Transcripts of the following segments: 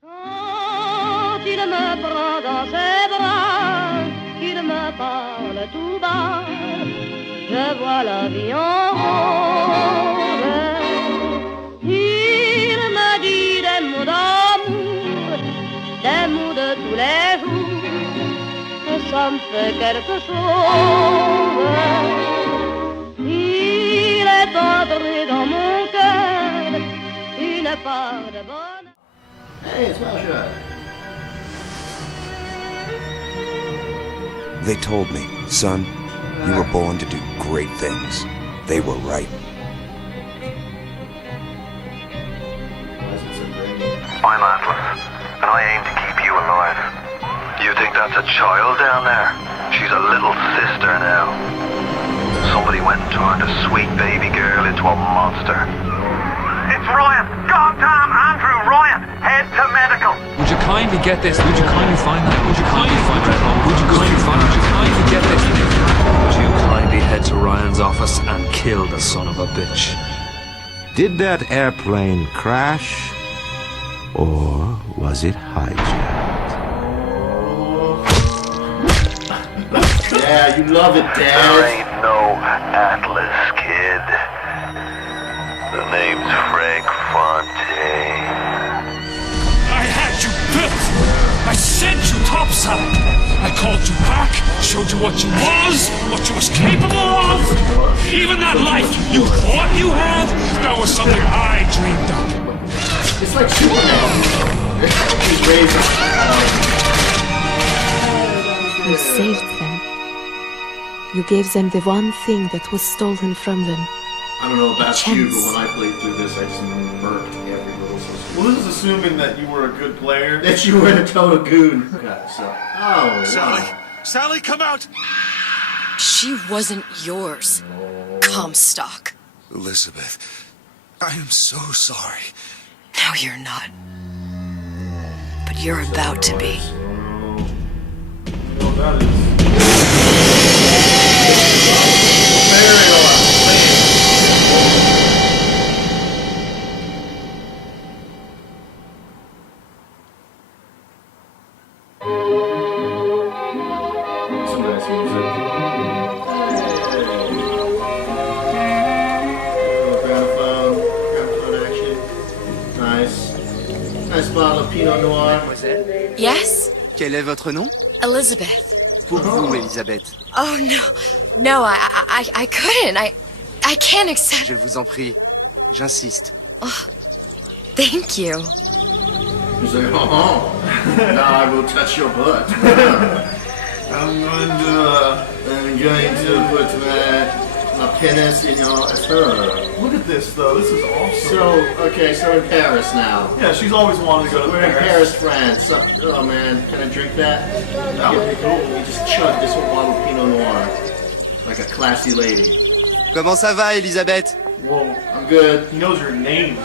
Quand il me prend dans ses bras, qu'il me parle tout bas, je vois la vie en rose. Il me dit des mots d'amour, des mots de tous les jours, et ça me fait quelque chose. Il est entré dans mon cœur une part de bonheur. Hey, it's BioShock. They told me, son, you were born to do great things. They were right. I'm Atlas, and I aim to keep you alive. You think that's a child down there? She's a little sister now. Somebody went and turned a sweet baby girl into a monster. It's Ryan! Goddamn Andrew Ryan! Head to medical! Would you kindly get this? Would you kindly find that? Would you kindly find that home? Would you kindly find? Would you kindly get this? Would you kindly head to Ryan's office and kill the son of a bitch? Did that airplane crash? Or was it hijacked? Yeah, you love it, There Dad. ain't no Atlas, kid. The name's Frank Fontaine. I had you built! I sent you topside! I called you back, showed you what you was capable of! Even that life you thought you had, that was something I dreamed up! It's like Superman. He's raised. You saved them. You gave them the one thing that was stolen from them. I don't know about you, but when I played through this, I just murked every little system. Well, this is assuming that you were a good player. That you were a total goon. Okay, so. Oh, Sally! wow. Sally, come out! She wasn't yours, Comstock. Elizabeth, I am so sorry. No, you're not. But you're about to be. Well, that is... Some nice music. Gramophone action. Nice bottle of Pinot Noir. Mademoiselle, Yes? quel est votre nom? Elizabeth. Pour vous, Elisabeth. Oh, no. No, I couldn't. I can't accept... Je vous en prie. J'insiste. Oh, thank you. He's like, oh, now I will touch your butt. I'm going to put my penis in your ass. Look at this, though. This is awesome. So in Paris now. Yeah, she's always wanted to go to We're in Paris, France. Oh man, can I drink that? That would be cool. You just chug this whole bottle of Pinot Noir. Like a classy lady. Comment ça va, Elisabeth? Whoa, I'm good. he knows your name.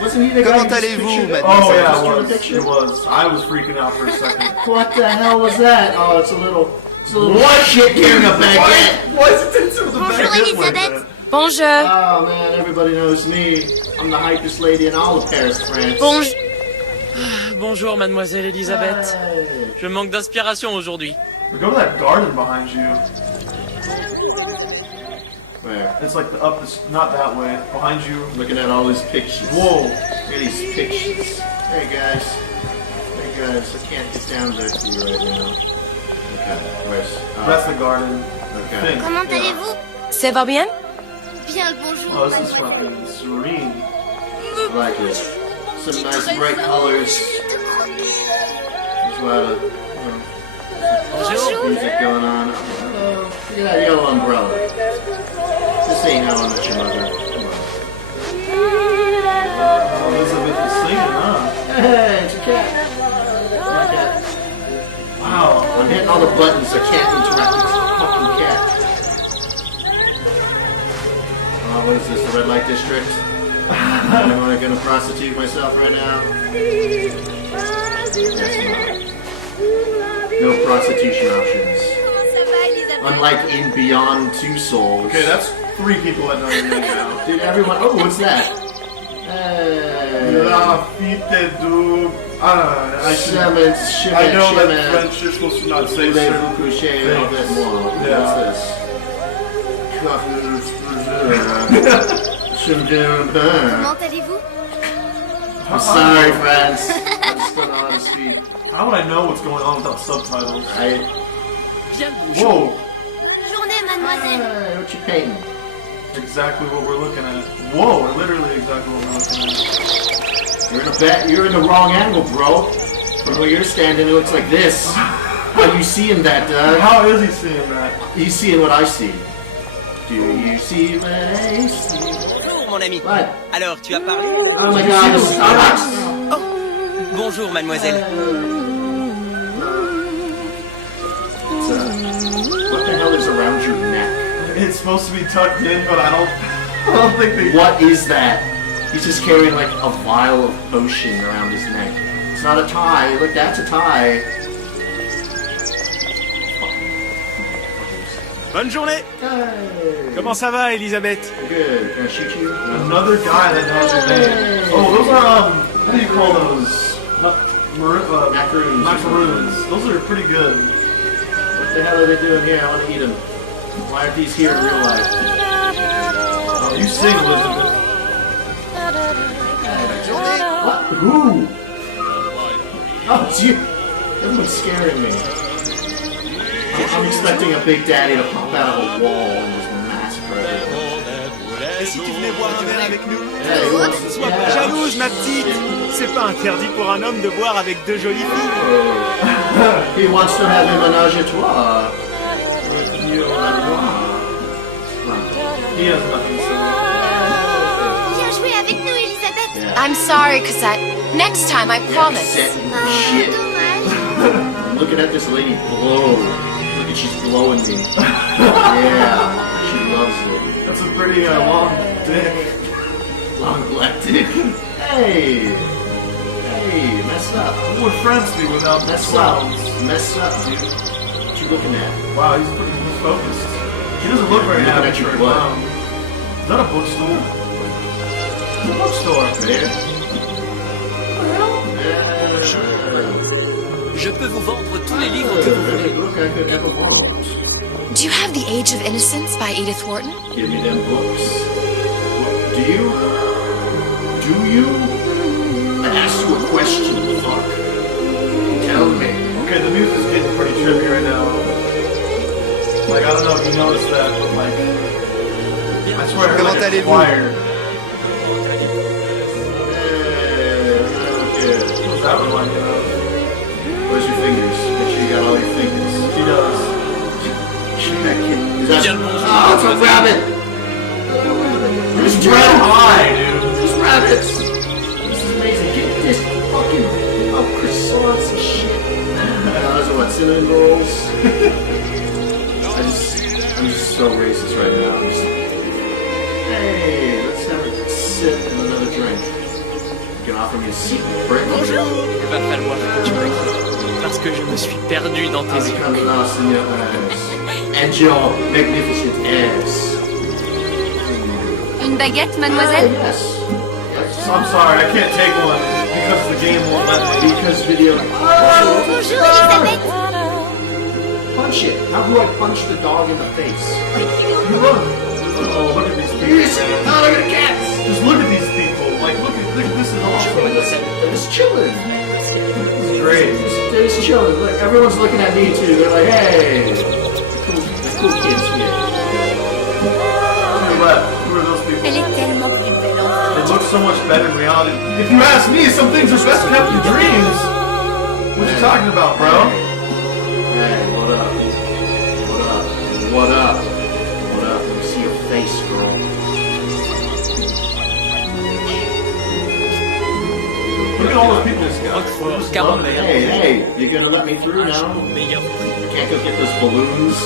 Wasn't he the guy Comment who just allez-vous, pictured it? Oh, mademoiselle? yeah, Just it drew the was. picture? It was. I was freaking out for a second. What the hell was that? Oh, it's a little shit carrying a baguette. Why is it into the Bonjour, baguette like Elisabeth. that? Bonjour. Oh man, everybody knows me. I'm the hypest lady in all of Paris, France. Bonjour, mademoiselle Elisabeth. Hey. Je manque d'inspiration aujourd'hui. But go to that garden behind you. Where? It's like not that way. Behind you. Looking at all these pictures. Whoa. Look at these pictures. Hey guys. I can't get down there to you right now. Okay, where's... That's the garden. Okay. Thing. Comment allez-vous? Ça va bien? Bien le bonjour. Oh, this is fucking serene. I like it. Some nice bright colors. There's a lot of music going on. Oh, look at that yellow umbrella. This ain't How I Met Your Mother. Come on. Oh, Elizabeth is singing, huh? Hey, it's a cat. My cat. Wow. I'm hitting all the buttons. I can't interact with this fucking cat. Oh, what is this? The red light district? Am I gonna prostitute myself right now? Yes, no prostitution options. Unlike in Beyond Two Souls. Okay, that's 3 people that know your name now. Dude, everyone. Oh, what's that? Lafite du. I know that French you're supposed to not say certain things. Yeah. Comment allez-vous? I'm sorry, friends. I just don't know how to speak. How would I know what's going on without subtitles? Whoa! Journée, mademoiselle. Hey, what you painting? Exactly what we're looking at. Whoa, literally exactly what we're looking at. You're in the wrong angle, bro. From where you're standing, it looks like this. How you seeing that, Doug? How is he seeing that? He's seeing what I see. Do you see what I see? Bonjour, mon ami. What? Alors, tu as parlé? Oh my god, this is Oh, bonjour, mademoiselle. What the hell is around your neck? It's supposed to be tucked in, but I don't think they... What is that? He's just carrying like a vial of potion around his neck. It's not a tie. Look, that's a tie. Bonne journée. Hey. Comment ça va, Elisabeth? Good. Can I shoot you? Another guy that knows his name. Oh, those are, what do you call those? Macaroons. Macaroons. Those are pretty good. What the hell are they doing here? I want to eat them. Why aren't these here in real life? Oh, you sing, Elizabeth. What? Who? Oh, gee. Everyone's scaring me. I'm expecting a big daddy to pop out of a wall and just massacre everyone. Et si tu venais boire un verre avec nous? Hey, Sois pas jalouse, ma petite. C'est pas interdit pour un homme de boire avec deux jolies filles. He wants to have a ménage à trois. He has nothing to say. Viens jouer avec nous, Elisabeth. Yeah. I'm sorry, Cosette. Next time, I promise. Shit. I'm looking at this lady blow. Look at she's blowing me. Yeah, she loves it. That's a pretty long dick. Long black dick. Hey! Hey, mess up. What would friends be without Mess clowns? up. Mess up, dude. What you looking at? Wow, he's pretty focused. He doesn't look very happy for a clown. Is that a bookstore? It's a bookstore. There. Je peux vous vendre tous les livres que vous voulez. Look, I could have a world. Do you have The Age of Innocence by Edith Wharton? Give me them books. Do you? Do you? I asked you a question, fuck. Tell me. Okay, the music's getting pretty trippy right now. Like, I don't know if you noticed that, but like... I swear I heard like a choir. What's that remind you of? Where's your fingers? Make sure you got all your fingers. She does. Is that... Oh, it's a rabbit! There's red high, dude. There's rabbits! This is amazing. Get this fucking... Oh, croissants and shit. Those are what, cinnamon rolls? I'm just so racist right now. Hey, let's have a sip and another drink. You can offer me a seat, Brick. Bonjour. Il va falloir que tu me quittes, parce que je me suis perdu dans tes yeux. I'm lost in your eyes. And your magnificent ass. Une baguette, mademoiselle? Yes. I'm sorry, I can't take one because the game won't let me. Because video. Bonjour, Elisabeth. Punch it. How do I punch the dog in the face? You run. Oh, look at these people. Yes. Oh, look at the cats. Just look at these people. Like, look, this is awesome. They're just chilling. This is great. They're just chilling. Look, everyone's looking at me too. They're like, hey. The cool kids here. To the left. Who are those people? Elle est tellement plus belle en It looks so much better in reality. If you ask me, some things are best kept in dreams. What you talking about, bro? Hey, what up? What up? What up? What up? Let me see your face, girl. Look at all those people. Hey, you're gonna let me through now? You can't go get those balloons?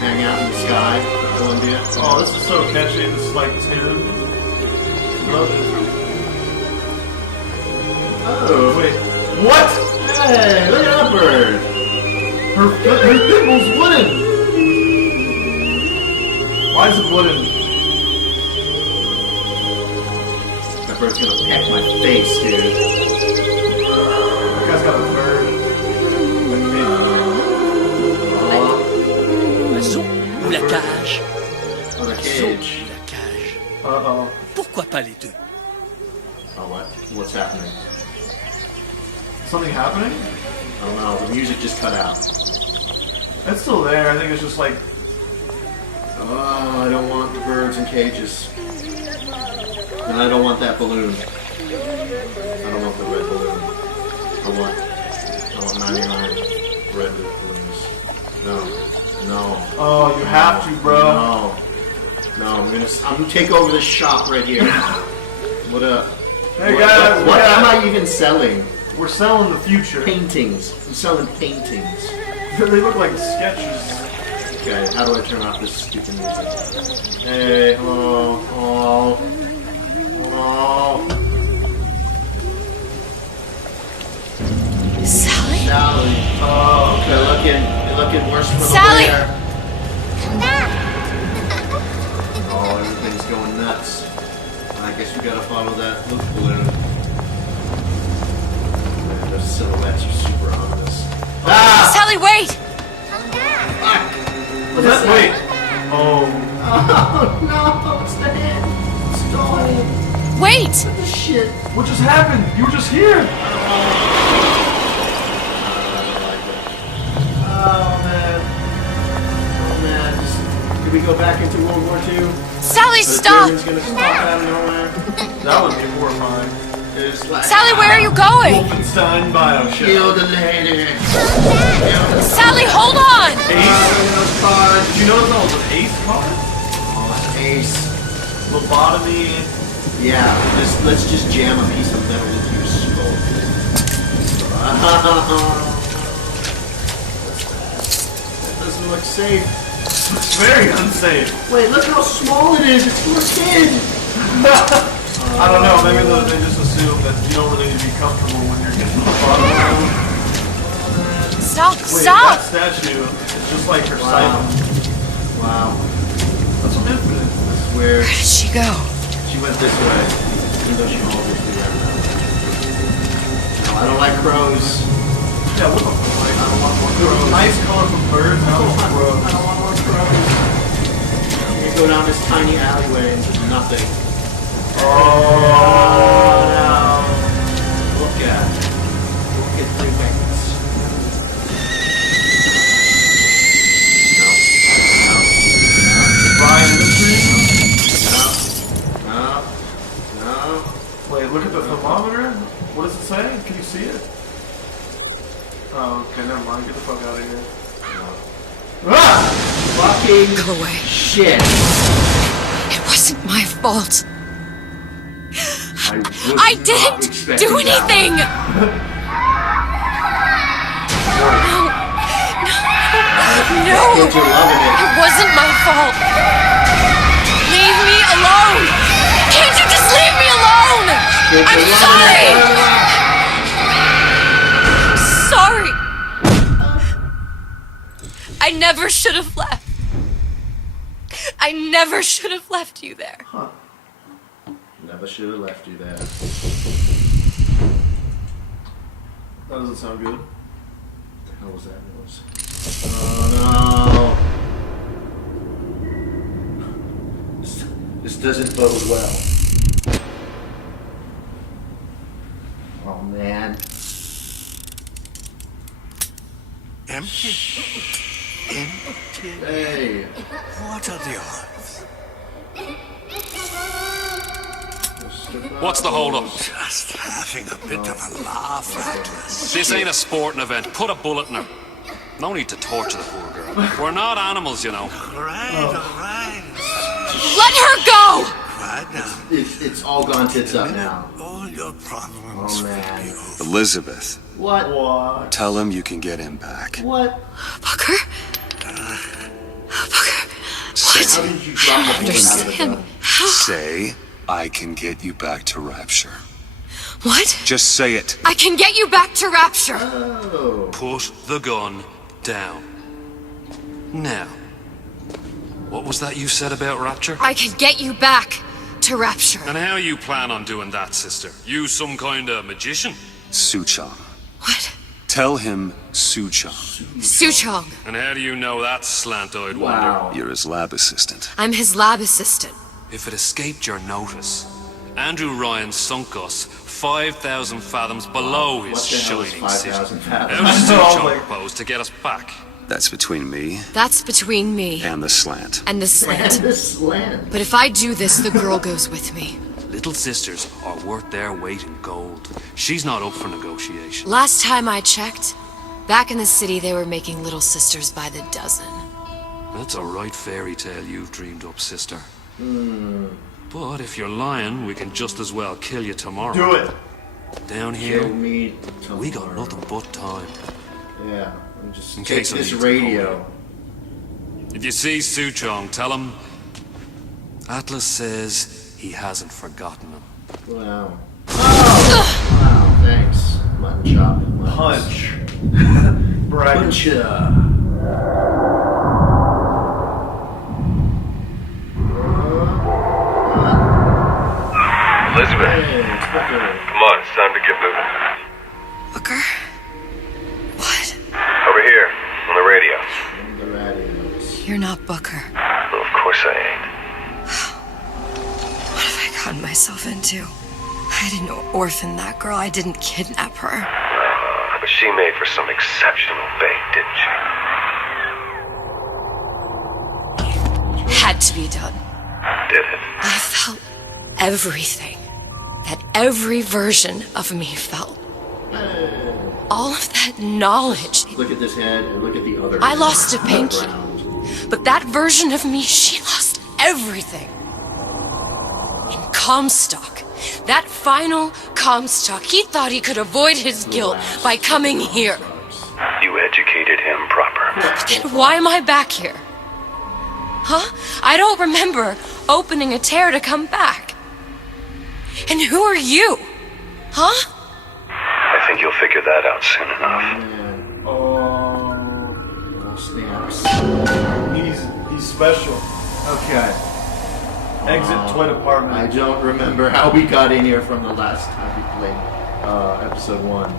Hang out in the sky, Columbia. Oh, this is so catchy. This is like tune. Love it. Oh, wait. What? Hey, look at that bird. Her nipple's wooden. Why is it wooden? that bird's gonna peck my face, dude. That guy's got a bird. Oiseau ou la cage? Oh, the cage. La cage. Uh-oh. Pourquoi pas les deux? Oh, what? What's happening? Something happening? I don't know. The music just cut out. It's still there. I think it's just like... Oh, I don't want the birds in cages. And I don't want that balloon. I don't want the red balloon. I want 99 red balloons. No. Oh, you have to, bro. No, I'm gonna take over this shop right here. What up? Hey guys, what am I even selling? We're selling the future. Paintings. I'm selling paintings. They look like sketches. Okay, how do I turn off this stupid music? Hey, hello. Oh. Sally? Sally. Oh, okay. You're looking worse from Sally! over there. Oh, everything's going nuts. I guess we gotta follow that loop balloon. Man, those silhouettes are super ominous. Ah! Sally, wait! What is that? Wait. Oh. Oh no! It's the head. It's going. Wait! What the shit? What just happened? You were just here. Oh man. Did we go back into World War II? Sally, stop! Gonna stop out of nowhere. That would be horrifying. Like, Sally, where are you going? Wolfenstein BioShock. Kill the lady. Sally, hold on! Ace. Did you know that was an ace card? Oh, ace. Lobotomy. Yeah, let's just jam a piece of metal into your skull. That doesn't look safe. It's very unsafe. Wait, look how small it is. It's for a kid. I don't know. Maybe they just assume that you don't really need to be comfortable when you're getting lobotomy. Stop! Wait, Stop! that statue is just like her Wow. siphon. Wow. That's what Infinite. That's weird. Where did she go? She went this way, even though she always do that. No, I don't like crows. Yeah, what the fuck? I don't want more crows. Nice colorful birds. I don't want crows. I don't want more crows. You go down this tiny alleyway and there's nothing. Oh no! Look at three wings. Ryan in the tree? No. Wait, look at the thermometer. What does it say? Can you see it? Oh, okay, never mind. Get the fuck out of here. Ah! Fucking Go away. shit. It wasn't my fault. I didn't do anything! No! Kids are loving it. It wasn't my fault! Leave me alone! Can't you just leave me alone? Kids I'm are sorry! I never should have left. I never should have left you there. Huh. Never should have left you there. That doesn't sound good. What the hell was that noise? Oh no! This doesn't bode well. Oh man. Empty. Hey. What are the odds? What's the hold-up? Just having a bit of a laugh, Atlas. This ain't a sporting event. Put a bullet in her. No need to torture the poor girl. We're not animals, you know. All right. Let her go! Quiet now. It's all gone tits up now. All your problems Oh man. Elizabeth, What? tell him you can get him back. What? Booker? Booker? Say, How did you drop the bullet out of the gun? say, I can get you back to Rapture. What? Just say it. I can get you back to Rapture. Oh. Put the gun down. Now, what was that you said about Rapture? I can get you back to Rapture. And how you plan on doing that, sister? You some kind of magician? Suchong. What? Tell him Suchong. Suchong. And how do you know that, slant-eyed Wow. wonder? You're his lab assistant. I'm his lab assistant. If it escaped your notice, Andrew Ryan sunk us 5,000 fathoms below his What the hell is shining city. 5,000 How fathoms? does Suchong propose to get us back? That's between me That's between me and the slant. and the slant. And this land. But if I do this, the girl goes with me. Little sisters are worth their weight in gold. She's not up for negotiation. Last time I checked, back in the city they were making little sisters by the dozen. That's a right fairy tale you've dreamed up, sister. But if you're lying, we can just as well kill you tomorrow. Do it. Down here, Kill me we got tomorrow. nothing but time. Yeah. I'm just In take case I this need to radio. If you see Suchong, tell him Atlas says he hasn't forgotten him. Wow. Oh! Wow, thanks. Mutton chop. Punch. Brag. Punch. Elizabeth, Hey, Booker. come on, it's time to get moving. Booker? What? Over here, on the radio. The radios. You're not Booker. Well, of course I ain't. What have I gotten myself into? I didn't orphan that girl. I didn't kidnap her. But she made for some exceptional bait, didn't she? Had to be done. Did it? I felt everything that every version of me felt. All of that knowledge. Look at this head and look at the other I head. lost a pinky. But that version of me, she lost everything. In Comstock, that final Comstock, he thought he could avoid his guilt by coming here. You educated him proper. Then why am I back here? Huh? I don't remember opening a tear to come back. And who are you? Huh? I think you'll figure that out soon enough. Oh, snaps. He's special. Okay. Exit twin apartment. I don't remember how we got in here from the last time we played episode 1. I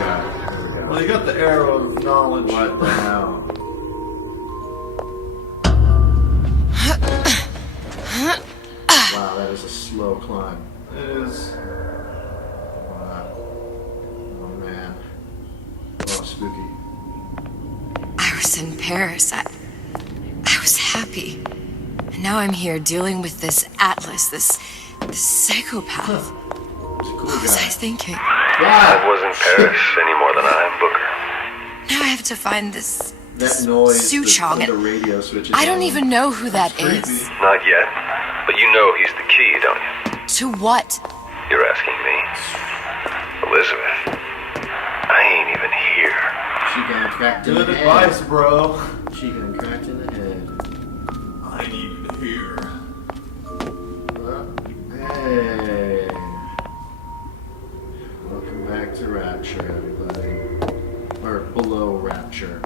got it. There we go. Well, you got the arrow of knowledge. What the hell? Wow, that is a slow climb. It is. Wow. Oh man. Oh, spooky. I was in Paris. I was happy. And now I'm here dealing with this Atlas, this psychopath. What was I thinking? I wasn't Paris any more than I am Booker. Now I have to find this That noise. Suchong. The radio switches. I don't on. even know who that is. Not yet. But you know he's the key, don't you? To what? You're asking me. Elizabeth, I ain't even here. She got cracked in Good the head. advice, bro. She got cracked in the head. I ain't even here. Hey. Welcome back to Rapture, everybody. Or below Rapture.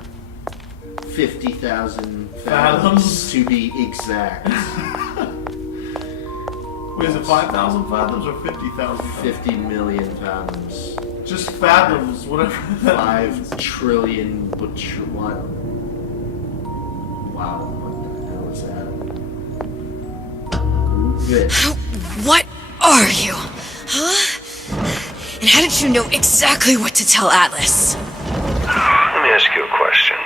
50,000 fathoms to be exact. Wait, is it 5,000 fathoms or 50,000? 50 million fathoms. Just fathoms, whatever. 5 trillion butcher what? Wow, what the hell is that? Good. What are you? Huh? And how did you know exactly what to tell Atlas? Let me ask you a question.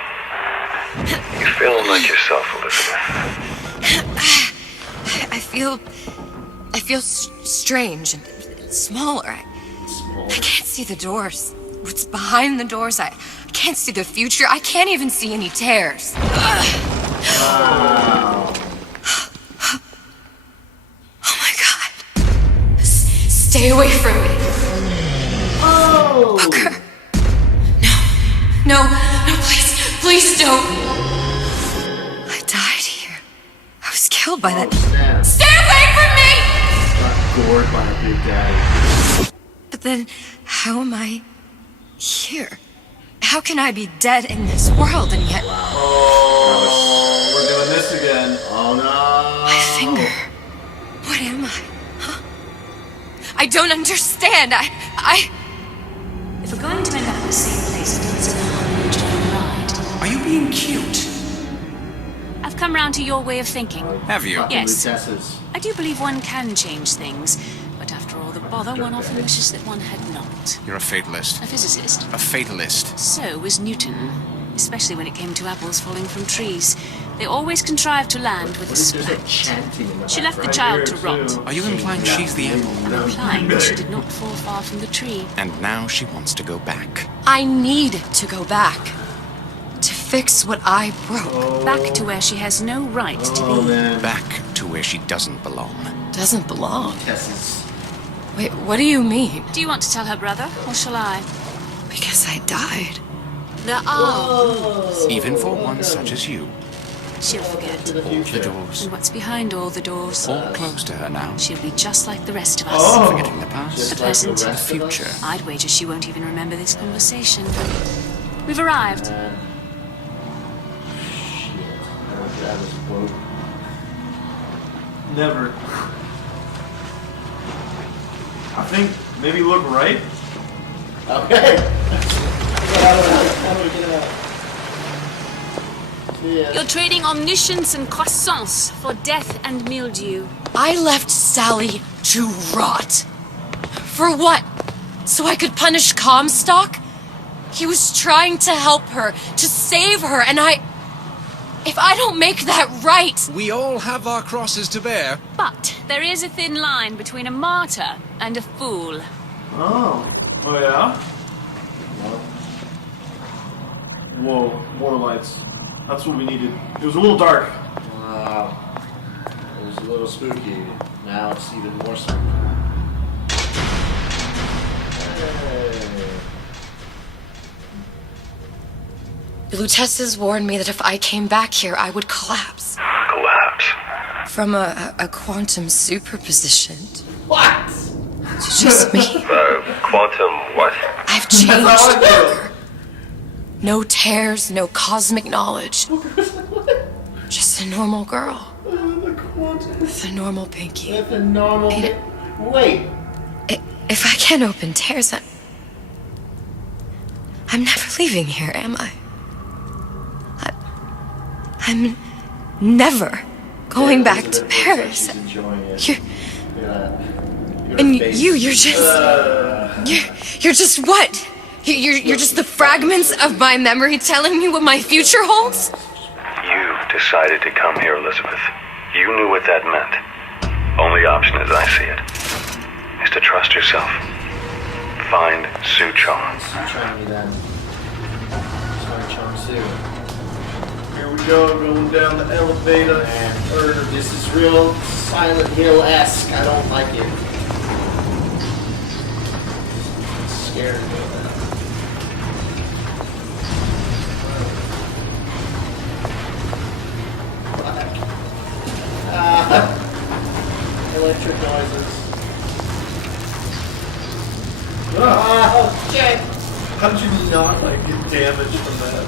You feeling like yourself, Elizabeth? I feel strange and smaller. I can't see the doors. What's behind the doors? I can't see the future. I can't even see any tears. Wow. Oh my God. Stay away from me. Oh! Booker. No, please don't. I died here. I was killed by that. Snap. Stay away from me! Got gored by a big daddy. But then, how am I here? How can I be dead in this world and yet... Oh, we're doing this again. Oh no! My finger. What am I? I don't understand. If we're going to end up in the same place again, it's an 100 ride. Are you being cute? I've come round to your way of thinking. Have you? Yes. I do believe one can change things, but after all the bother, one often wishes that one had not. You're a fatalist. A physicist. A fatalist. So was Newton, especially when it came to apples falling from trees. They always contrived to land with a splat. She left the child to rot. Are you implying she's the apple? I'm implying that she did not fall far from the tree. And now she wants to go back. I need to go back. To fix what I broke. Back to where she has no right to be. Back to where she doesn't belong. Doesn't belong? Wait, what do you mean? Do you want to tell her brother, or shall I? Because I died. There are. Even for one such as you. She'll forget. All the doors. And what's behind all the doors? All closed to her now. She'll be just like the rest of us. Forgetting the past. The present. The future. I'd wager she won't even remember this conversation. We've arrived. Never. I think maybe look right. Okay. You're trading omniscience and croissance for death and mildew. I left Sally to rot. For what? So I could punish Comstock? He was trying to help her, to save her, and if I don't make that right... We all have our crosses to bear. But there is a thin line between a martyr and a fool. Oh yeah? Whoa, more lights. That's what we needed. It was a little dark. Wow. It was a little spooky. Now it's even more spooky. Hey. Lutesses warned me that if I came back here, I would collapse. Collapse? From a quantum superposition. What? To just me. Quantum what? I've changed, Parker. No tears, no cosmic knowledge. Just a normal girl. With a normal pinky. With a normal pinky. Wait. If I can't open tears, I'm never leaving here, am I? I'm never going back to Paris. You're just what? You're just the fragments of my memory telling me what my future holds? You decided to come here, Elizabeth. You knew what that meant. Only option, as I see it, is to trust yourself. Find Sue Chong. Here we go, going down the elevator. This is real Silent Hill-esque. I don't like it. It's scary. Electric noises. Oh, shit! How did you not get damaged from that?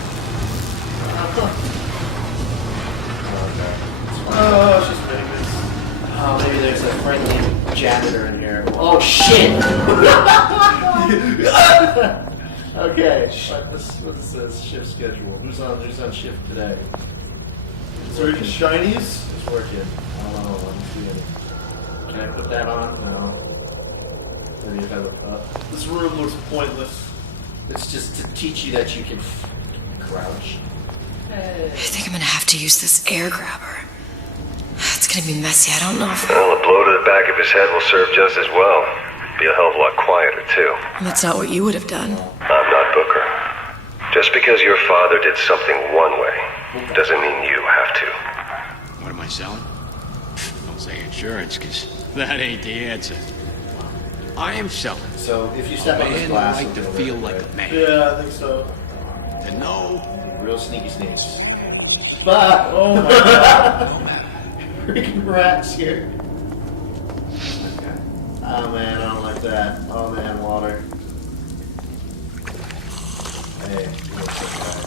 Oh, she's famous. Oh, maybe there's a friendly janitor in here. Oh, shit! Okay, what is this? Shift schedule. Who's on shift today? It's working. Shinies? It's working. Oh, let me see it. Can I put that on? No. Maybe if I look up. This room looks pointless. It's just to teach you that you can crouch. I think I'm gonna have to use this air grabber. It's gonna be messy. I don't know if... Well, a blow to the back of his head will serve just as well. Be a hell of a lot quieter, too. That's not what you would have done. I'm not Booker. Just because your father did something one way, doesn't mean you have to. What am I selling? Don't say insurance, because that ain't the answer. I am selling. So, if you step on this glass... I like to feel like a man. Yeah, I think so. To know... Real sneaky snakes. But, oh my god. Freaking rats here. Okay. Oh man, I don't like that. Oh man, water. Hey, what's up, guy?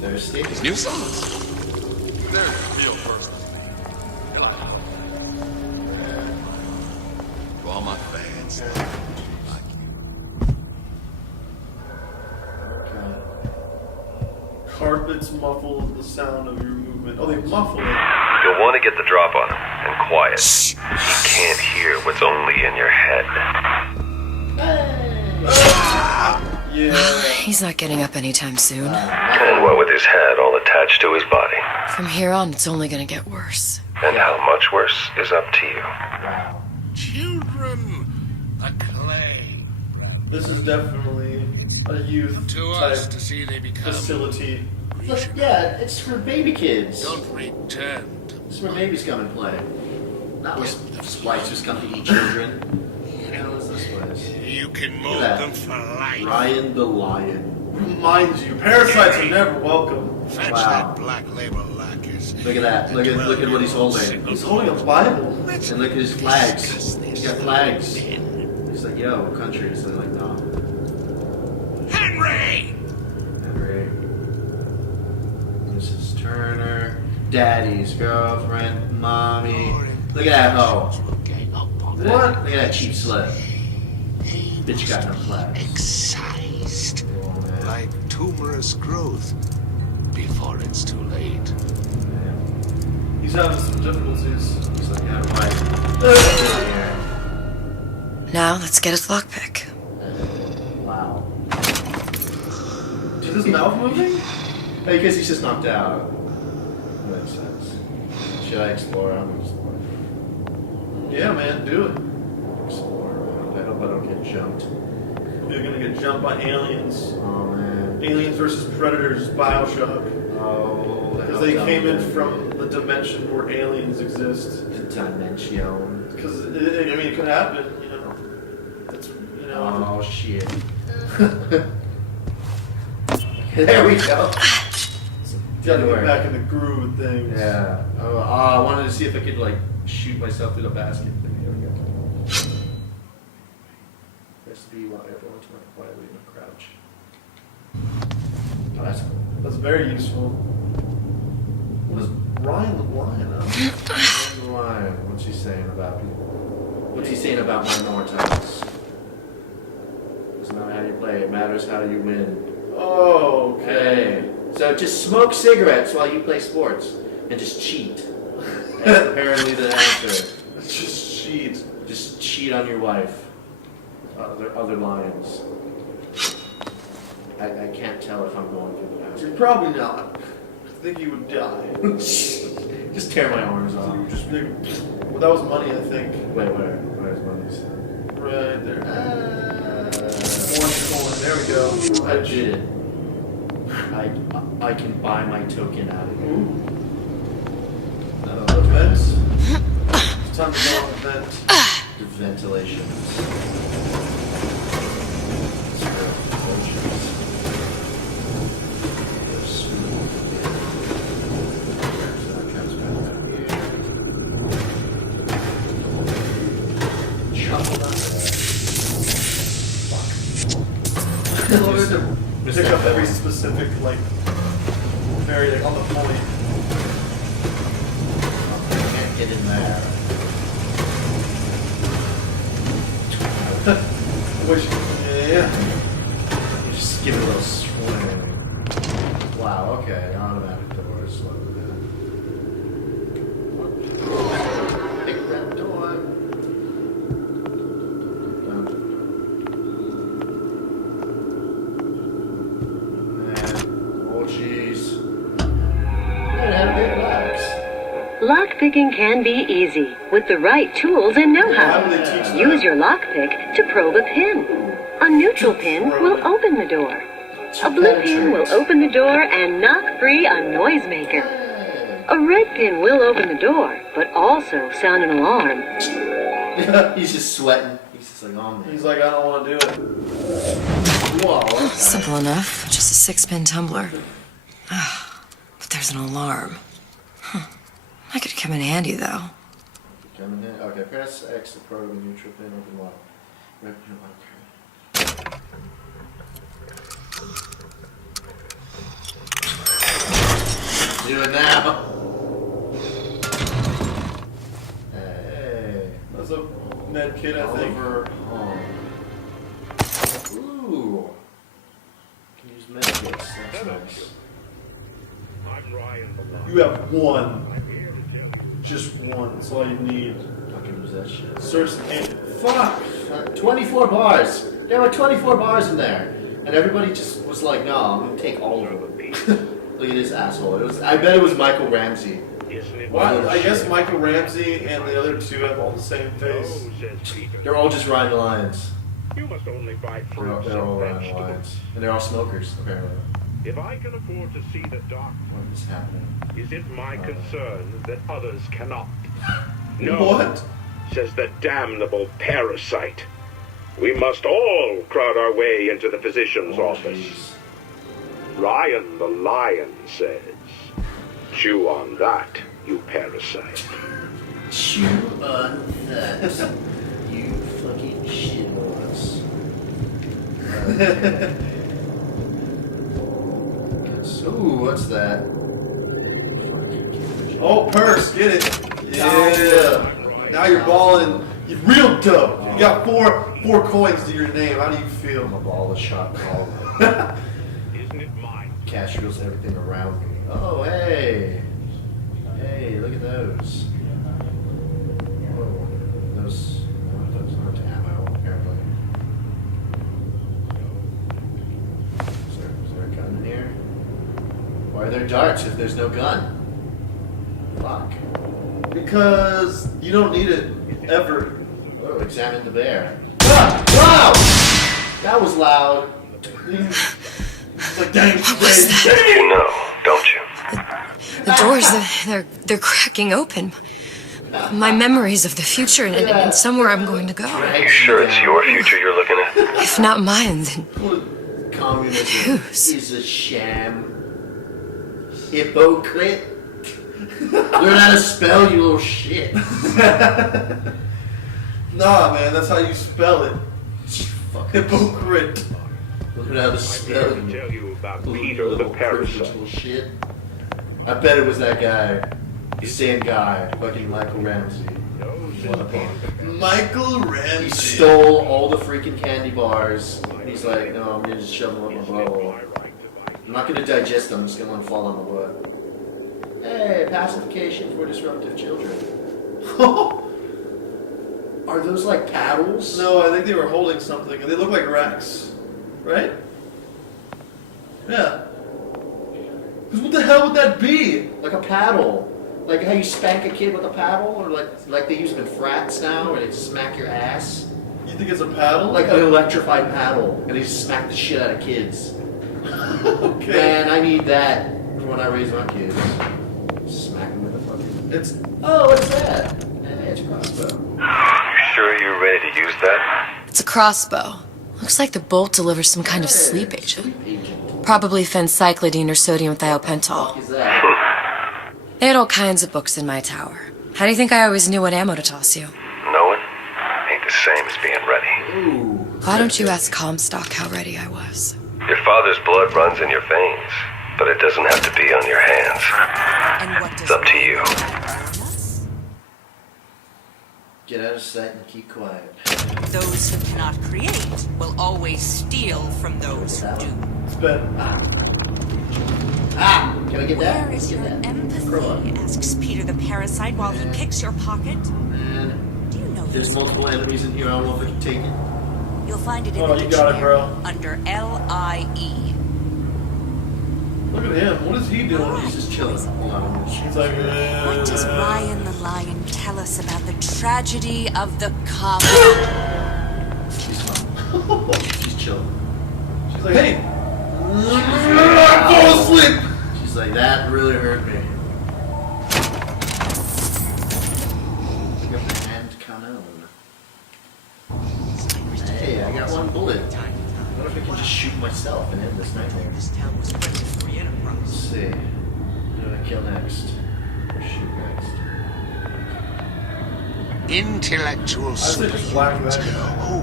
Thirsty? It's new songs. They're the real person. carpets muffle the sound of your movement. Oh, they muffle it. You'll want to get the drop on him, and quiet. He can't hear what's only in your head. Yeah. He's not getting up anytime soon. And what with his head all attached to his body. From here on, it's only gonna get worse. And how much worse is up to you. Children, a clay. This is definitely a youth To type us to see they become. facility. Look, yeah, it's for baby kids. Don't return to It's where babies come and play. Not where splicers come to eat children. What the hell is this place? You can Look mold at them that. for life. Ryan the Lion. Mind you, parasites are never welcome. Fetch Wow. that black label lacquers. Look at that. Look at what he's holding. He's holding a Bible. And look at his flags. He's got flags. He's like, yo, country. So they're like, no. Henry! Henry. Mrs. Turner. Daddy's girlfriend. Mommy. Look at that hoe. What? Look at that cheap slut. Bitch got no flags. Excised. Like tumorous growth. Before it's too late. He's having some difficulties. He's like, yeah, right. Now, let's get his lockpick. Wow. Is his mouth moving? Hey, because he's just knocked out. Makes sense. Should I explore? I'm gonna explore. Yeah, man, do it. Explore. I hope I don't get jumped. You're gonna get jumped by aliens. Oh, man. Aliens versus Predators, BioShock. Oh, Because they came in from the dimension where aliens exist. The dimension. Because, I mean, it could happen, you know. It's, you know. Oh, shit. There we go. Gotta get back in the groove of things. Yeah. Oh, I wanted to see if I could, like, shoot myself through the basket thing. Here we go. Press B while everyone to my quietly in a crouch. Oh, that's cool. That's very useful. What is Ryan the Lion? Ryan the Lion. What's he saying about people? What's he saying about minorities? It's not how you play, it matters how you win. Oh, okay. So just smoke cigarettes while you play sports and just cheat. That's apparently the answer. Just cheat. Just cheat on your wife. Other lions. I can't tell if I'm going through the basket. You're probably not. I think you would die. Just tear my arms off. Just be, well, that was money, I think. Wait, where's money's? Right there. Orange coin. There we go. I did it. I can buy my token out of here. Vents. It's time to go on the vent. The ventilation. Pick up every specific, like, very, like, on the point. I can't get in there. Which, yeah. Just give it a little swing. Wow, okay, automatic doors. Pick that door. Oh, jeez. Lockpicking can be easy with the right tools and know-how. Use your lockpick to probe a pin. A neutral pin will open the door. A blue pin will open the door and knock free a noisemaker. A red pin will open the door, but also sound an alarm. He's just sweating. He's just like, oh man. He's like, I don't want to do it. Whoa, okay. Simple enough. Just a 6-pin tumbler. But there's an alarm. That could come in handy, though. Okay, press X to probe the neutral pin, open lock. Red pin, okay. Do it now. Hey. That's a med kit, I think. Ooh. Can use med kits. That's nice. You have one. Just one. That's all you need. Fucking use that shit. Search and fuck. 24 bars. There were 24 bars in there, and everybody just was like, "No, I'm gonna take all of them." Look at this asshole. I bet it was Michael Ramsey. Well, I guess Michael Ramsey and the other two have all the same face. They're all just riding lions. You must only buy fruits They're all and riding vegetables. lions, and they're all smokers apparently. If I can afford to see the dark, what is happening? Is it my concern that others cannot? What? Says the damnable parasite. We must all crowd our way into the physician's office. Ryan the lion says, chew on that, you parasite. Chew on that, you fucking shitholes. Ooh, what's that? Oh, purse, get it. Yeah. Now you're balling. You're real dope. You got four coins to your name. How do you feel? I'm a ball of shot call. Cash rules everything around me. Oh, hey. Hey, look at those. Whoa. Those aren't ammo, apparently. Is there a gun in here? Why are there darts if there's no gun? Fuck. Because you don't need it ever. Oh, examine the bear. Ah! Wow! That was loud. It's like, dang, What was that? You know, don't you? The doors, they're cracking open. My memories of the future and somewhere I'm going to go. You sure it's your future you're looking at? If not mine, then Communism is a sham. Hypocrite. Learn how to spell, you little shit. Nah, man, that's how you spell it. Hypocrite. Learn how to spell, you about Peter the parasite. Shit. I bet it was that guy. The same guy, fucking Michael Ramsey. Michael Ramsey. He stole all the freaking candy bars. And he's like, no, I'm gonna just shove them up my butthole. I'm not gonna digest them, I'm just gonna let them fall on my butt. Hey, pacification for disruptive children. Are those like paddles? No, I think they were holding something, and they look like racks. Right? Yeah. Because what the hell would that be? Like a paddle. Like how you spank a kid with a paddle, or like they use them in frats now, where they smack your ass. You think it's a paddle? Like an electrified paddle, and they just smack the shit out of kids. Okay. Man, I need that for when I raise my kids. Smack them with a fucking... It's... Oh, what's that? Hey, it's a crossbow. You sure you're ready to use that? it's a crossbow. Looks like the bolt delivers some kind of sleep agent. Probably phencyclidine or sodium thiopental. They had all kinds of books in my tower. How do you think I always knew what ammo to toss you? Knowing ain't the same as being ready. Why don't you ask Comstock how ready I was? Your father's blood runs in your veins, but it doesn't have to be on your hands. It's up to you. Get out of sight and keep quiet. Those who cannot create will always steal from those who do. Can I get that? Where is your empathy? Asks Peter the parasite while he picks your pocket. Man, there's multiple enemies in here. I don't know if I can take it. You'll find it in Oh, the you got it, dictionary bro. under L-I-E. Look at him. What is he doing? He's just chilling. Hold on. He's like, What does Ryan the Lion tell us about the tragedy of the comet? She's chilling. She's like, hey! Fall asleep! She's like, that really hurt me. Pick up the hand cannon. Hey, I got one bullet. What if I can just shoot myself and end this nightmare? This town was ready for enterprise. Let's see. Who do I kill next? Or shoot next? Intellectual slaves who,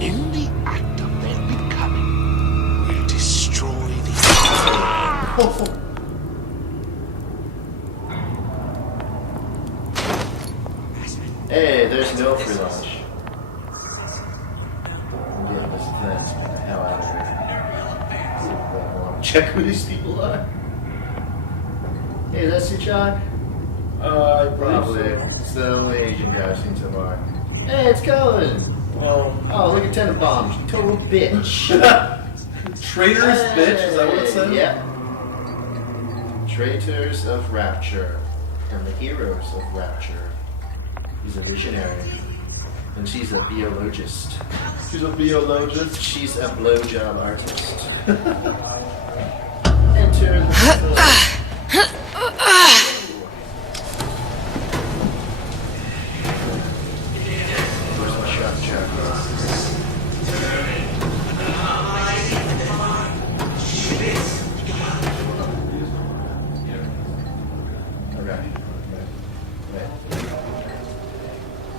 in the act of their becoming, will destroy the Hey, there's no free lunch. I'm getting this vent the hell out of here. Check who these people are. Hey, is that Suchong? Probably. So. It's the only Asian guy I've seen so far. Hey, it's Colin! Well, oh, look at Tenenbaum. You total bitch. Traitorous bitch? Is that what it said? Yeah. Traitors of Rapture and the heroes of Rapture. He's a visionary. And she's a biologist. She's a biologist? She's a blowjob artist. Enter the Where's my shot chakra?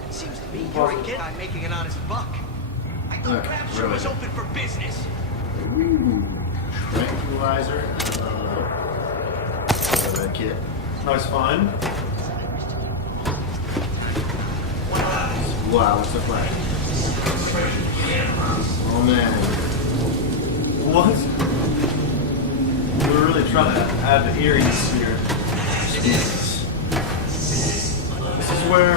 Seems to me you're a kid I'm making an honest buck. I thought Rapture was open for business. Ooh, tranquilizer. Red kit. Nice find. Wow, what's the flag? Oh man. What? We're really trying to add the earrings here. This is where...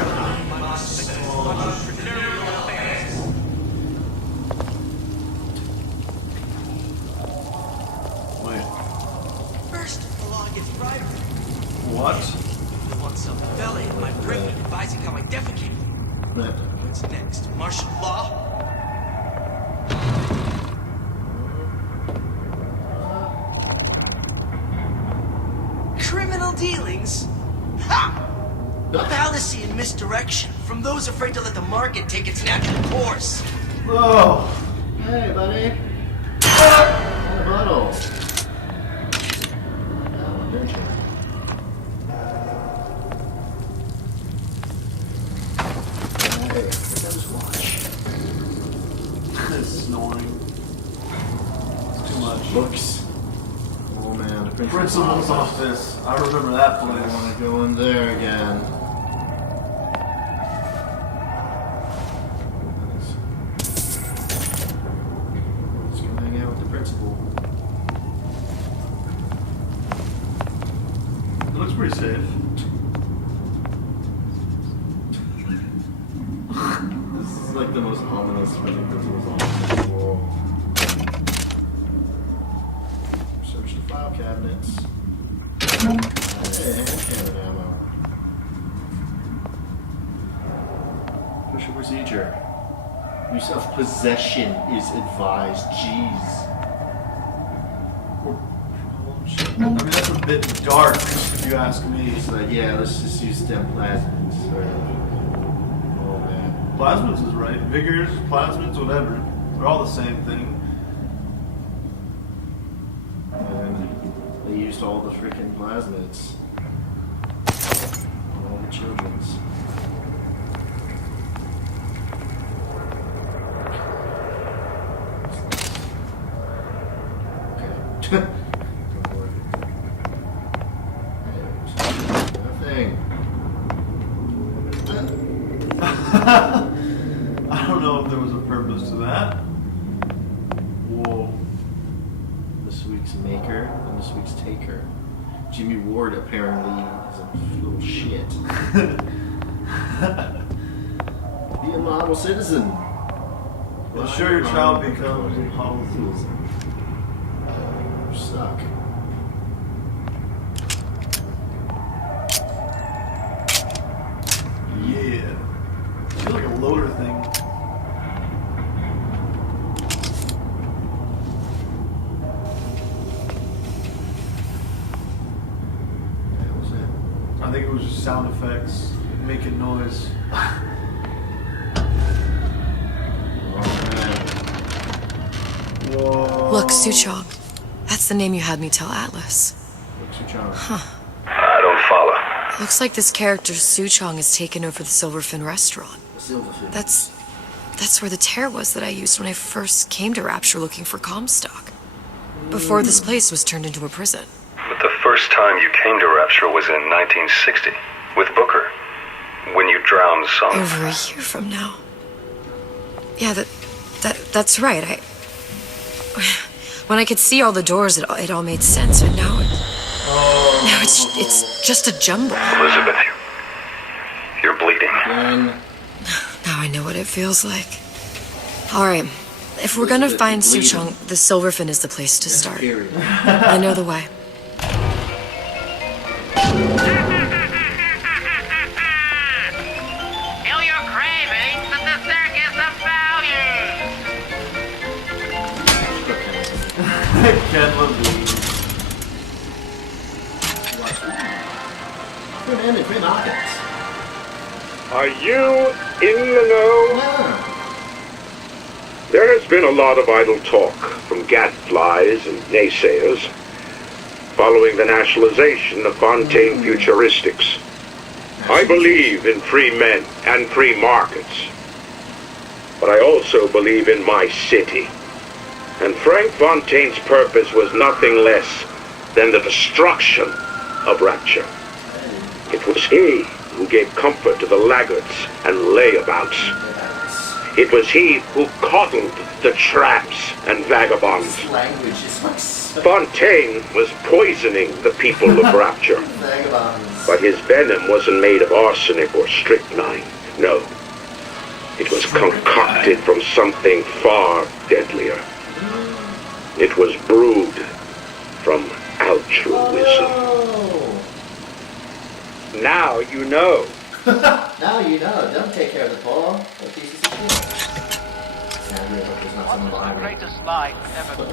Wait. First, the law gets right. What? I want some fella in my brain advising how I defecate. What's next? Martial law? Criminal dealings? Ha! Fallacy and misdirection from those afraid to let the market take its natural course. Oh. Hey, buddy. Bottle. Snoring. It's too much. Books. Oh man, the Principal's office. I remember that place. I want to go in there again. Let's go hang out with the principal. It looks pretty safe. This is like the most ominous feeling principal's office in the world. Search the file cabinets. Hey, hand cannon ammo. Push a procedure. Use of possession is advised. Jeez. I mean, that's a bit dark, if you ask me. It's like, yeah, let's just use stem plasmids. Oh man. Plasmids is right. Vigors, plasmids, whatever. They're all the same thing. And they used all the freaking plasmids. On all the children's. Okay. Nothing. I don't know if there was a purpose to that. Whoa. This week's maker and this week's taker. Jimmy Ward apparently is a little shit. Be a model citizen. Ensure your child becomes a model citizen. You're stuck. Yeah. I feel like a loader thing. I think it was just sound effects making noise. Whoa. Look, Suchong. That's the name you had me tell Atlas. Huh. I don't follow. Looks like this character Suchong has taken over the Silverfin restaurant. That's where the tear was that I used when I first came to Rapture looking for Comstock. Before this place was turned into a prison. But the first time you came to Rapture was in 1960, with Booker, when you drowned some... Over a year from now. Yeah, that's right. When I could see all the doors, it all made sense, but now... Oh. No, it's just a jumble. Elizabeth, you're bleeding. Now I know what it feels like. Alright, if we're gonna find Suchong, the Silverfin is the place to start. I know the way. Kill your cravings at the Circus of Values! Ken Levine. Are you in the know? There has been a lot of idle talk from gadflies and naysayers following the nationalization of Fontaine Futuristics. I believe in free men and free markets, but I also believe in my city. And Frank Fontaine's purpose was nothing less than the destruction of Rapture. It was he who gave comfort to the laggards and layabouts. It was he who coddled the tramps and vagabonds. Fontaine was poisoning the people of Rapture. But his venom wasn't made of arsenic or strychnine. No. It was concocted from something far deadlier. It was brewed from altruism. Now you know. Now you know. Don't take care of the poor. What pieces of shit. Sad real hope there's not someone behind me. Greatest lie ever.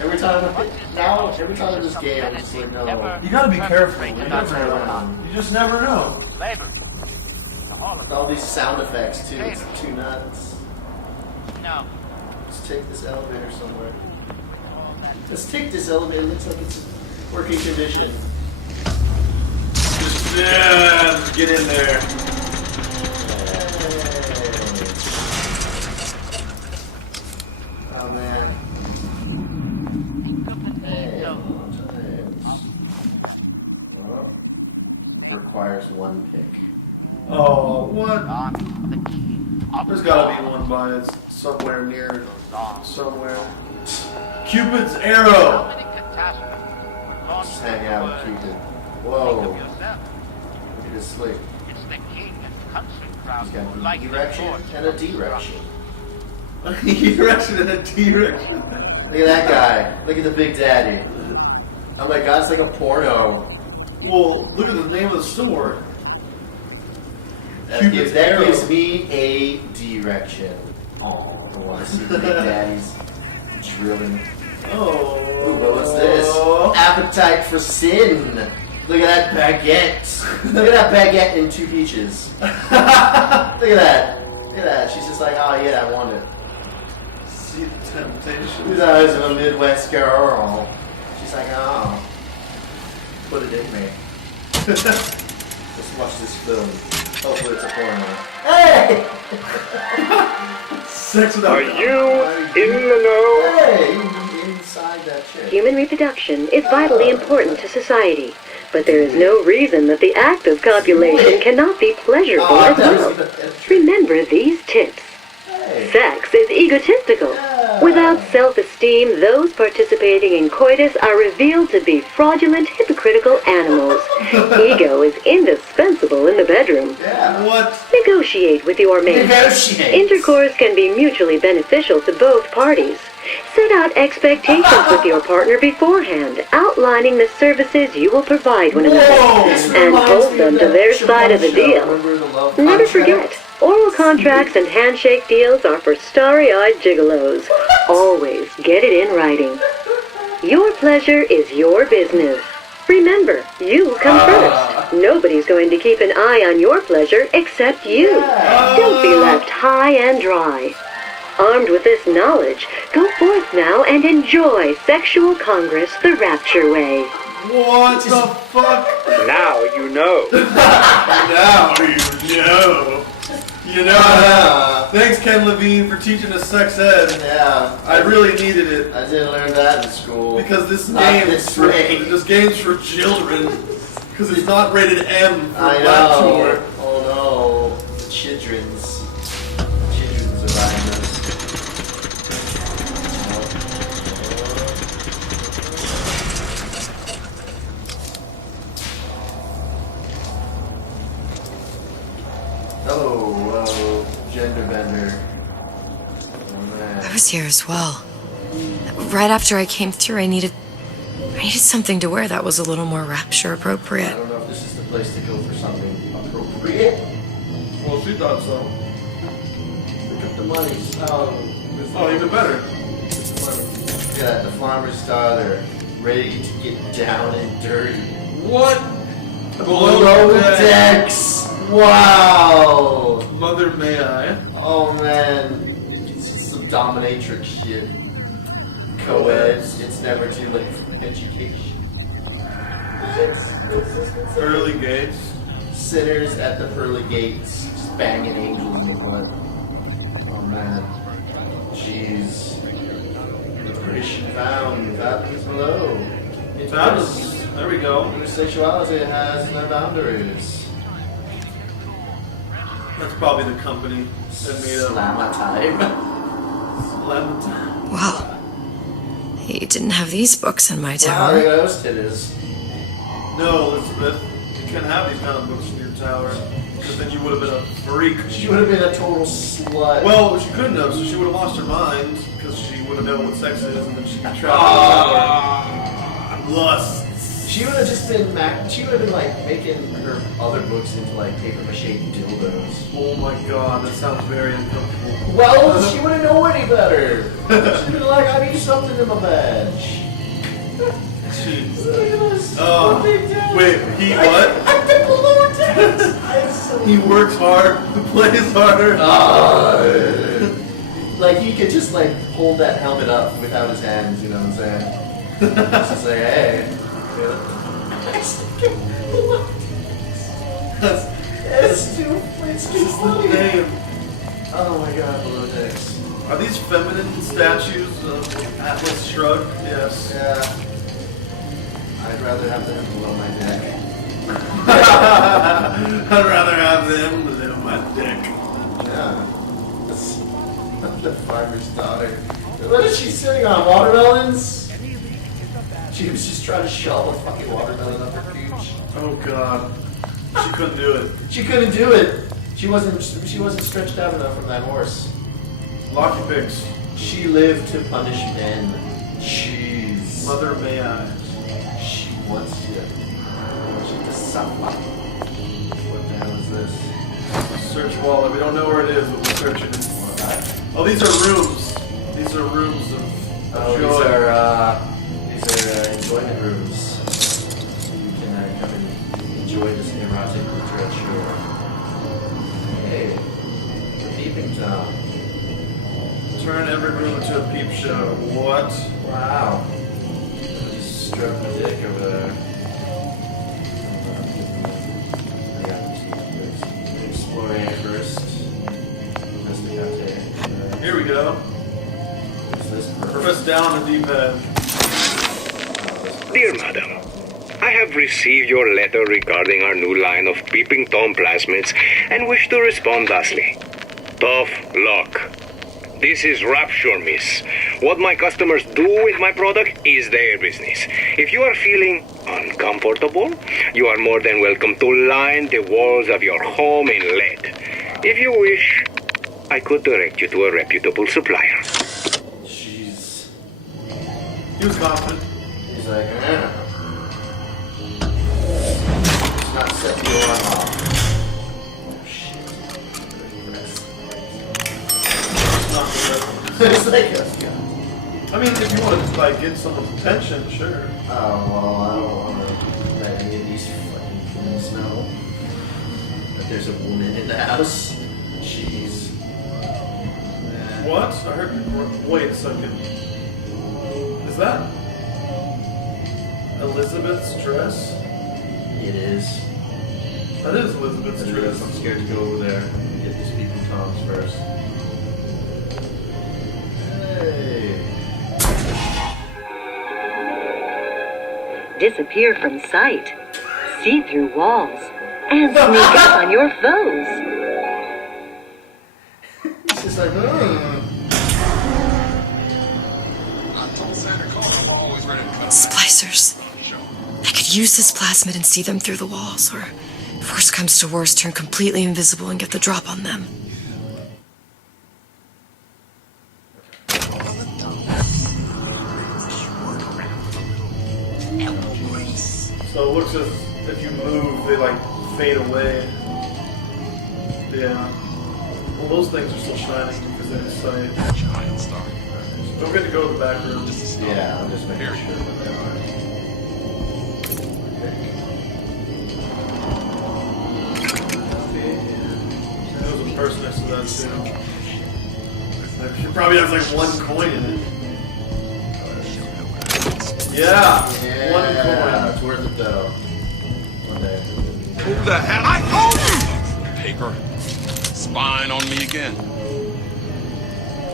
Every time in this game, I'm just like, no. You gotta be careful. You just never know. All these sound effects, too. It's too nuts. No. Let's take this elevator somewhere. Let's take this elevator. It looks like it's in working condition. Yeah, get in there. Oh man. Hey, well, requires one pick. Oh, what? There's gotta be one by it somewhere near somewhere. Cupid's arrow. Just hang out with Cupid. Whoa. Look at his sleep. He's got an erection and a direction. Erection and a direction. Look at that guy. Look at the Big Daddy. Oh my god, it's like a porno. Well, look at the name of the store. That gives me a direction. Oh, I want to see the Big Daddy's drilling. Oh. Ooh, but what's this? Appetite for sin. Look at that baguette. Look at that baguette and 2 peaches. Look at that. Look at that. She's just like, oh yeah, I want it. See the temptation. These eyes of a Midwest girl. She's like, oh. Put it in me. Let's watch this film. Hopefully it's a porno. Hey! Sex without Are you in the know? Hey! Inside that chick. Human reproduction is vitally important to society, but there is no reason that the act of copulation cannot be pleasurable as well. Remember these tips. Sex is egotistical. Without self-esteem, those participating in coitus are revealed to be fraudulent, hypocritical animals. Ego is indispensable in the bedroom. What? Negotiate with your mate. Intercourse can be mutually beneficial to both parties. Set out expectations with your partner beforehand, outlining the services you will provide one another, and hold them to their side of the deal. Never forget, oral contracts and handshake deals are for starry-eyed gigolos. Always get it in writing. Your pleasure is your business. Remember, you come first. Nobody's going to keep an eye on your pleasure except you. Don't be left high and dry. Armed with this knowledge, go forth now and enjoy Sexual Congress the Rapture way. What the fuck? Now you know. Now you know. You know. Thanks, Ken Levine, for teaching us sex ed. Yeah. I really needed it. I didn't learn that in school. Because this game's for children. Because it's not rated M for mature. Oh no. Children's around us. Oh, gender bender. Oh, man. I was here as well. Right after I came through, I needed something to wear that was a little more rapture I appropriate. don't know if this is the place to go for something appropriate. Well, she thought so. Pick up the money. Oh, even better. Yeah, the farmer's daughter, ready to get down and dirty. What? Below decks. Wow. Mother, may I? Oh man, it's some dominatrix shit. Co-eds, it's never too late for education. Pearly gates. Sinners at the pearly gates, just banging angels in the blood. Oh man, jeez. The Christian found that is below. There we go. Your sexuality has no boundaries. That's probably the company that made up. Slamma time. Slamma time. Wow. He didn't have these books in my Wow, tower. look at those titties. No, Elizabeth, you can't have these kind of books in your tower, because then you would have been a freak. She would have been a total slut. Well, she couldn't have, so she would have lost her mind, because she would have known what sex is, and then she'd be trapped in the tower. Lust. She would have just been she would have been like making her other books into like paper mache dildos. Oh my god, that sounds very uncomfortable. Well, she wouldn't know any better. She'd been like, I need something in my badge. Jeez. Look at this. Wait, he what? I think below decks. He works hard, plays harder. Like he could just like hold that helmet up without his hands, you know what I'm saying? Just say, hey. It's too funny. Oh my god, below decks. Are these feminine statues of Atlas Shrugged? Yes. Yeah. I'd rather have them below my deck. I'd rather have them below my deck. Yeah. That's the farmer's daughter. What is she sitting on? Watermelons? She was just trying to shove a fucking watermelon up her gooch. Oh god. She couldn't do it. She couldn't do it. She wasn't stretched out enough from that horse. Locky picks. She lived to punish men. Jeez. Mother, may I? She wants you. She to suffer. What the hell is this? Search wallet. We don't know where it is, but we're searching it. Oh, these are rooms. These are rooms of joy. These are enjoyment rooms. You can come and enjoy this erotic literature. Hey, the peeping Tom. Turn every room into a peep show. What? Wow. Just stroke my dick over there. Exploring first. Here we go. What's this? Press down on the D-pad. Dear Madam, I have received your letter regarding our new line of Peeping Tom plasmids and wish to respond thusly. Tough luck. This is Rapture, miss. What my customers do with my product is their business. If you are feeling uncomfortable, you are more than welcome to line the walls of your home in lead. If you wish, I could direct you to a reputable supplier. Jeez. He was confident. He's like, It's not set the alarm off. Oh shit. It's like I mean, if you want to like get someone's attention, sure. Oh well, I don't want to let any of these fucking things know that there's a woman in the house. Jeez. What? I heard people. Wait a second. Is that Elizabeth's dress? It is. That is Elizabeth's dress. I'm scared to go over there and get these people Toms first. Hey. Disappear from sight, see through walls, and sneak up on your foes. It's just like, Splicers. I could use this plasmid and see them through the walls, or If worst comes to worst, turn completely invisible and get the drop on them. So it looks as if you move, they like fade away. Yeah. Well, those things are still shining because they're in sight. Giant star. Don't forget to go to the back room. Yeah, I'm just making sure what they are. There was a person next to that too. She probably has like one coin in it. Yeah, one coin. It's worth it though. One day. Who the hell? I told you! Paper. Spying on me again.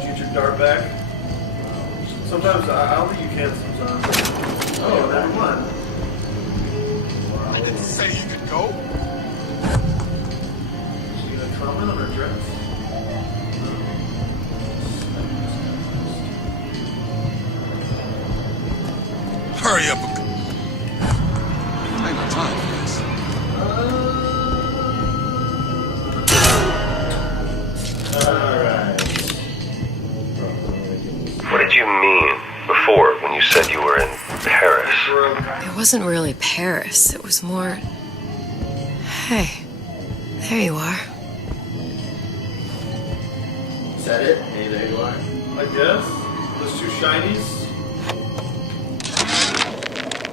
Shoot your dart back. Sometimes, I don't think you can sometimes. Oh, never mind. I didn't say you could go. She gonna comment on her dress? Hurry up. Ain't no time for this. Alright. What did you mean before when you said you were in Paris? It wasn't really Paris. It was more... Hey, there you are. Is that it? Hey, there you are. I guess. Those two shinies.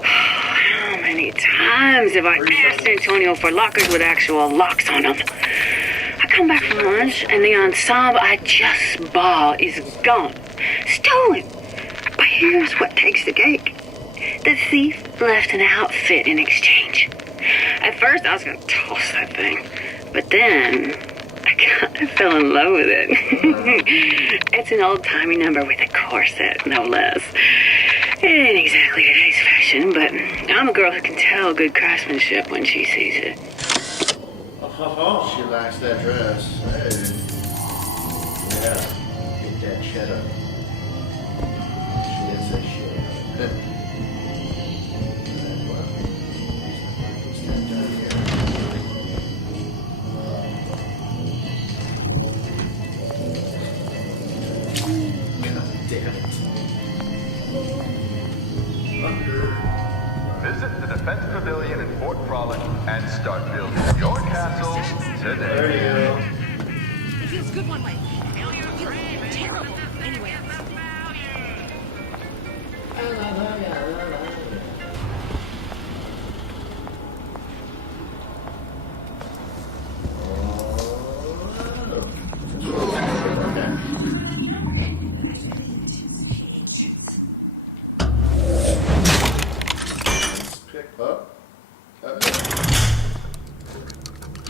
How many times have I asked Antonio for lockers with actual locks on them? I come back from lunch and the ensemble I just bought is gone. Stolen. But here's what takes the cake. The thief left an outfit in exchange. At first I was going to toss that thing. But then I kind of fell in love with it. It's an old-timey number with a corset, no less. It ain't exactly today's fashion, but I'm a girl who can tell good craftsmanship when she sees it. She likes that dress. Hey. Yeah. Get that cheddar. She did say shit. Visit the Defense Pavilion in Fort Frolic and start building your castle today. There you go. It feels good one way. It feels terrible anyway.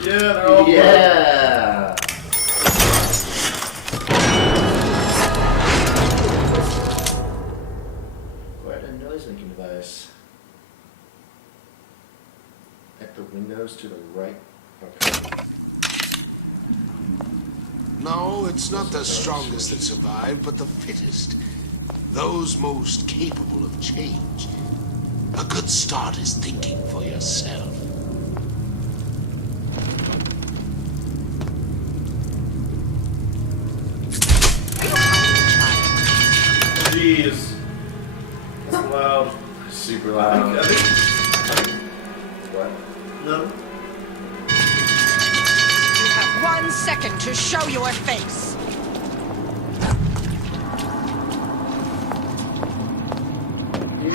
Yeah, they're all yeah. Quite a noise-making device. At the windows to the right. Okay. No, it's not the strongest that survive, but the fittest. Those most capable of change. A good start is thinking for yourself. Jeez. That's loud. Super loud. I think... What? No. You have 1 second to show your face.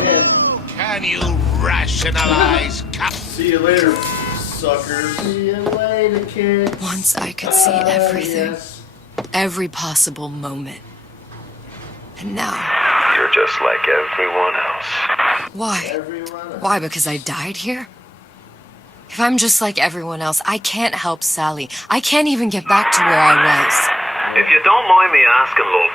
Yeah. Can you rationalize? See you later, suckers. See you later, kids. Once I could see everything. Yes. Every possible moment. And now... You're just like everyone else. Why? Why, because I died here? If I'm just like everyone else, I can't help Sally. I can't even get back to where I was. If you don't mind me asking, love,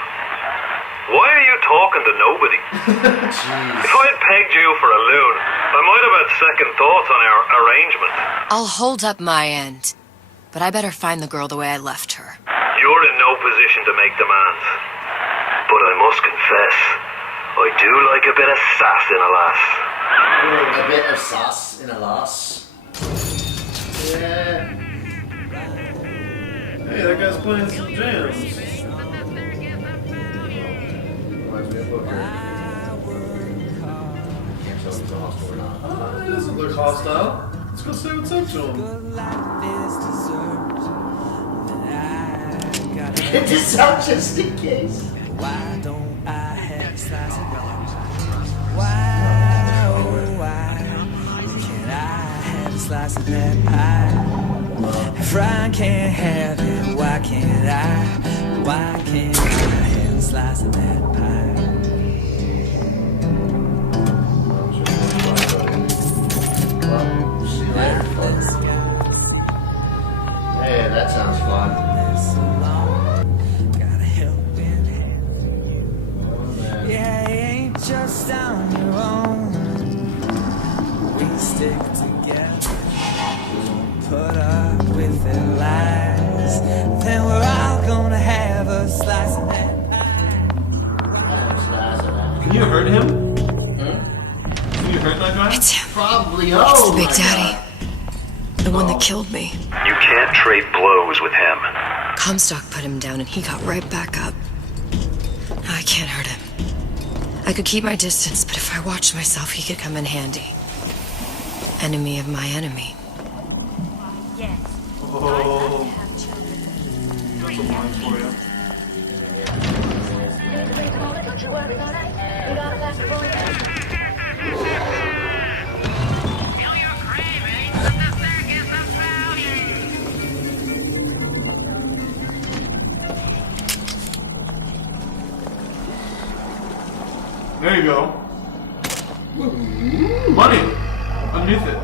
why are you talking to nobody? If I had pegged you for a loon, I might have had second thoughts on our arrangement. I'll hold up my end. But I better find the girl the way I left her. You're in no position to make demands. But I must confess, I do like a bit of sass in a lass. A bit of sauce in a loss. Yeah. Hey, that guy's playing some jams. Reminds me of Booker. Can't tell if he's hostile or not. It doesn't look hostile. Let's go say what's up to him. Get this out just in case. Why don't I have a slice of God? Why, oh why can't I have a slice of that pie? If I can't have it, why can't I? Why can't I have a slice of that pie? Well, see you later, fucker. Hey, that sounds fun. Yeah, it ain't just on your own. We stick together, put up with their lies. Then we're all gonna have a slice of that pie. Can you hurt him? Can you hurt that guy? It's him. Probably. It's Oh, the Big my Daddy. God. The one that killed me. You can't trade blows with him. Comstock put him down and he got right back up. Now I can't hurt him. I could keep my distance, but if I watched myself, he could come in handy. Enemy of my enemy. Yes. Oh. That's a line for you. Don't you worry about it. We got a pass for you. Feel your cravings in the circus of value. There you go. Money! Underneath it.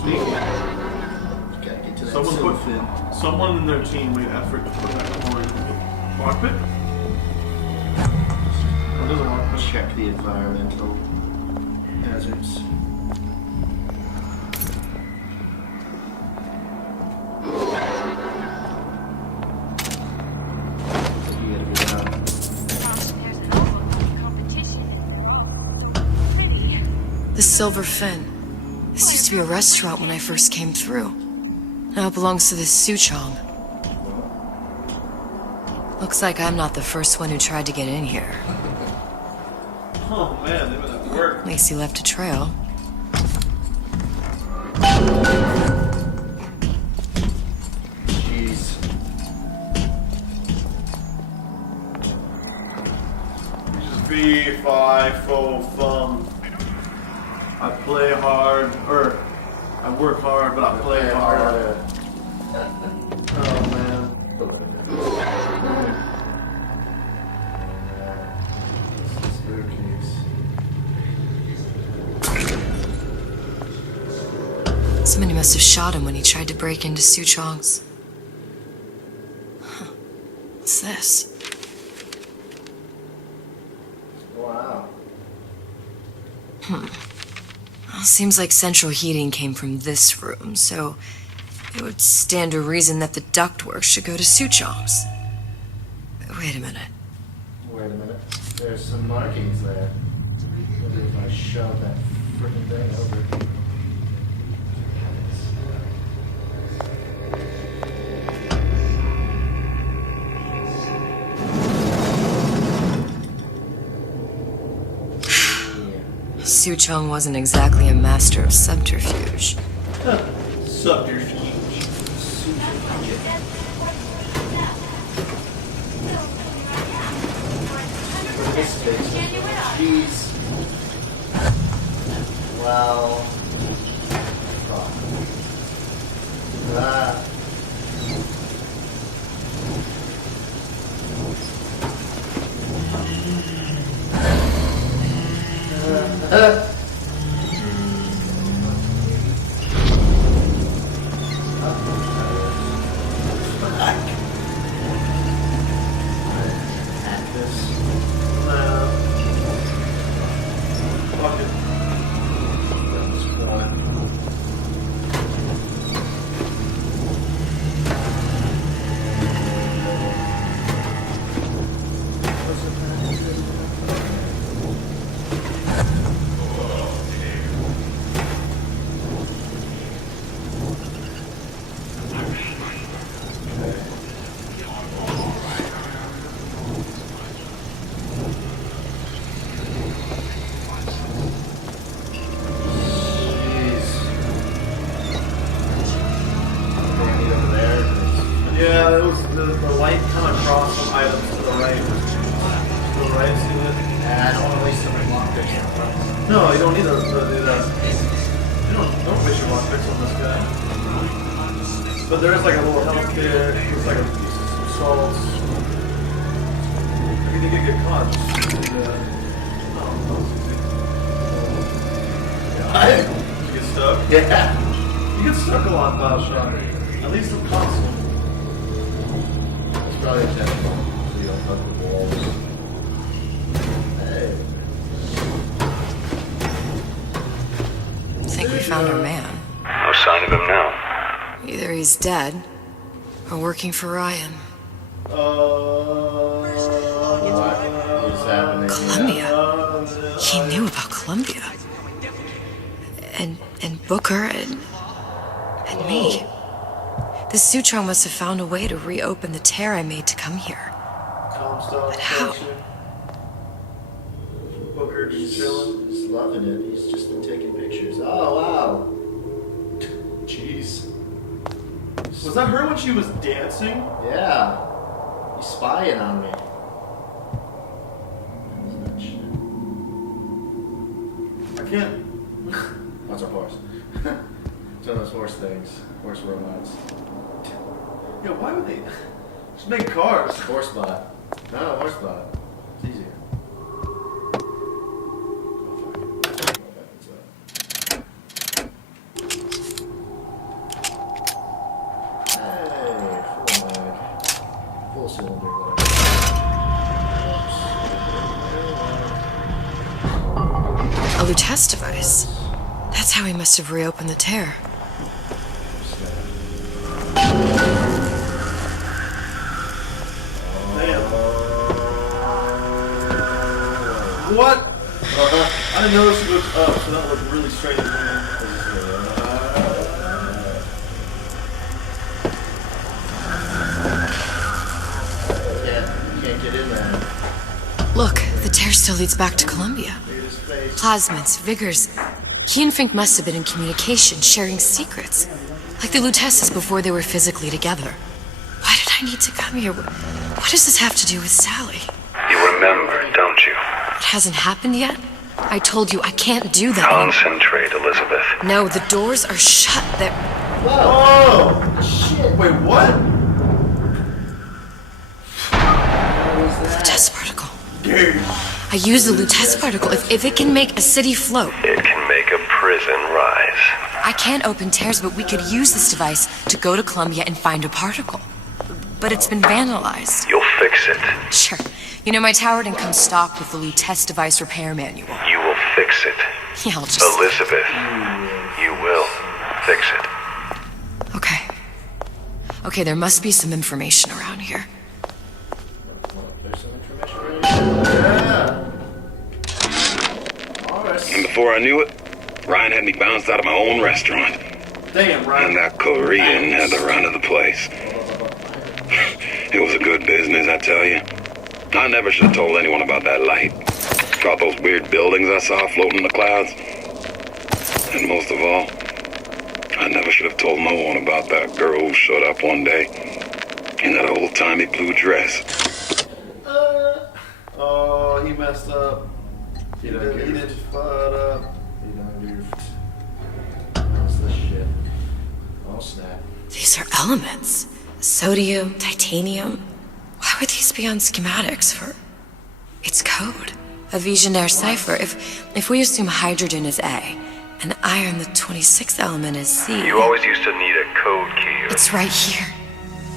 Sneak. Gotta get to that Someone silver put fin. someone in their team made effort to put that core in the cockpit. It doesn't work. Check the environmental hazards. The Silver Fin. This used to be a restaurant when I first came through. Now it belongs to this Suchong. Looks like I'm not the first one who tried to get in here. Oh man, they've been at work. At least he left a trail. Jeez. Just be fi fo fum. I play hard, or I work hard, but I play hard. Oh man. Somebody must have shot him when he tried to break into Suchong's. Huh. What's this? Wow. Well, seems like central heating came from this room, so it would stand to reason that the ductwork should go to Suchong's. Wait a minute. Wait a minute. There's some markings there. Maybe if I shove that freaking thing over. Suchong wasn't exactly a master of subterfuge. Subterfuge. Jeez. Wow. Ah. the light come across some items to the right. To the right, see that? I don't want to waste so many lockpicks. No, you don't need to do that. You don't waste your lockpicks on this guy. But there is like a little health there. There's like a piece of some salts. I mean, you can get caught. You get stuck? Yeah. You get stuck a lot in BioShock. At least in console. It's probably intentional. So you don't hug the walls. Hey. I think we found our man. No sign of him now. Either he's dead, or working for Ryan. Columbia. He knew about Columbia. And Booker and me. The Sutro must have found a way to reopen the tear I made to come here. But how? Booker just chilling. He's loving it. He's just been taking pictures. Oh, wow. Jeez. Was that her when she was dancing? Yeah. He's spying on me. I can't. That's a horse. It's one of those horse things. Horse robots. Yeah, why would they just make cars? Horse bot. No, horse bot. It's easier. Full cylinder, A Lutece device. That's how he must have reopened the tear. What? I didn't notice it was up, so that looked really straight at me. Can't get in there. Look, the tear still leads back to Columbia. Plasmids, Vigors. He and Fink must have been in communication, sharing secrets. Like the Luteces before they were physically together. Why did I need to come here? What does this have to do with Sally? You remember, don't you? It hasn't happened yet? I told you I can't do that. Concentrate, Elizabeth. No, the doors are shut. They're... Whoa! Shit. Wait, what? Lutece particle. I use the Lutece particle. If it can make a city float. It can make a prison rise. I can't open tears, but we could use this device to go to Columbia and find a particle. But it's been vandalized. You'll fix it. Sure. You know, my tower didn't come stocked with the Lutece device repair manual. You will fix it. Yeah, I'll just... Elizabeth, you will fix it. Okay. Okay, there must be some information around here. And before I knew it, Ryan had me bounced out of my own restaurant. Damn, Ryan. And that Korean had the run of the place. It was a good business, I tell you. I never should have told anyone about that light. About those weird buildings I saw floating in the clouds. And most of all, I never should have told no one about that girl who showed up one day in that old-timey blue dress. Oh, he messed up. He did fuck up. He done goofed. What's this shit? Oh, snap. These are elements. Sodium, titanium. Why would these be on schematics for... It's code. A Visionaire cipher. If we assume hydrogen is A, and iron, the 26th element, is C... You always used to need a code key. It's right here.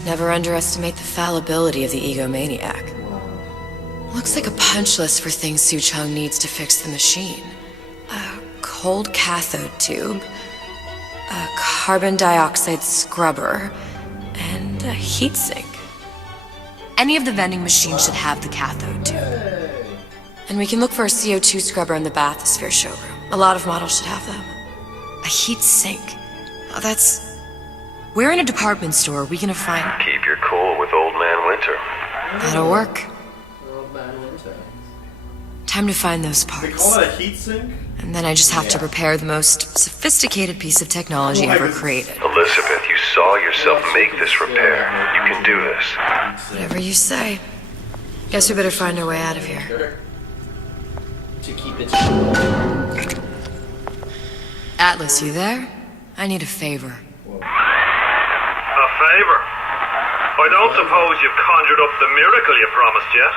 Never underestimate the fallibility of the egomaniac. Looks like a punch list for things Su Chong needs to fix the machine. A cold cathode tube, a carbon dioxide scrubber, and a heatsink. Any of the vending machines should have the cathode tube. And we can look for a CO2 scrubber in the bathysphere showroom. A lot of models should have them. A heat sink. Oh, that's... Where in a department store are we gonna find... Keep your cool with Old Man Winter. That'll work. Old Man Winter. Time to find those They parts. call it a heat sink? And then I just have to repair the most sophisticated piece of technology ever created. Elizabeth, you saw yourself make this repair. You can do this. Whatever you say. Guess we better find our way out of here. To keep it. Atlas, you there? I need a favor. A favor? I don't suppose you've conjured up the miracle you promised yet?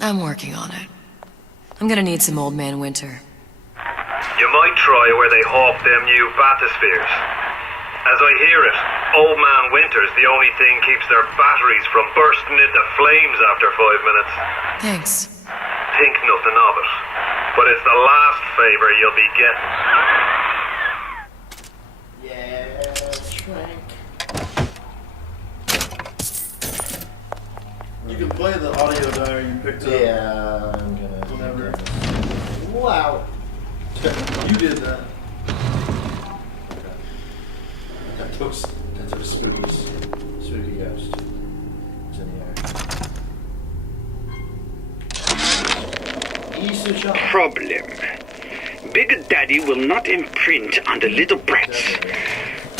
I'm working on it. I'm gonna need some Old Man Winter. You might try where they hawk them new bathyspheres. As I hear it, Old Man Winter's the only thing keeps their batteries from bursting into flames after 5 minutes. Thanks. Think nothing of it. But it's the last favor you'll be getting. Yeah, Trank. You can play the audio diary you picked up. Yeah, I'm gonna. Whenever. Wow. You did that. That took spooky ghost. It's in the air. Problem. Big Daddy will not imprint on the little brats.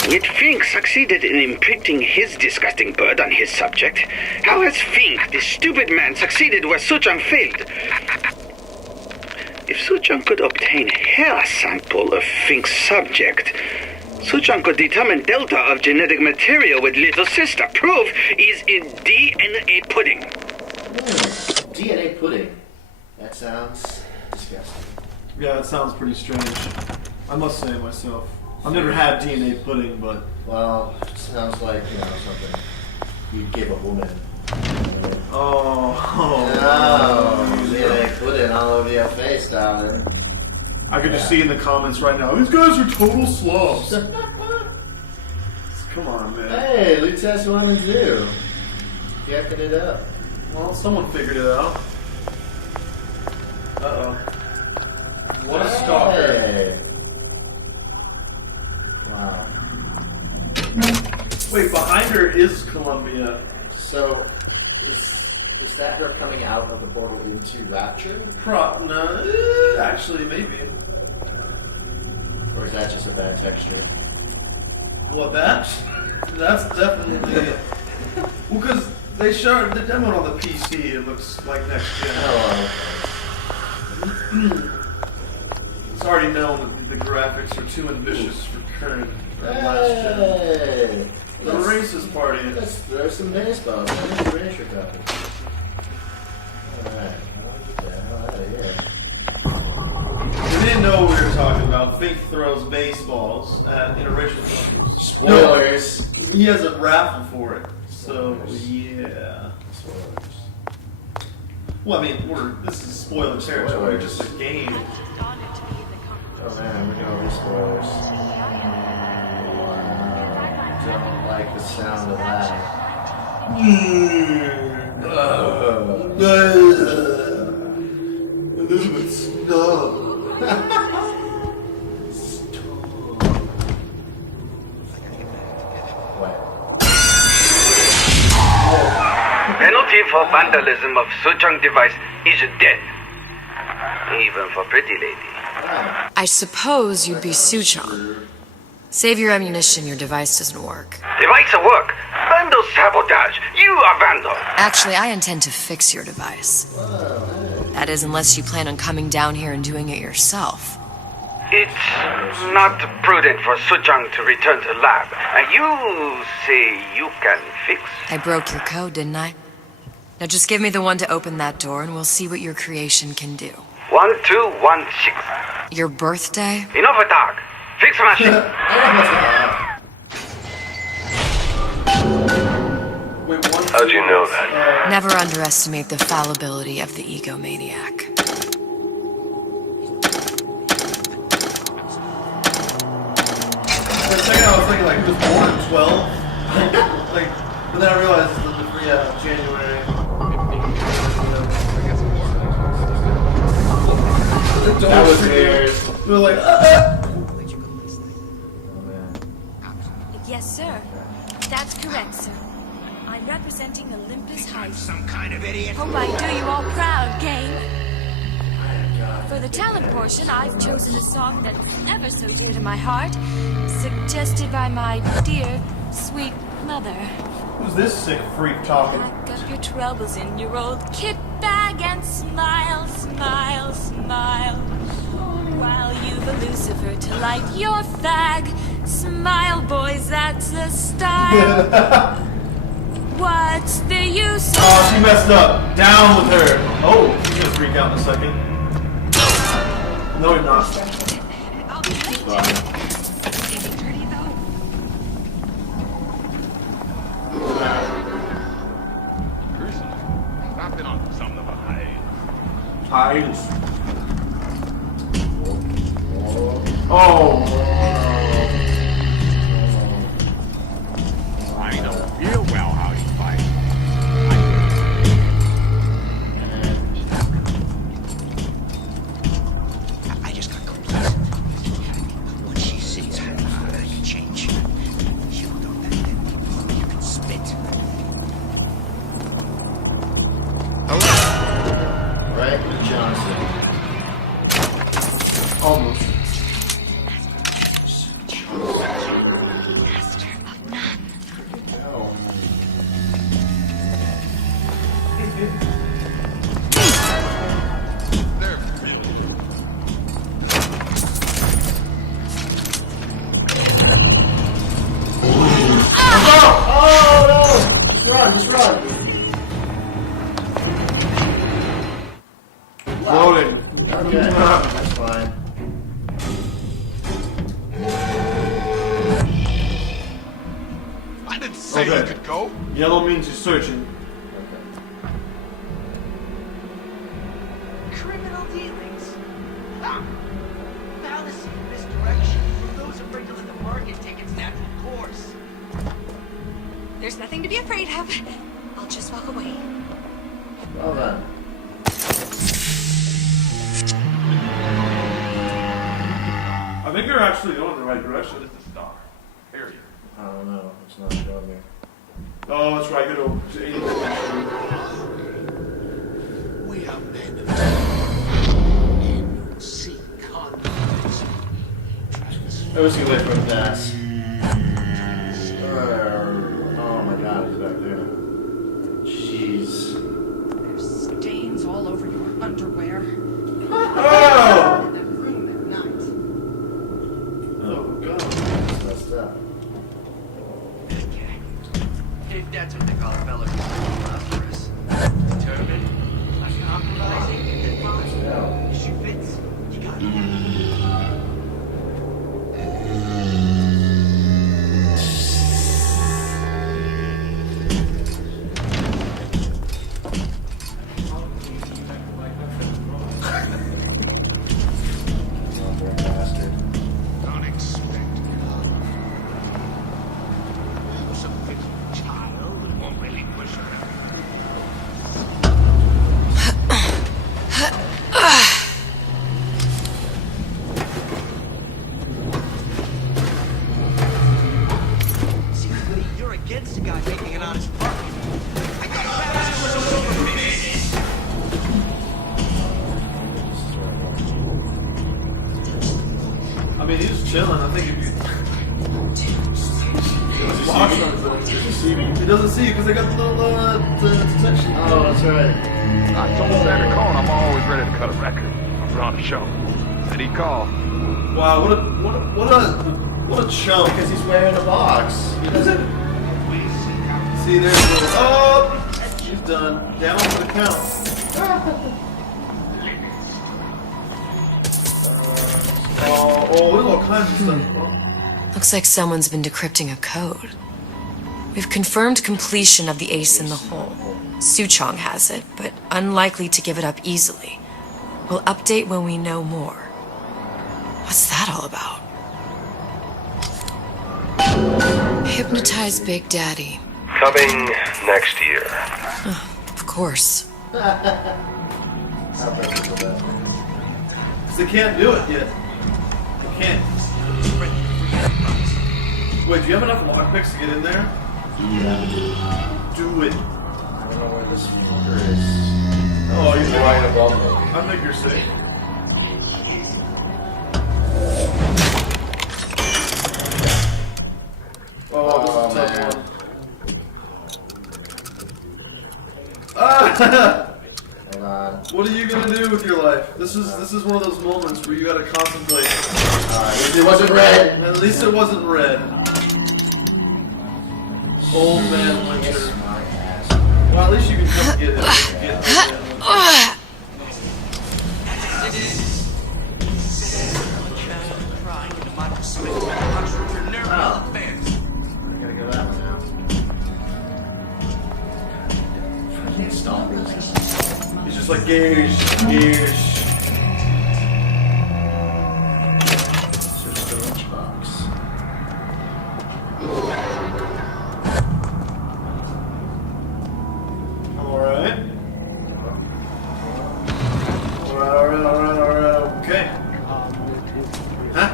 Yet Fink succeeded in imprinting his disgusting bird on his subject. How has Fink, this stupid man, succeeded where Suchong failed? If Suchong could obtain hair sample of Fink's subject, Suchong could determine delta of genetic material with little sister. Proof is in DNA pudding. DNA pudding. That sounds disgusting. Yeah, that sounds pretty strange. I must say myself. I've never had DNA pudding, but... Well, it sounds like, something you'd give a woman. Oh, DNA pudding all over your face, darling. I could just see in the comments right now, these guys are total slobs. Come on, man. Hey, Luke has one to do. Yucking it up. Well, someone figured it out. Uh-oh. What a stalker. Wow. Wait, behind her is Columbia. So, is that her coming out of the portal into Rapture? No, actually, maybe. Or is that just a bad texture? Well, that's definitely... Well, because they showed the demo on the PC, it looks like next gen. Oh, It's already known that the graphics are too ambitious for current last gen. The racist party. Let's throw some baseballs. Let's erase your copy. Alright, I'll get the hell out of here. We didn't know what we were talking about. Fink throws baseballs at interracial countries. Spoilers! No, he has a raffle for it. So, yeah. Spoilers. Well, I mean, this is spoiler territory, just a game. Oh man, we're gonna be spoilers. Don't like the sound of that. Elizabeth, stop. Penalty for vandalism of Suchong device is death. Even for pretty lady. I suppose you'd be Suchong. Save your ammunition, your device doesn't work. Device at work. Vandal sabotage. You are vandal. Actually, I intend to fix your device. That is, unless you plan on coming down here and doing it yourself. It's not prudent for Suchong to return to lab. And you say you can fix? I broke your code, didn't I? Now just give me the one to open that door and we'll see what your creation can do. 1216. Your birthday? Enough of talk. Fix machine. How'd you know that? Never underestimate the fallibility of the egomaniac. For a second I was thinking like he was born in 12. But then I realized that January. That was weird. We were like, Yes, sir. That's correct, sir. I'm representing Olympus Heights. Some kind of idiot. Hope I do you all proud, gang. God, For the talent portion, I've chosen a song that's ever so dear to my heart, suggested by my dear, sweet mother. Who's this sick freak talking? Pack up your troubles in your old kit bag and smile, smile, smile. While you've a Lucifer to light your fag. Smile, boys, that's the style. What's the use? Oh, she messed up. Down with her. Oh, she's gonna freak out in a second. No, you're not. I'll be late. I've been on something of a Hides. Oh. I know real well how you fight. I just got complacent. When she sees how I can change, she will know that then you can spit. Hello. Frank Johnson. Almost. Just run. Loading. Okay, that's fine. I didn't say you could go. Yellow means you're searching. Criminal dealings. Fallacy and misdirection for those afraid to let the market take its natural course. There's nothing to be afraid of. I'll just walk away. Well then. I think you're actually going in the right direction. It's the star. Period. I don't know. It's not showing me. Oh, that's right. Good old Edith. We are men of in seek confidence. I was gonna wait for him to pass. Oh my god, he's back there. Jeez. There's stains all over your underwear. Oh! In that room at night. Oh god, that's messed up. If that's what they call a fellow who's prosperous. Determined, uncompromising, and fine. Issue fits. You got it. I mean, he's chilling. I think if you... He doesn't see you because they got the little detection. Oh, that's right. I told Santa Claus I'm always ready to cut a record. I'm on a show. And he called. Wow, what a chump. Because he's wearing a box. He doesn't... See, there's a little... Oh! She's done. Down for the count. Oh, there's all kinds of stuff. Looks like someone's been decrypting a code. We've confirmed completion of the ace in the hole. Suchong has it, but unlikely to give it up easily. We'll update when we know more. What's that all about? Hypnotize Big Daddy. Coming next year. Of course. They can't do it yet. They can't. Wait, do you have enough lockpicks to get in there? Yeah. Do it. I don't know where this fucker is. Oh, he's right above me. I think you're safe. Hold on. What are you gonna do with your life? This is one of those moments where you gotta contemplate. At least it wasn't red. At least it wasn't red. Old man Winter. Well, at least you can come get it. Oh. I gotta go that one now. I can't stop this. He's just like gauge. Search the lunchbox. Alright. Okay. Huh?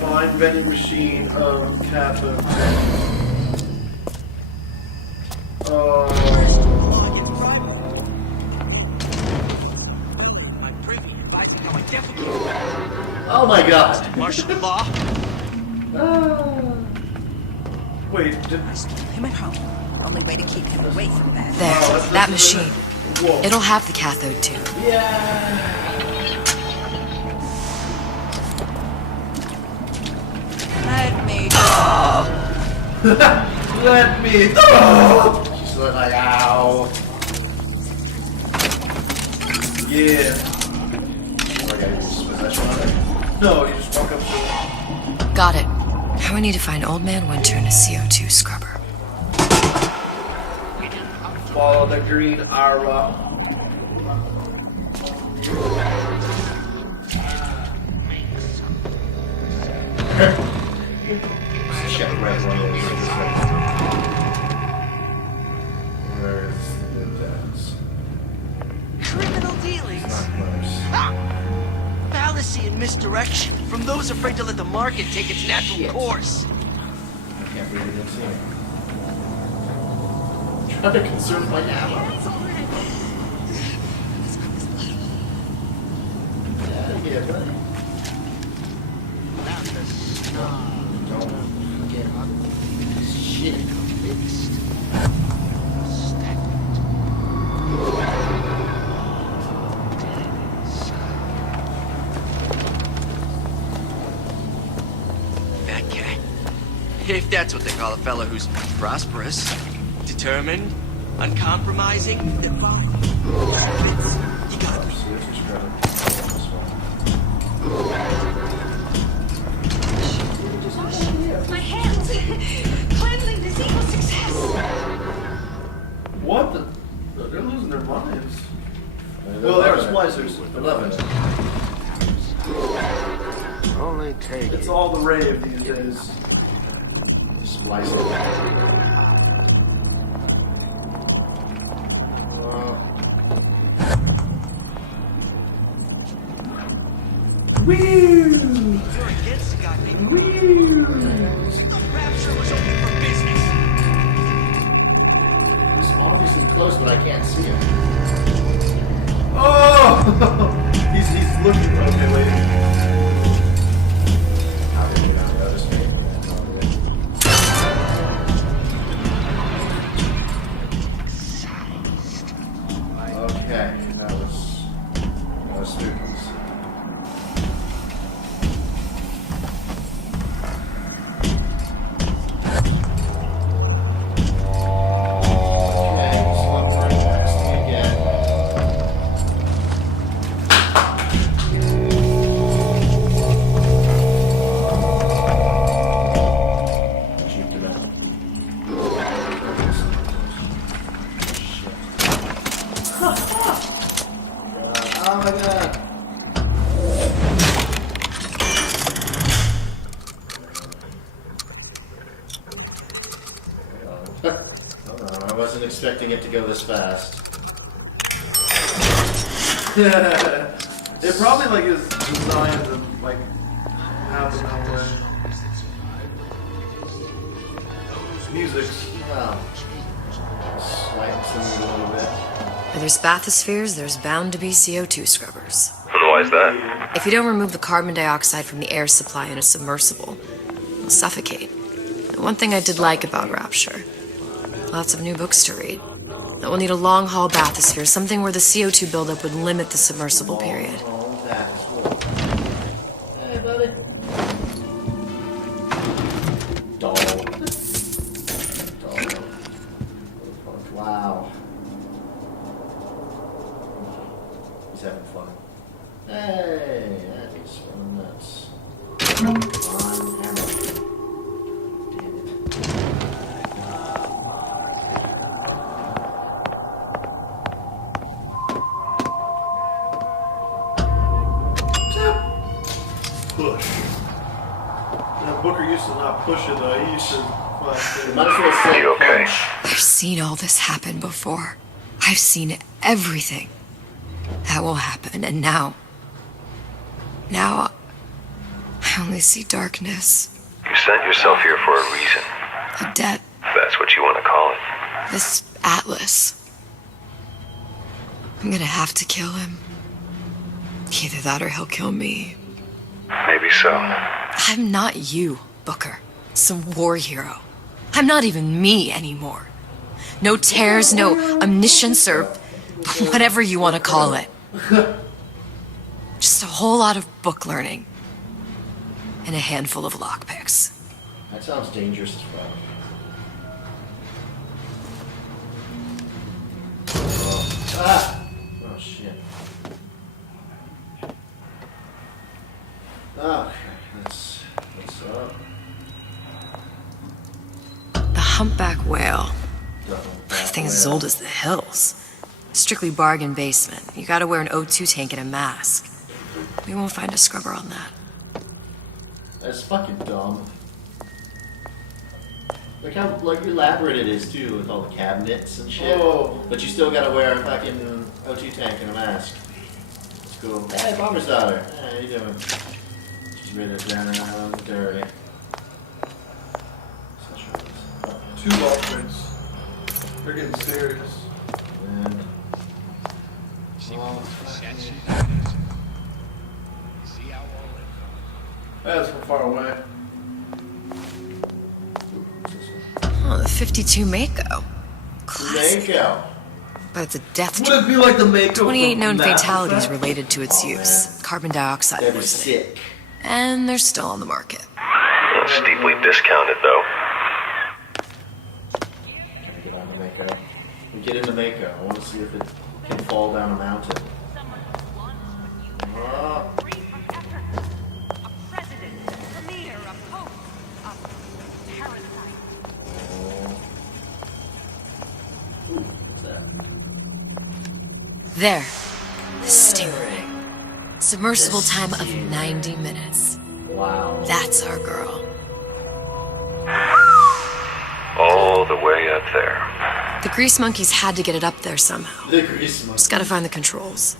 Find vending machine of cathode. Oh my god. Martial law? Wait, I stole him at home. Only way to keep him away from that. There, that machine. Whoa. It'll have the cathode too. Let me Let me She's like, ow. Yeah. Oh, I gotta use special on it. No, you just walk up to it. Got it. Now I need to find Old Man Winter and a CO2 scrubber. Follow the green arrow. Check red one. Where's the deaths? Criminal dealings. Not close. Fallacy and misdirection from those afraid to let the market take its natural course. I can't read it and see it. I'm trying to conserve my ammo. Yeah, buddy. Don't get shit fixed. Fat cat. If that's what they call a fellow who's prosperous, determined, uncompromising, divine. Spitz, you gotta be. My hands! Cleansing disease equals success! What the? They're losing their minds. Well, they're splicers. They're loving it. Only take It's all the rave these days. Splice it. Woo! You're against the guy, baby. Woo! Rapture was open for business. It's obviously close, but I can't see him. Oh! he's looking. Okay, wait. How did you not notice me? Okay, that was spookies. Expecting it to go this fast. It probably like is designed to like have an outlet. Music. Wow. Swipes them a little bit. Where there's bathyspheres, there's bound to be CO2 scrubbers. And why is that? If you don't remove the carbon dioxide from the air supply in a submersible, you'll suffocate. And one thing I did like about Rapture, Lots of new books to read. That will need a long-haul bathysphere, something where the CO2 buildup would limit the submersible period. Hey, buddy. Doll. Wow. He's having fun. Hey, that is fun nuts. Come on, hammer. Push. Now, Booker used to not push it though. He used to. You okay? I've seen all this happen before. I've seen everything that will happen, and now I only see darkness. You sent yourself here for a reason. A debt. That's what you want to call it. This Atlas. I'm gonna have to kill him. Either that or he'll kill me. Maybe so. I'm not you, Booker. Some war hero. I'm not even me anymore. No tears, no omniscience, or whatever you want to call it. Just a whole lot of book learning. And a handful of lockpicks. That sounds dangerous as fuck. Ah! Oh shit. Okay, what's up? The humpback whale. That thing is as old as the hills. Strictly bargain basement. You gotta wear an O2 tank and a mask. We won't find a scrubber on that. That's fucking dumb. Look how elaborate it is too, with all the cabinets and shit. Oh. But you still gotta wear a fucking O2 tank and a mask. It's cool. Hey, Bomber's daughter. Hey, how you doing? She's ready to drown around dirty. Two offense. They're getting serious. And that's from far away. Oh, the 52 Mako. Classic. Mako. But it's a death Would it be like the Mako? 28 known from Mass fatalities Effect? related to its use. Carbon dioxide That'd be poisoning. sick. And they're still on the market. Steeply discounted, though. Get on the Mako. We get in the Mako. I want to see if it can fall down a mountain. Oh. There. The Stingray. Submersible time of 90 minutes. Wow. That's our girl. All the way up there. The grease monkeys had to get it up there somehow. The grease monkeys. Just gotta find the controls.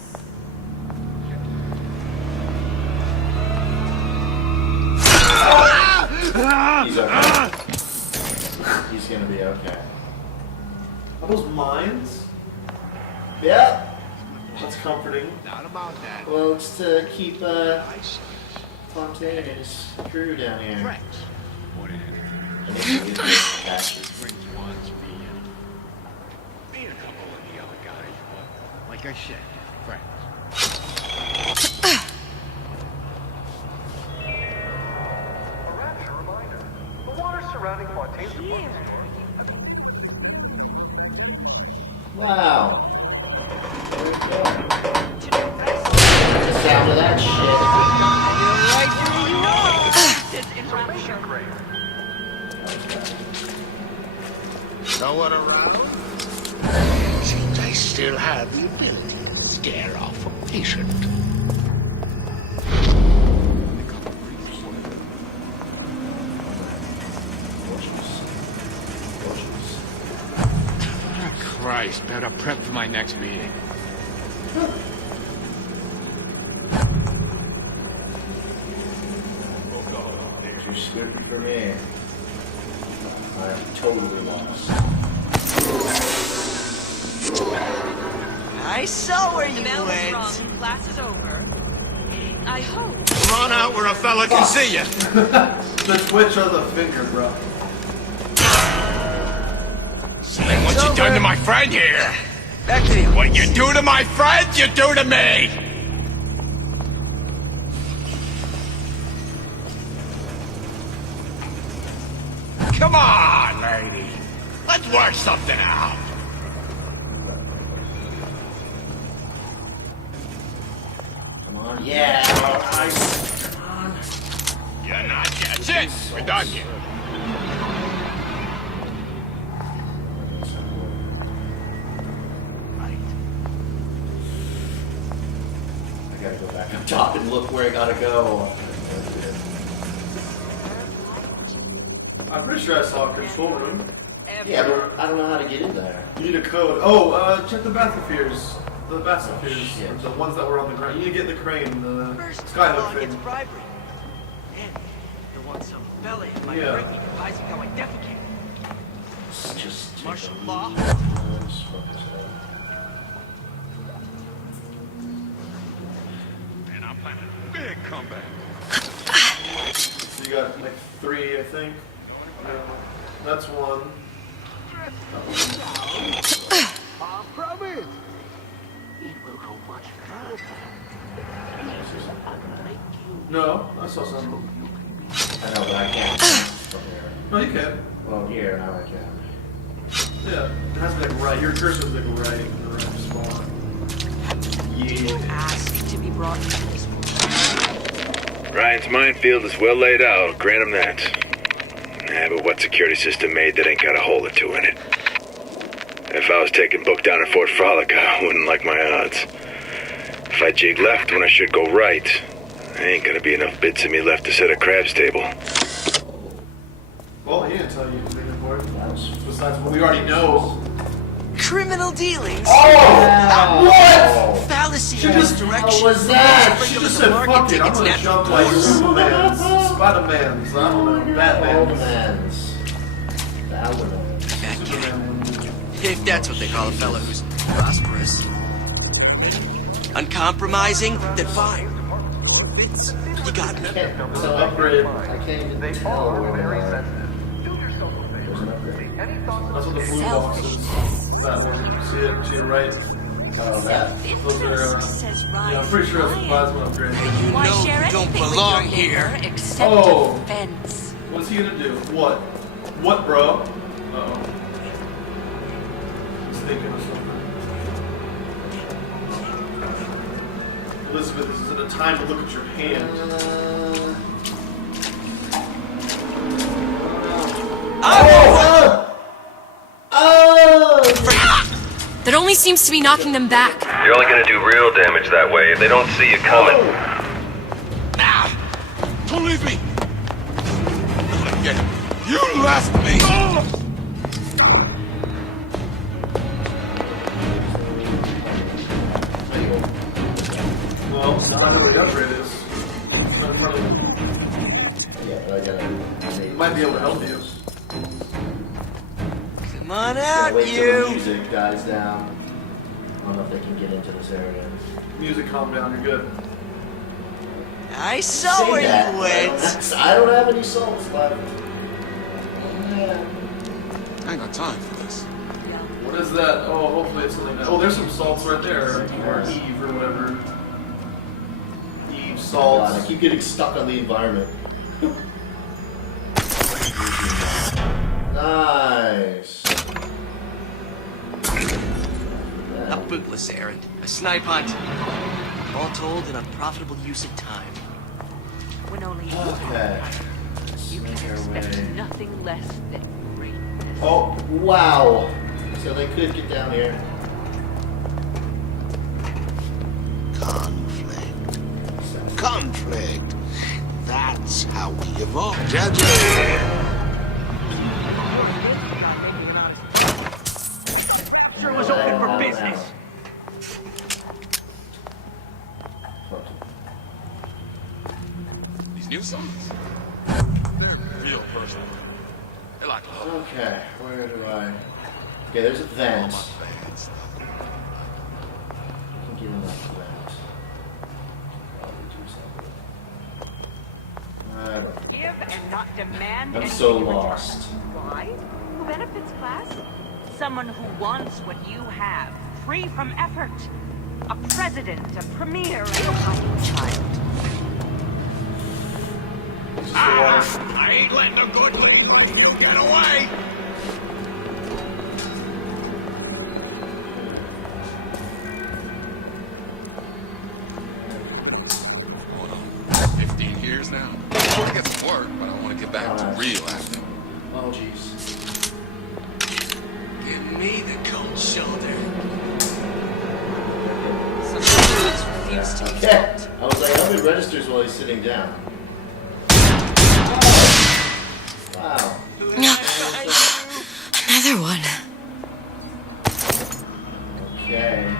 He's okay. He's gonna be okay. Are those mines? Yeah. That's comforting. Well, it's to keep Fontaine's crew down here. Like I said, friends. The water surrounding Fontaine's department Wow. There we go. The sound of that shit. No one around? Seems I still have the ability to scare off a patient. Christ, better prep for my next meeting. Too spooky for me. I'm totally lost. I saw where you went. Class is over. I hope. Come on out where a fella can see you. The twitch of the finger, bro. See doing to my friend here? Back to the office. What you do to my friend, you do to me! Come on, lady. Let's work something out. Come on. Yeah. Nice. Come on. You're not. That's it. We're done here. I gotta go back up top and look where I gotta go. I'm pretty sure I saw a control room. Yeah, but I don't know how to get in there. You need a code. Oh, check the bathyspheres. The bathyspheres. The ones that were on the ground. You need to get in the crane, the skyhook thing. bribery. And there wants some fella in my Yeah. ring advising how I defecate. Just martial law. And I'm planning a big comeback. So you got like 3, I think. That's one. Promise. No, I saw some. I know, but I can't. From here. No, you can. Well, here, now I can. Yeah, it has to be like right. Your cursor's like right in the right spot. Yeah. Asked to be brought to this. Ryan's minefield is well laid out, grant him that. But what security system made that ain't got a hole or two in it? If I was taking book down at Fort Frolic, I wouldn't like my odds. If I jig left when I should go right, there ain't gonna be enough bits of me left to set a crab's table. Well, he didn't tell you anything for it. Besides what we already know. Criminal dealings. Oh! What? Fallacy She in just misdirection. was that? She Bring just up said, the market fuck it, I'm tickets, gonna net jump like force. Superman's, Spider-Man's, I don't know, Batman's. If that's what they call a fella who's prosperous. Uncompromising, then fine. Bits, you got me. So upgrade. I can't even tell where very sensitive. Do your social thing. there's an upgrade. Any thoughts That's what the blue box is. That one. See it to your right. Oh, that? Those are, yeah, I'm pretty sure that's the plasma upgrade. Why share don't anything with belong your here. neighbor except Oh. offense? What's he gonna do? What? What, bro? Uh-oh. He's thinking of something. Elizabeth, this isn't a time to look at your hand. That only seems to be knocking them back. You're only gonna do real damage that way if they don't see you coming. Don't leave me! You left me! Well, now I know where the upgrade is. Right in front of you. Yeah, but I gotta. It might be able to help you. Come on Gotta out, wait till the you. music dies down. I don't know if they can get into this area. Music calm down, you're good. I saw Say where that, you but went. I don't have any souls left. I ain't got time for this. What is that? Oh, hopefully it's something. Oh, there's some salts right there. Or Eve or whatever. Eve God, salts. I keep getting stuck on the environment. Nice. A bootless errand. A snipe hunt. All told, an unprofitable use of time. When only Okay. you can expect nothing less than greatness. Oh, wow. So they could get down here. Conflict. Conflict. That's how we evolve. Sure was open for business. These new songs? They're real personal. They're like love. Okay, where do I... Okay, there's a vent. I can get in that vent. Probably do something. I don't know. Give and not demand. I'm anything so in return. lost. Why? Who benefits class? someone who wants what you have, free from effort. A president, a premier, and a hiding child. I ain't letting the good you get away! Hold on. 15 years now. I want to get some work, but I want to get back to real acting. Oh, jeez. Give me the cold shoulder. Okay. I was like, how many registers while he's sitting down? Wow. Another one. Okay.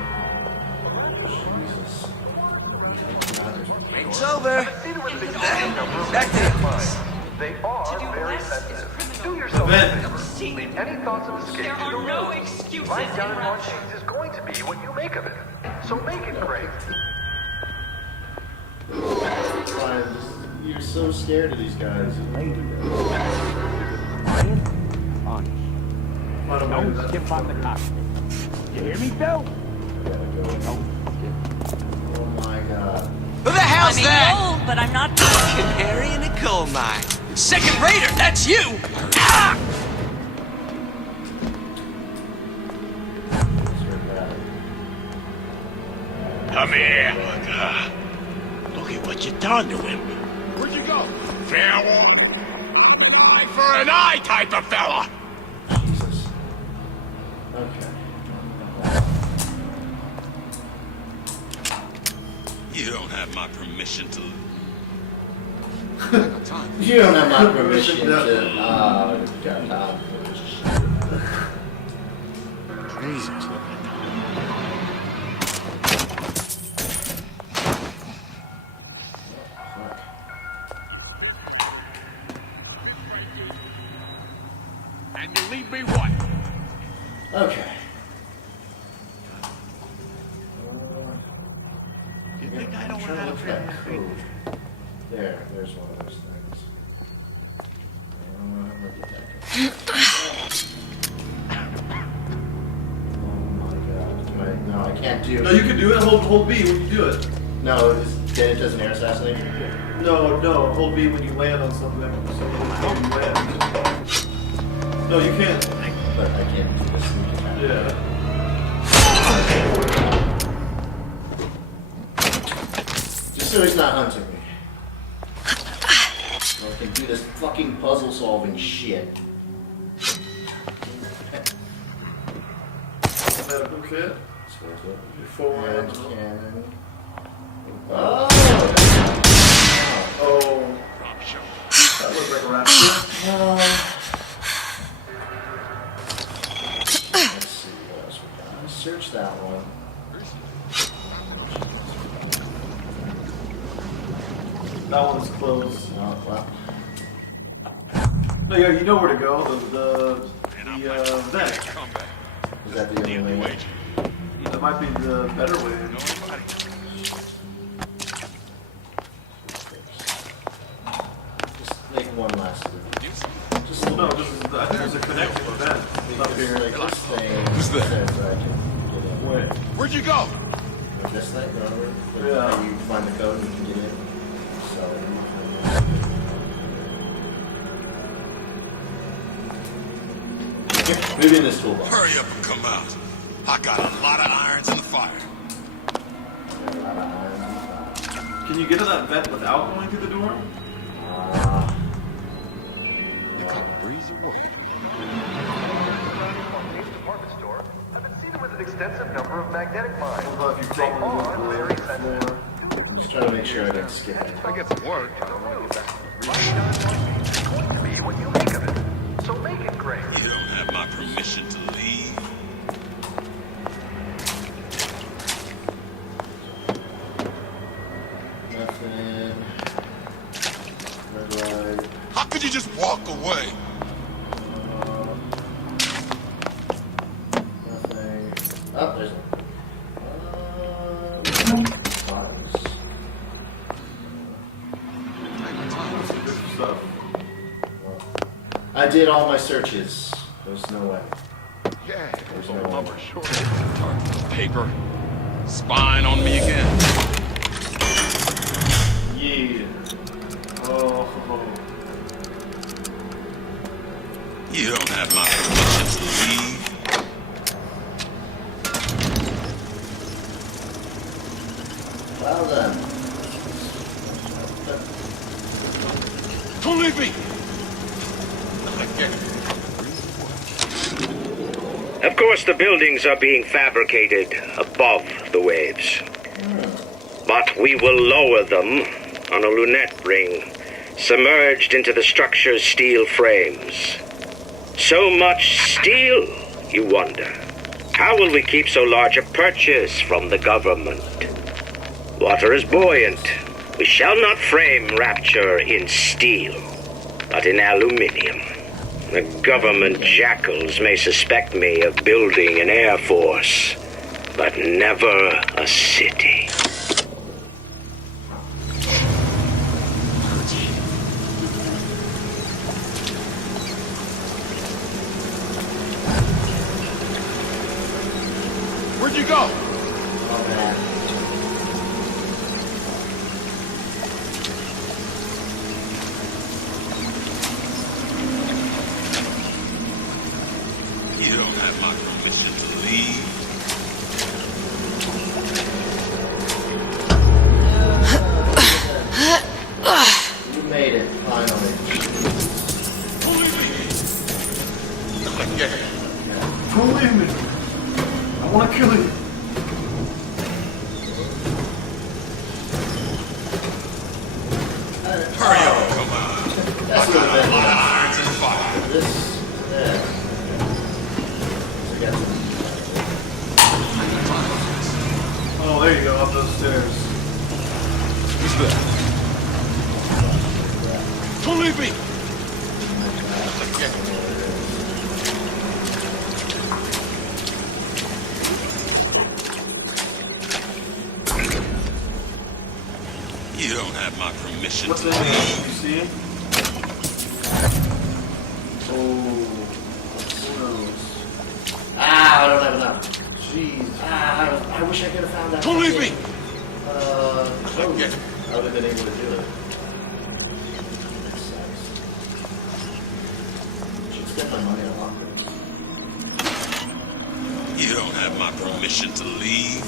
It's over. Back to the office. They are very sensitive. Do yourself a favor. Leave any thoughts of escape to the room. Right down in one sheet is going to be what you make of it. So make it great. You're so scared of these guys. Don't skip on the cockpit. You hear me, Bill? Oh my god. Who the hell's that? Old, but I'm not. Canary in a coal mine. Second raider, that's you! Ah! Come here. Look at what you done to him. Where'd you go? Fair war. Eye for an eye type of fella. Jesus. Okay. You don't have my permission to... You don't have my permission to... got time. Jesus. And you leave me what? Okay. You think I don't Trying to have look for that code. There's one of those things. I'm gonna get that code. Oh my god. No, I can't do it. No, you can do it. Hold B when you do it. No, then it doesn't air assassinate. No, hold B when you land on something. So when you land. No, you can't. But I can't do this. Yeah. Just so he's not hunting me. I can do this fucking puzzle solving shit. Medical kit. Before and cannon. Oh! Oh. That looks like a raptor. Let's see what else we got. Let's search that one. That one's closed. Oh, well. No, yeah, you know where to go. The vent. Is that the only way? That might be the better way. Just make one last loop. Just no, I think there's a connection with that. Up here, like this thing. Who's there? Says that I can get in. Wait. Where'd you go? Like this thing, remember? Yeah. How you find the code and you can get in. So. Move in this toolbox. Hurry up and come out. I got a lot of irons in the fire. Can you get to that vent without going through the door? You come a breeze or what? Department store have been seeded with an extensive number of magnetic mines. Well, if you They are very sensitive. I'm just trying to make sure I don't skip it. I get some work. It's going to be what you make of it. So make it great. You don't have my permission to leave. Nothing. Red light. How could you just walk away? Nothing. Oh, there's one. Buttons. Stuff. I did all my searches. There's no way. Yeah, so lover short. Paper. Spying on me again. Yeah. Oh. You don't have my permission to leave. Well then. Don't leave me! Of course, the buildings are being fabricated above the waves. But we will lower them on a lunette ring, submerged into the structure's steel frames. So much steel, you wonder. How will we keep so large a purchase from the government? Water is buoyant. We shall not frame rapture in steel, but in aluminium. The government jackals may suspect me of building an air force, but never a city. Where'd you go? You don't have my permission to leave. You made it, finally. Yeah. Don't leave me. I want to kill you. Hurry up, come on. That's I got a lot of irons in the fire. This, yeah. Oh, there you go, up those stairs. Who's that? Don't leave me! You don't have my permission What's to in there? leave. You see him? Oh, who knows? Ah, I don't have enough. Jeez. Ah, I wish I could have found that. Don't leave me! I would have been able to do it. Should spend my money on lockers. You don't have my permission to leave.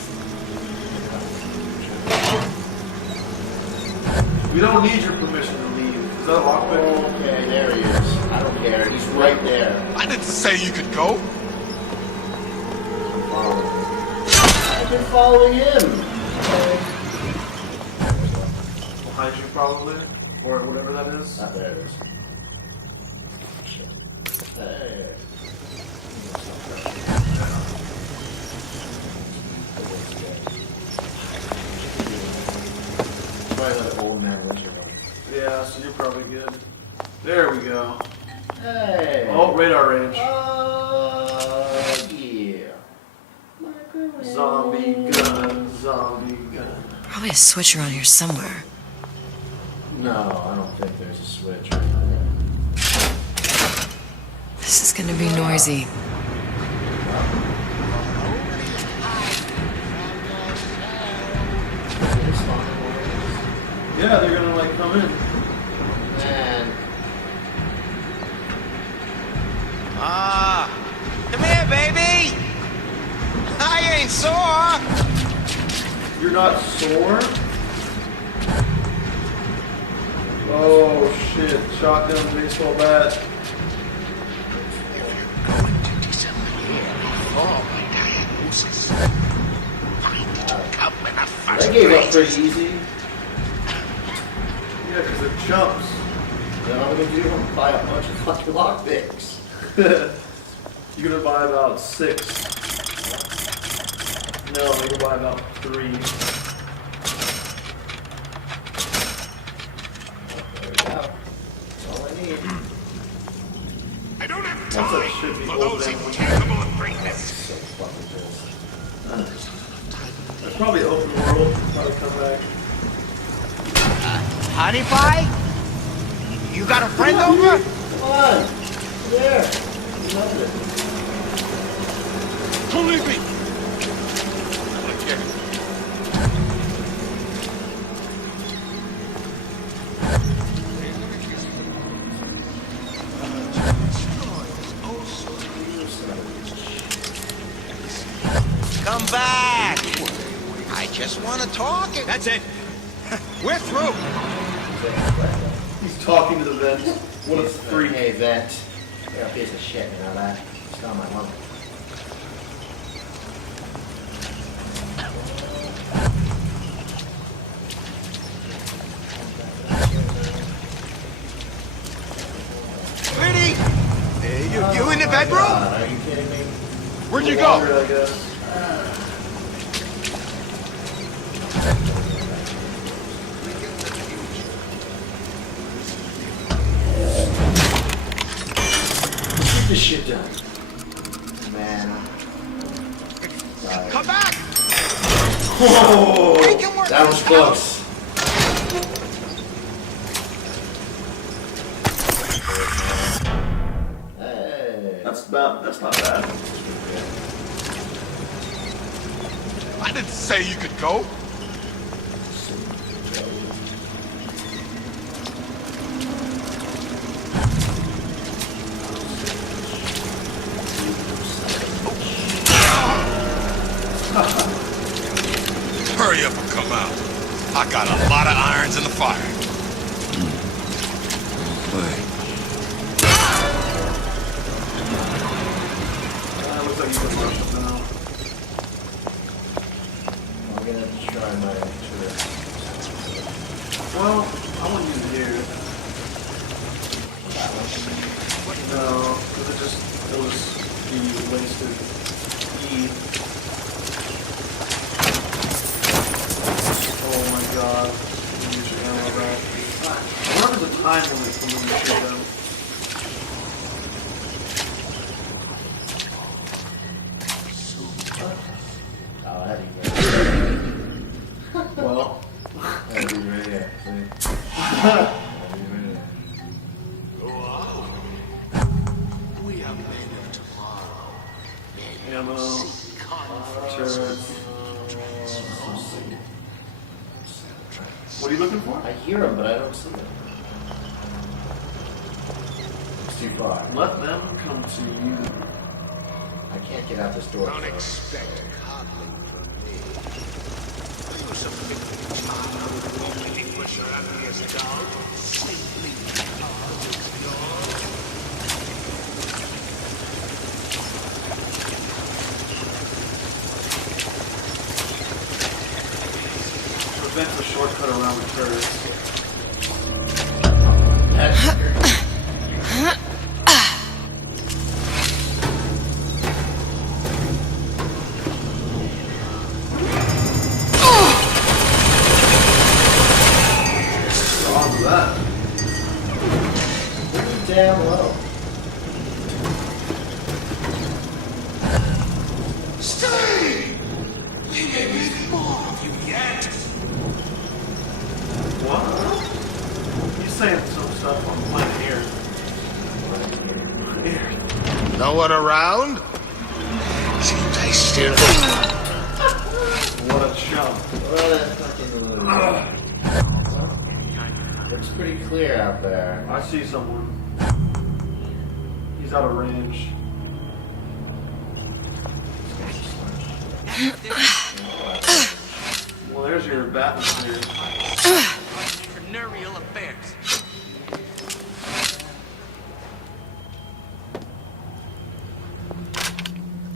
We don't need your permission to leave. Is that a lockpick? Okay, there he is. I don't care. He's right there. I didn't say you could go. I've been following him. Behind you, probably. Or whatever that is. Ah, there it is. Hey. Probably that old man winter one. Yeah, so you're probably good. There we go. Hey. Oh, radar range. Yeah. Zombie gun, zombie gun. Probably a switch around here somewhere. No, I don't think there's a switch. This is gonna be noisy. Yeah, they're gonna like come in. Man. Come here, baby! I ain't sore! You're not sore? Oh shit, shotgun, baseball bat. That gave up pretty easy. Yeah, because they're chumps. Then all I'm gonna do is buy a bunch of fucking lockpicks. You're gonna buy about 6. No, you're gonna buy about 3. There we go. That's all I need. I don't have That time should be for old those then. incapable of greatness. So fucking pissed. That's probably open world. Probably come back. Honey pie? You got a friend over? Come on. There. You love it. Don't leave me! Come back! I just want to talk. That's it. We're through. He's talking to the vent. What a freak. Hey, vent. You're a piece of shit, you know that? It's not my mom. Pretty! You in the bedroom? Are you kidding me? Where'd you go? I guess. Get this shit done. Man. Come back! Oh, that was close. Hey. That's not bad. I didn't say you could go. Hurry up and come out. I got a lot of irons in the fire. Looks like you can rush it now. I'm gonna try my turret. Well, I want you here. No, because it'll just be wasted. Oh my god. Use your ammo back. I wonder if there's a time limit for moving shit down. Oh, that'd be great. Well, that'd be right here. See? We are men of tomorrow. Ammo. Turrets. What are you looking for? I hear him, but I don't see him. It's too far. Let them come to you. I can't get out this door. Don't expect coddling from me. You're some big child, only push your ugliest dog. Simply because it's yours. Prevent the shortcut around the turret. Damn low. Stay! He may need more of you yet. What? He's saying some stuff on planet here. No one around? Seems I still. What a chump. What a fucking loser. Looks pretty clear out there. I see someone. He's out of range. Well, there's your bathysphere. Entrepreneurial affairs.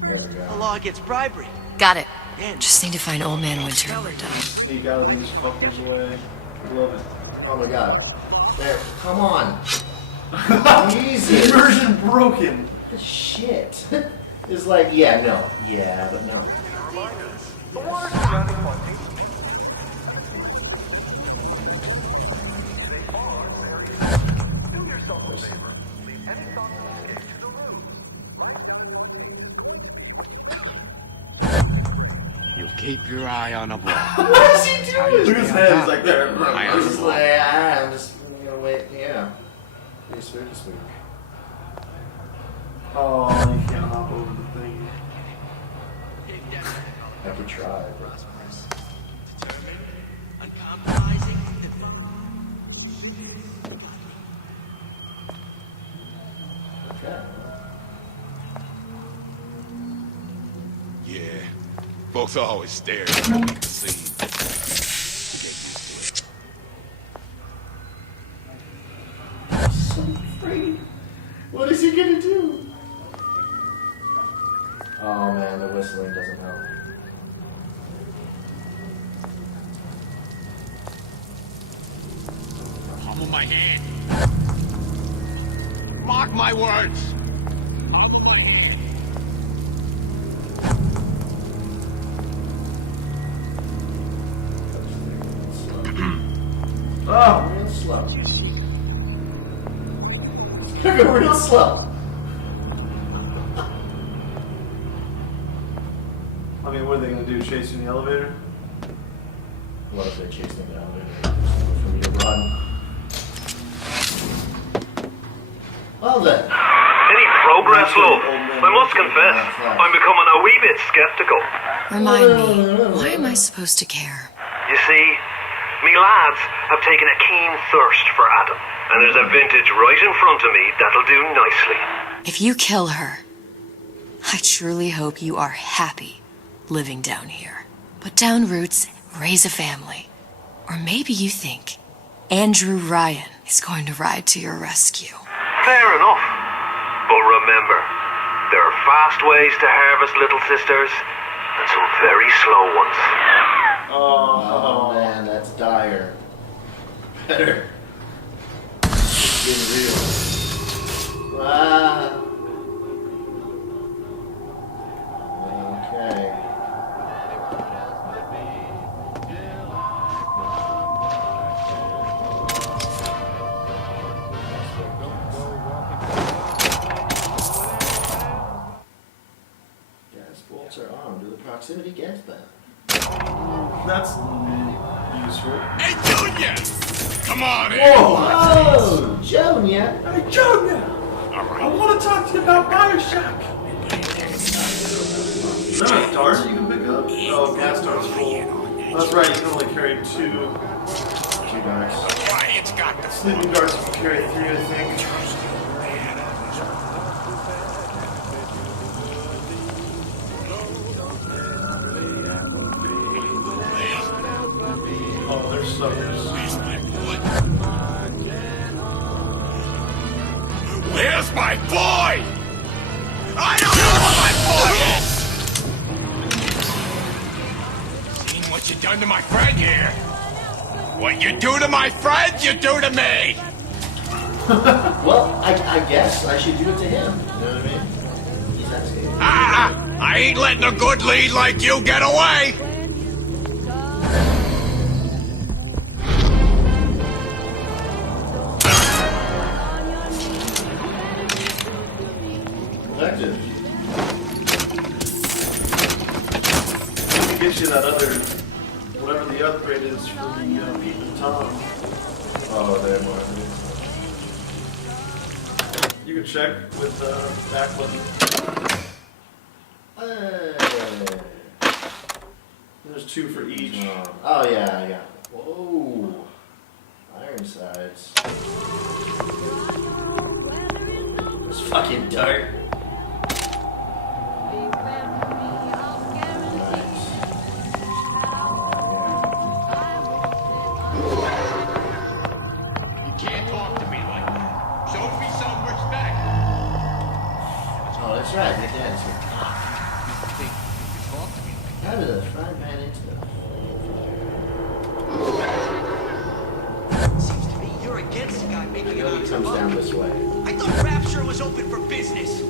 There we go. The law against bribery. Got it. Just need to find Old Man Winter and we're done. Sneak out of these fuckers' way. Love it. Oh my god. There. Come on. Jesus. Immersion broken. Shit. It's like, yeah, no. Yeah, but no. The water surrounding Fontaine. Do yourself a favor. Leave any thoughts of escape to the room. You keep your eye on a ball. What is he doing? Look at his head. He's like there. I'm just like, I'm just gonna wait. Yeah. Pretty spooky, spooky. Oh, you can't hop over the thing. I could try, but... Determined, uncompromising, Okay. Yeah. Folks always stare at me to see. So afraid. What is he gonna do? Oh man, the whistling doesn't help. Palm of my hand. Mark my words. Palm of my hand. Oh, real slow. It's gonna go real slow. I mean, what are they gonna do? Chase you in the elevator? What if they chase them down there for me to run? Well then. Any progress, love? I must confess, I'm becoming a wee bit skeptical. Remind me, why am I supposed to care? You see, me lads have taken a keen thirst for Adam, and there's a vintage right in front of me that'll do nicely. If you kill her, I truly hope you are happy living down here. Put down roots, raise a family. Or maybe you think Andrew Ryan is going to ride to your rescue. Fair enough. But remember, there are fast ways to harvest little sisters, and some very slow ones. Oh man, that's dire. Better. It's getting real. Ah. Okay. Gas bolts are on. Do the proximity gas ban. That's useful. Hey, Junior! Come on in! Whoa! Junior! Hey, Junior! I want to talk to you about BioShock. Is that a dart you can pick up? Oh, gas dart's full. That's right, you can only carry two darts. Ryan's got the Sleeping darts you can carry 3, I think. Oh, they're suckers. Where's my boy? I don't know where my boy is! Seen what you done to my friend here? What you do to my friend, you do to me! Well, I guess I should do it to him. You know what I mean? He's asking. I ain't letting a good lead like you get away! Effective. To get you that other, whatever the upgrade is for the Pete and Tom. Oh, there more. You can check with back button. There's 2 for each. Oh yeah, yeah. Whoa. Ironsides. This fucking dart. You can't talk to me like that. Show me some respect. Oh, that's right. Your dad's here. You can talk to me like Out of the frying pan into the... Seems to me you're against the guy making it on He his comes own. down this way. I thought Rapture was open for business.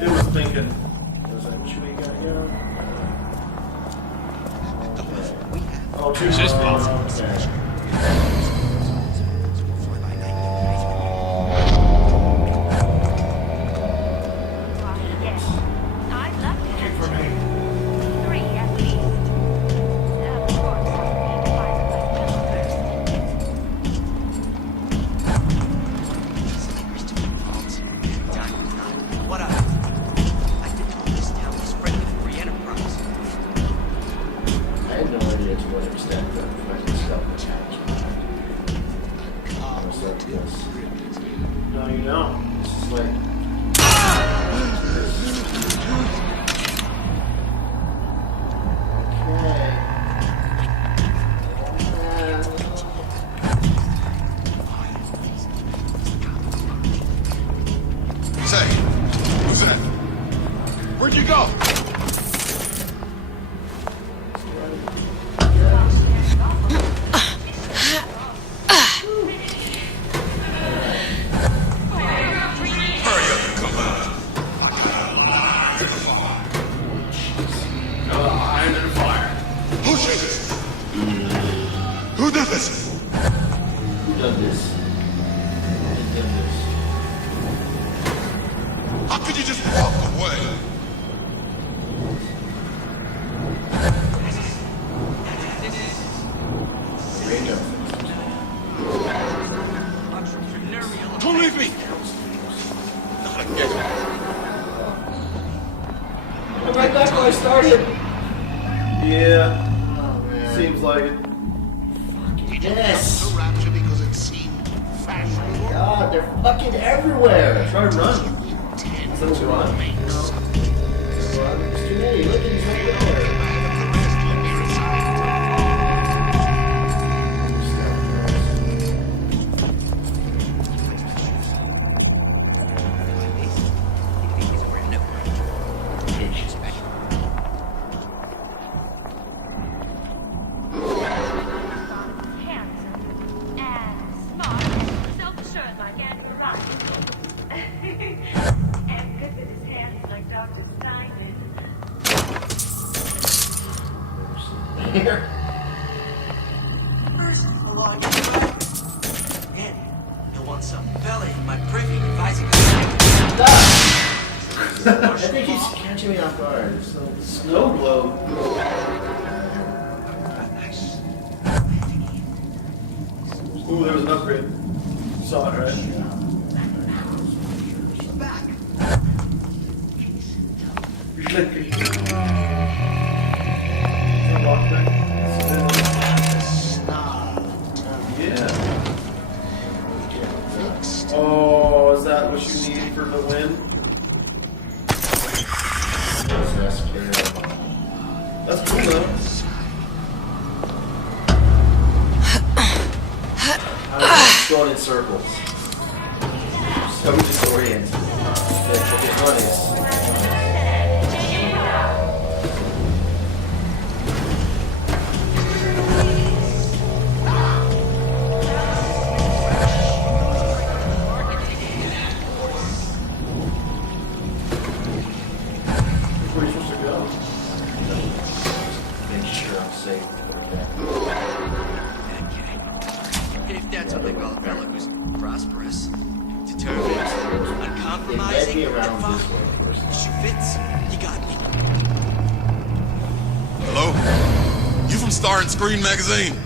It was thinking. Was that what we got here? Oh, 2 Who's this okay. limited to what extent the fucking self-attachment. No, you don't. It's just like. Say, who's that? Where'd you go? Who did this? Who done this? How could you just walk away? Don't leave me! Not again. I'm right back where I started. Yeah. Seems like it. Yes. Rapture because it seemed fashionable. God, they're fucking everywhere. Try to run. Let's run. It's too many. Look, he's right there. I think he's catching me off guard. Snow globe. Ooh, there was an upgrade. You saw it, right? Yeah. Oh, is that what you need for the win? That's cool though. I'm going in circles. So we just orient. Just running. Where are you supposed to go? Make sure I'm safe. If that's what they call a fellow who's prosperous, determined, uncompromising, defiant, Fitz, you got me. Hello? You from Star and Screen magazine?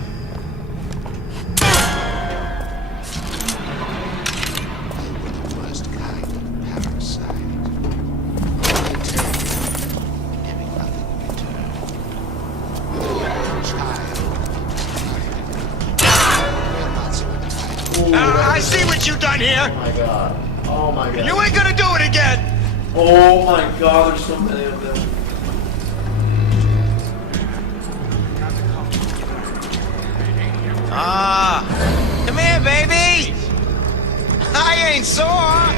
I see what you done here. Oh my god. Oh my god. You ain't gonna do it again. Oh my god, there's so many of them. Ah, come here, baby. I ain't sore.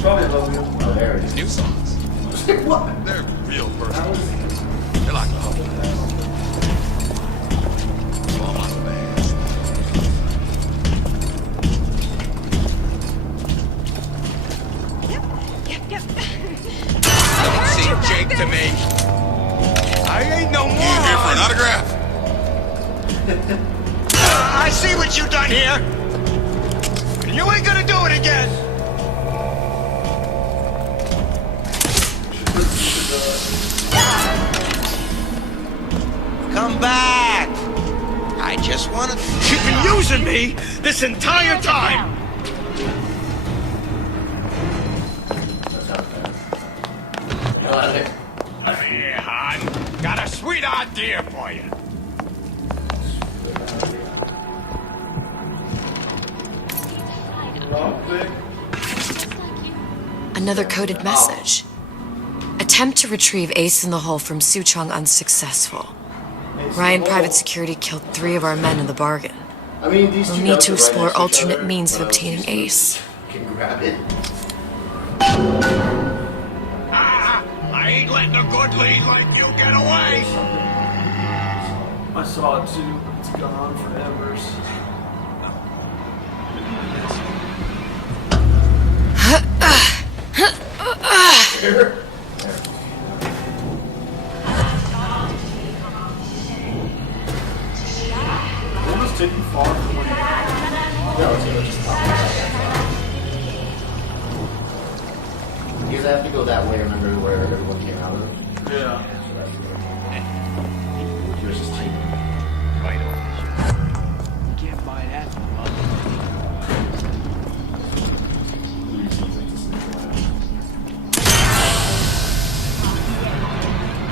Probably love you. Oh, there it is. New songs. What? They're real personal. They're like love. So I'm on the bands. Don't seem Jake to me. I ain't no You here for moron. an autograph? I see what you done here. You ain't gonna do it again. Come back. I just wanna... You've been using me this entire time! Here, hon. Got a sweet idea for you. Another coded message. Attempt to retrieve Ace in the Hole from Suchong unsuccessful. Ryan Private Security killed 3 of our men in the bargain. I mean, these We'll two need guys to are right explore next to each alternate other, means of but obtaining Ace. can grab it. I ain't letting a good lead like you get away! I saw it too. It's gone forever. What was taking far from when Because I have to go that way, remember where everyone came out of? Yeah. So that's good. Yours is cheap. Right on. You can't buy that.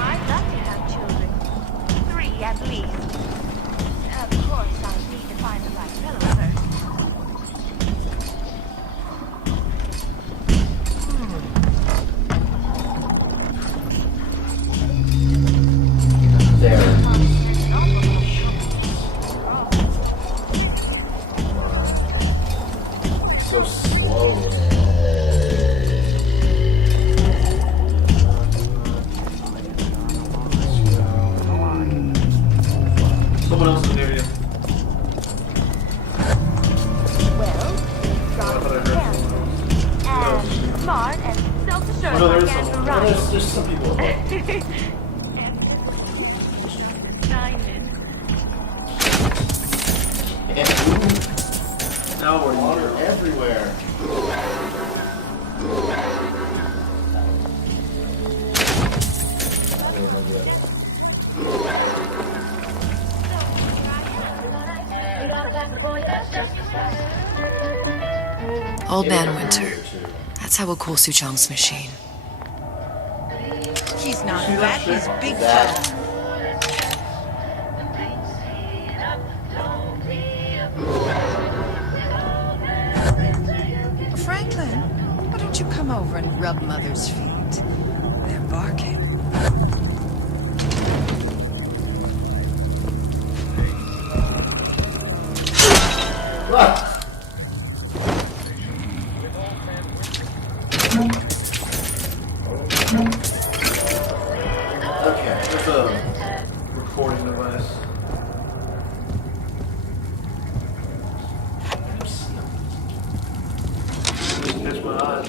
I'd love to have children. 3 at least. Of course, I'll need to find the right fellow first. There. So slow. someone else in the area. And smart and self-assured Oh, no, like there's Andrew some. Ryan. There's some people. Now we're water everywhere. Old Man Winter. That's how we'll cool Suchong's machine. He's not fat, he's big fat. Franklin, why don't you come over and rub Mother's feet? They're barking. What? Okay, that's a recording device. Catch my eyes.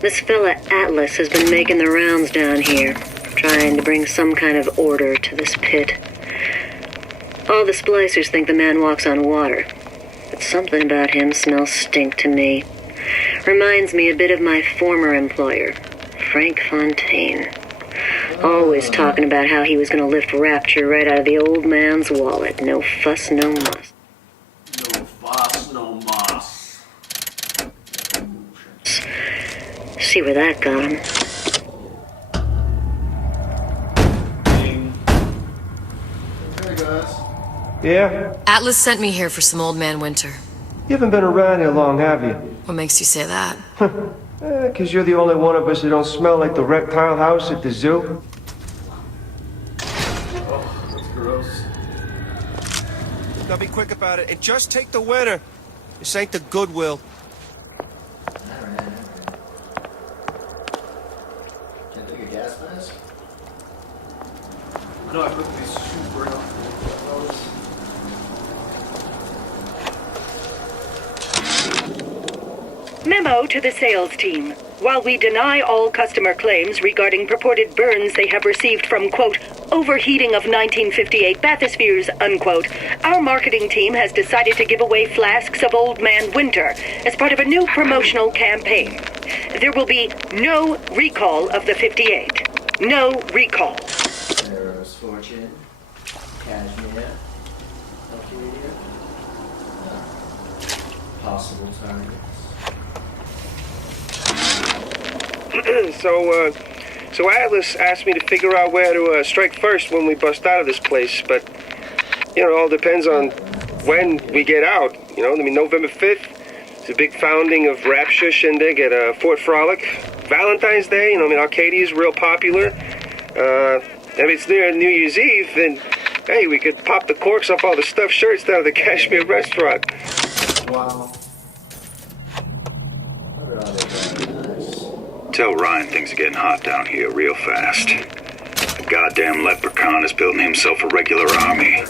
This fella Atlas has been making the rounds down here, trying to bring some kind of order to this pit. All the splicers think the man walks on water, but something about him smells stink to me. Reminds me a bit of my former employer, Frank Fontaine. Always talking about how he was going to lift Rapture right out of the old man's wallet. No fuss, no muss. No fuss, no muss. See where that got him. There he goes. Yeah? Atlas sent me here for some Old Man Winter. You haven't been around here long, have you? What makes you say that? 'Cause you're the only one of us who don't smell like the reptile house at the zoo. Oh, that's gross. Now be quick about it and just take the winner. This ain't the Goodwill. Can I take a gas mask? I know I put these super uncomfortable. Memo to the sales team. While we deny all customer claims regarding purported burns they have received from, quote, overheating of 1958 bathyspheres, unquote, our marketing team has decided to give away flasks of Old Man Winter as part of a new promotional campaign. There will be no recall of the 58. No recall. There's Fortune. Cashmere. Located. Possible targets. So Atlas asked me to figure out where to strike first when we bust out of this place, but, you know, it all depends on when we get out, you know? I mean, November 5th, it's a big founding of Rapture shindig at Fort Frolic. Valentine's Day, you know, I mean, Arcadia's real popular. If it's near New Year's Eve, then, hey, we could pop the corks off all the stuffed shirts down at the Kashmir restaurant. Wow. Tell Ryan things are getting hot down here real fast. The goddamn leprechaun is building himself a regular army.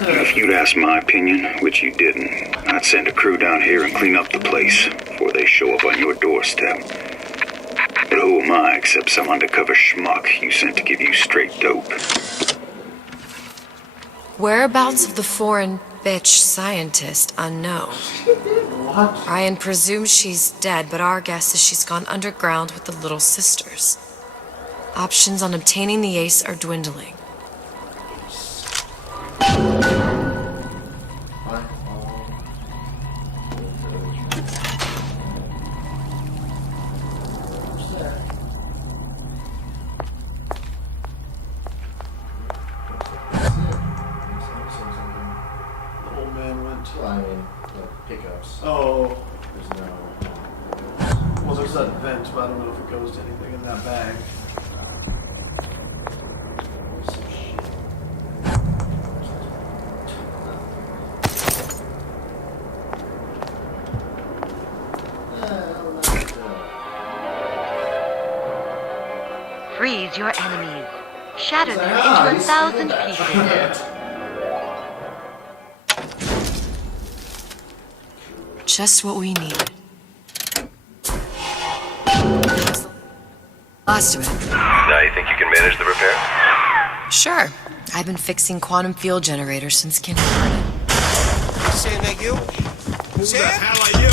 If you'd asked my opinion, which you didn't, I'd send a crew down here and clean up the place before they show up on your doorstep. But who am I except some undercover schmuck you sent to give you straight dope? Whereabouts of the foreign bitch scientist unknown. Ryan presumes she's dead, but our guess is she's gone underground with the Little Sisters. Options on obtaining the ace are dwindling. Pickups. Oh. There's no. Well, there's that vent, but I don't know if it goes to anything in that bag. Freeze your enemies. Shatter them into 1,000 pieces. Just what we need. Last of it. Now you think you can manage the repair? Sure. I've been fixing quantum field generators since kindergarten. Saying that you? Who the hell are you?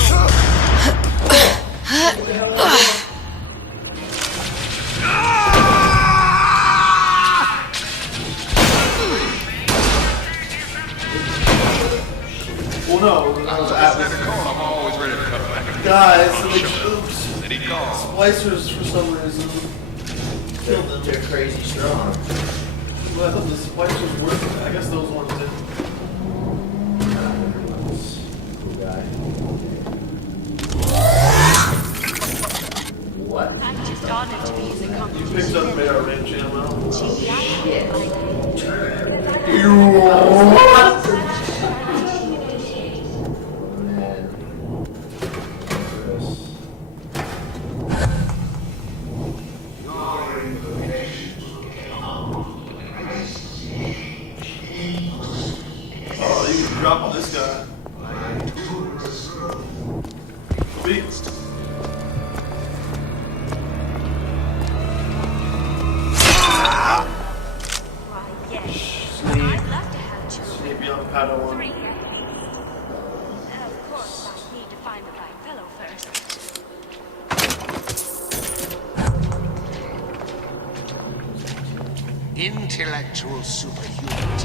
Well, no, I'm always ready to cut back. guys, oops. Did he call? Splicers, for some reason, killed them. They're crazy strong. Well, I thought the splicers worked. I guess those ones did. Cool guy. What? I'm just honored to be using You picked up Bear Ranch ammo. Oh, you can drop on this guy. Beast. Sleep, young Padawan. Of course, I need to find the right fellow first. Intellectual superhumans.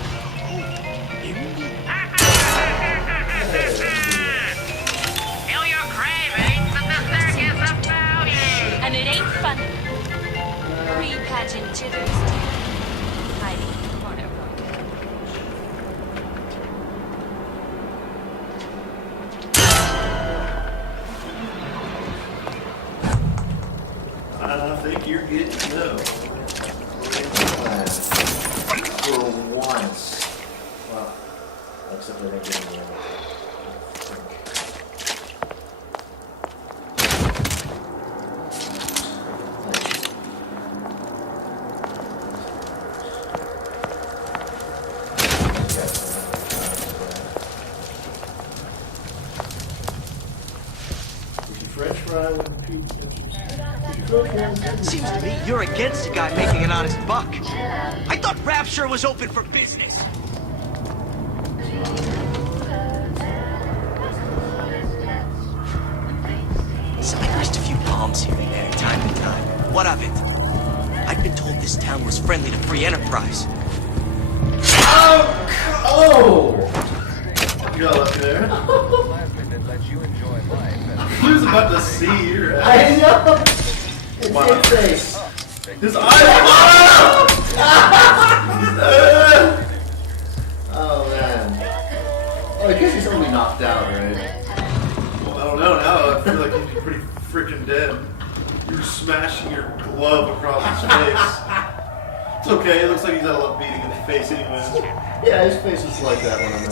Feel your cravings at the circus of value. And it ain't funny. Pre-pageant jitters. Hiding in the corner. I think you're getting to know. For once. Well, except they're getting the French fry with pizza. Seems to me you're against a guy making an honest buck. I thought Rapture was open for business. So I grist a few palms here and there, time to time. What of it? I'd been told this town was friendly to free enterprise. Oh! You got lucky there. He was about to see your ass. I know. It's his face. His eyes. Oh man. Well, I guess he's only knocked out, right? Well, I don't know now. I feel like he's pretty freaking dead. You're smashing your glove across his face. It's okay. It looks like he's had a lot of beating in the face anyway. Yeah, his face was like that when I'm in.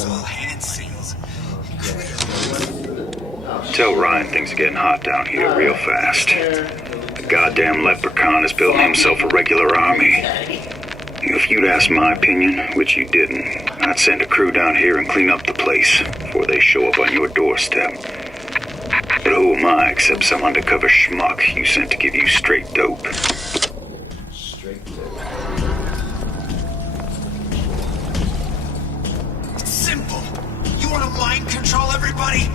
Tell Ryan things are getting hot down here real fast. The goddamn leprechaun is building himself a regular army. If you'd asked my opinion, which you didn't, I'd send a crew down here and clean up the place before they show up on your doorstep. But who am I except some undercover schmuck you sent to give you straight dope? Straight dope. It's simple. You want to mind control everybody?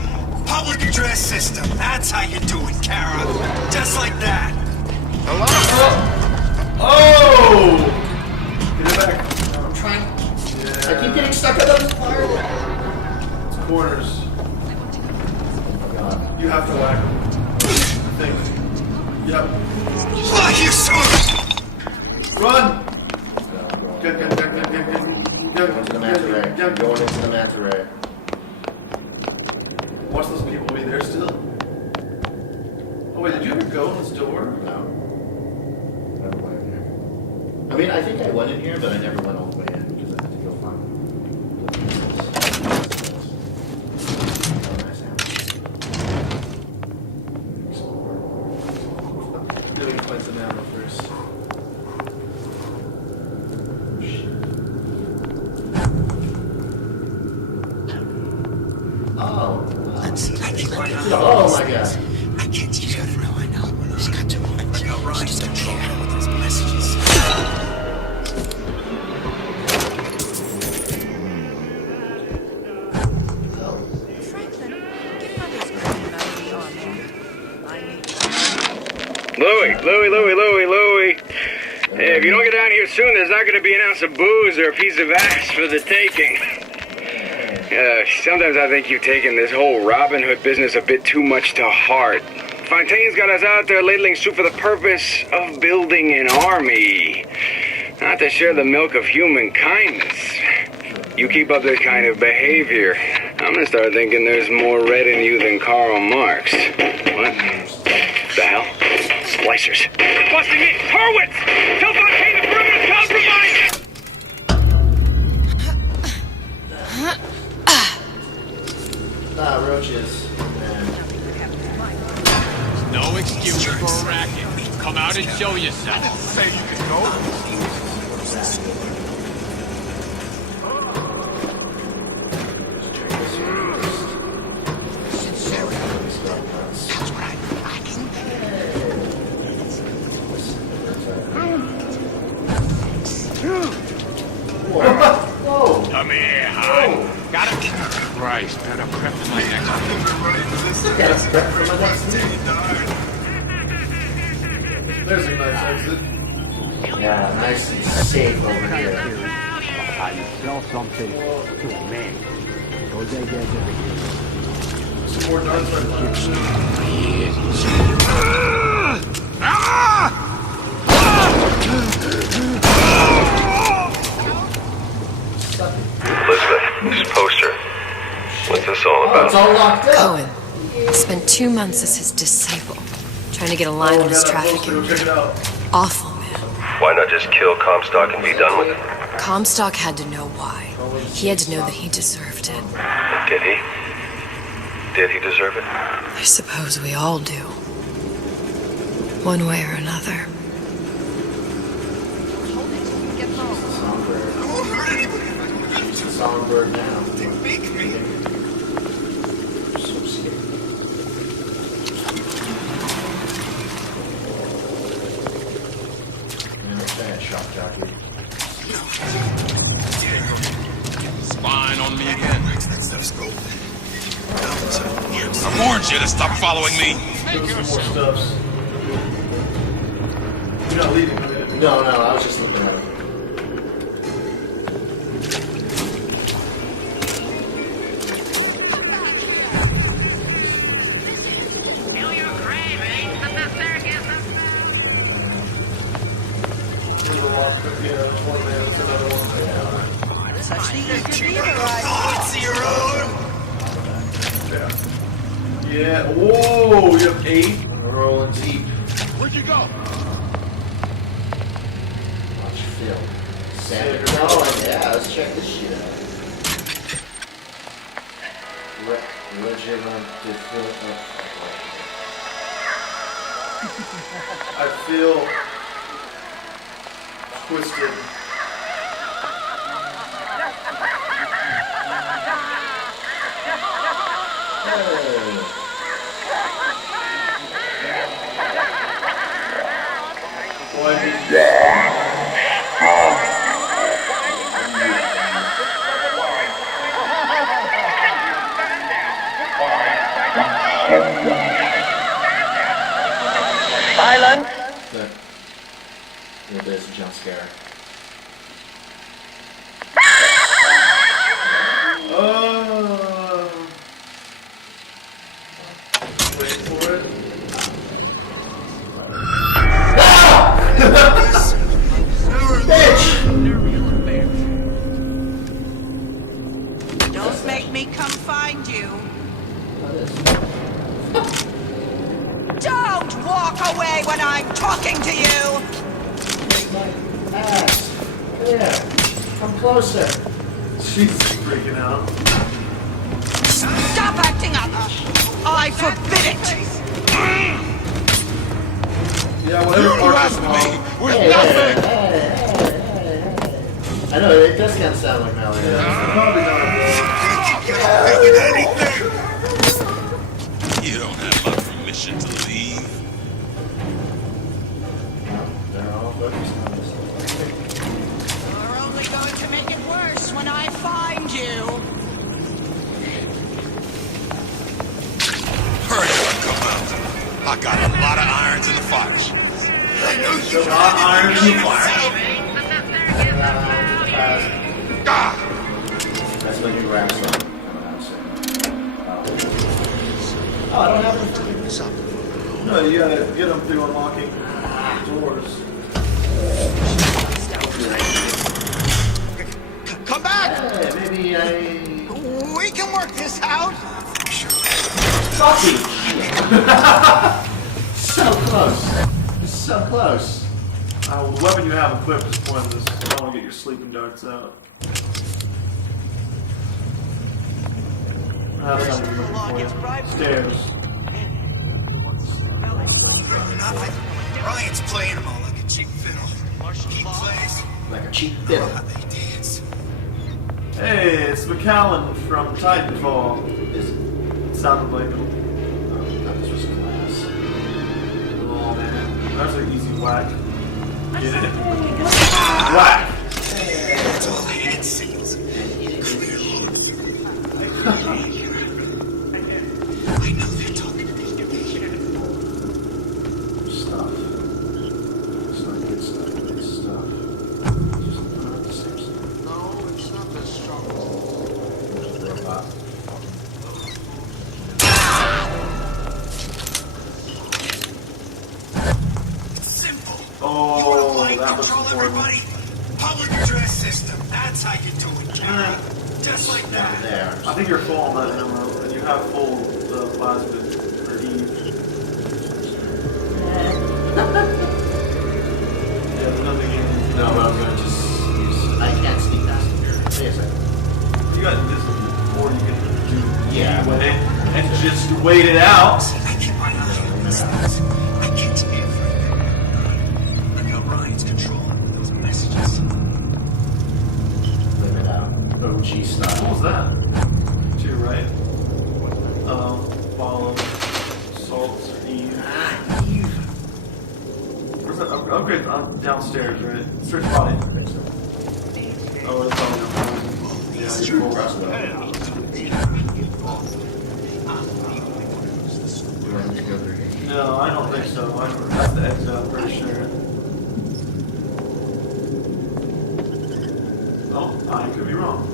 Public address system. That's how you do it, Kara. Just like that. Hello? Oh! Get it back. I'm trying. Yeah. I keep getting stuck on those firewall. It's corners. Oh god. You have to whack him. I think. Yep. Fuck you, son! Run! Go. Going into the manta ray. Going into the manta ray. Watch those people be there still. Oh wait, did you ever go in this door? No. Never went in here. I mean, I think I went in here, but I never went all the way in because I had to go find Let me find some ammo first. Oh. Oh my god. I can't see you through, I know. She's got to run. She just don't care with those messages. Louie. Hey, if you don't get down here soon, there's not going to be an ounce of booze or a piece of ass for the taking. Sometimes I think you've taken this whole Robin Hood business a bit too much to heart. Fontaine's got us out there ladling soup for the purpose of building an army, not to share the milk of human kindness. You keep up this kind of behavior, I'm gonna start thinking there's more red in you than Karl Marx. What the hell? Splicers. They're busting me! Horwitz! Tell Fontaine the perimeter's compromised! Roaches. No excuse for a racket. Come out and show yourself. Say you can go. That's right. Whoa. Come here, hon. Got it? Christ, better prep for my next one. Gotta prep for my next There's a nice exit. Yeah, nice and safe over here. How you sell something to a man. Some more darts right Elizabeth, this poster. What's this all about? It's all locked up. Cohen spent 2 months as his disciple, trying to get a line on his trafficking. Awful man. Why not just kill Comstock and be done with it? Comstock had to know why. He had to know that he deserved it. Did he? Did he deserve it? I suppose we all do. One way or another. Songbird now. Shock jockey. Spying on me again. I warned you to stop following me. Some more stuffs. You're not leaving, right? No, I was just looking at him. such the eager beaver, Yeah. Whoa, you have 8? We're rolling deep. Where'd you go? Watch film. Santa Claus. Yeah, let's check this shit out. Regiment I feel twisted. Silence! Yeah, there's a jump scare. Wait for it. Bitch! Don't make me come find you. Don't walk away when I'm talking to you! Ass. There. Come closer. She's freaking out. Stop acting up! I forbid it! Yeah, whatever part with nothing! I know, it does kind of sound like Melody. Probably not. You don't have my permission to leave. They're all focused on this. You're only going to make it worse when I find you. Hurry up, come out. I got a lot of irons in the fire. A lot of irons in the fire. That's when you grab some. Oh, I don't have to pick this up. No, you gotta get them through unlocking doors. Come back! Yeah, maybe We can work this out! Fucky! So close. So close. The weapon you have equipped is pointless. You don't want to get your sleeping darts out. Stairs. Ryan's playing them all like a cheap fiddle. He plays like a cheap fiddle. They dance. Hey, it's McAllen from Titanfall. It sounded like him. Oh, that was class. Oh man, that's an easy whack. Get it? Whack! It's all hand signals. I know they're talking to me. Stuff. It's not good stuff, it's stuff. Just not the same stuff. No, it's not the strongest. Robot. Simple. Oh, that was Control important. everybody. Public address system. That's how you do it, Karen. Just like that. There. I think you're full on that ammo, and you have full plasmid for Eve. Yeah, there's nothing in. No, but I'm gonna just use. I can't sneak past here. Wait a second. You got invisible, or you can do Yeah. anyway, and just wait it out. I keep my eye on the stars. I catch everything. I got Ryan's controlling those messages. Leave it out. OG style. What was that? To your right. Follow. Salts or Eve. Eve. Where's that? Upgrade downstairs, right? Search body. Oh, it's probably downstairs. Yeah, you're full across the No, I don't think so. That's the exit, I'm pretty sure. Oh, I could be wrong.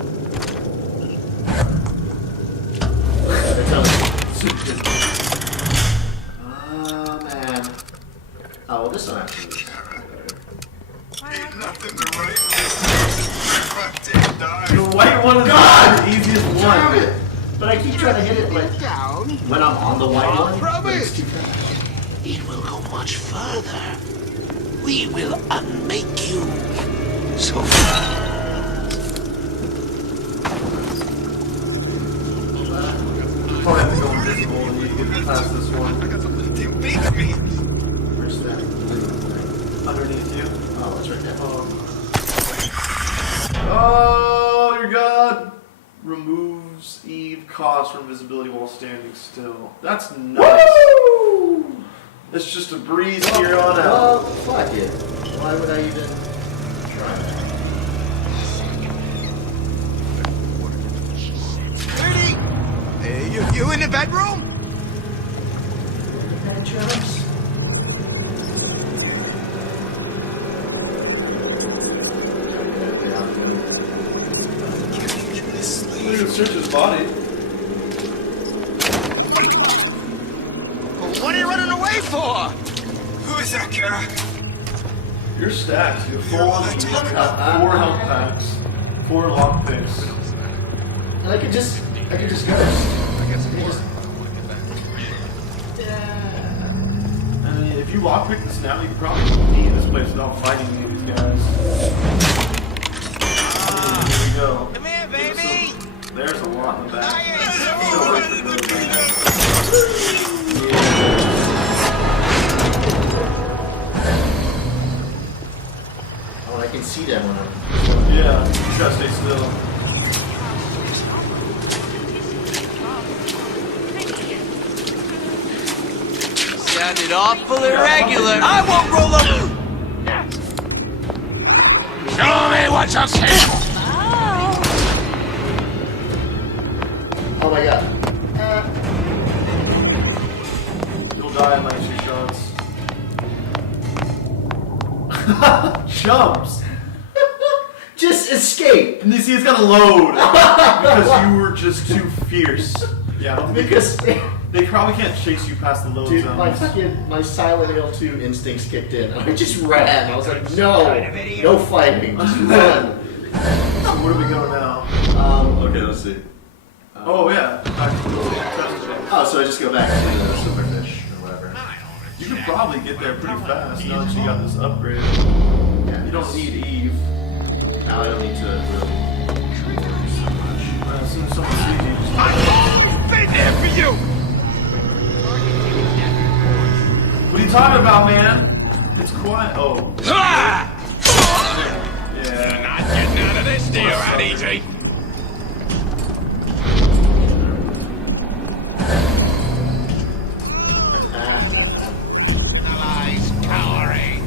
Oh man. Oh, well, this one actually. Nothing to write. You're one is God! the easiest Damn one. it! But I keep trying to hit it like when I'm on the white one. But it's too fast. It will go much further. We will unmake you. So Probably have to go invisible and you get past this one. I got something too big for me. Where's that? Underneath you. Oh, it's right there. Oh, your god! Removes Eve cost from visibility while standing still. That's nice. Woo! It's just a breeze here on out. Well, fuck it. Why would I even try that? Bertie! Hey, you in the bedroom? Bad jobs. You can search his body. What are you running away for? Who is that girl? You're stacked. You have 4 health packs, 4 lockpicks. And I could just ghost. I guess it worked. I mean, if you lockpick this now, you can probably leave this place without fighting any of these guys. Here we go. Come here, baby! There's a lot in the back. Oh, I can see that one. Yeah, you gotta stay still. Sounded awful irregular. I won't roll up! Show me what you see. Oh my god. You'll die in like 2 shots. Jumps! Just escape! And you see, it's gotta load. Because you were just too fierce. Yeah, I don't think Because... they probably can't chase you past the load Dude, zones. my Silent Hill 2 instincts kicked in, and I just ran. I was like, no fighting, just run. So where do we go now? Okay, let's see. Oh yeah. Oh, so I just go back to the silverfish or whatever. You could probably get there pretty fast now that you got this upgrade. Yeah, You don't need Eve. Now I don't need to really worry so much. As soon as someone sees you, just I've been there for you! what are you talking about, man? It's quiet. Oh. Ah! Yeah. You're not getting out of this deal that easy. Allies cowering.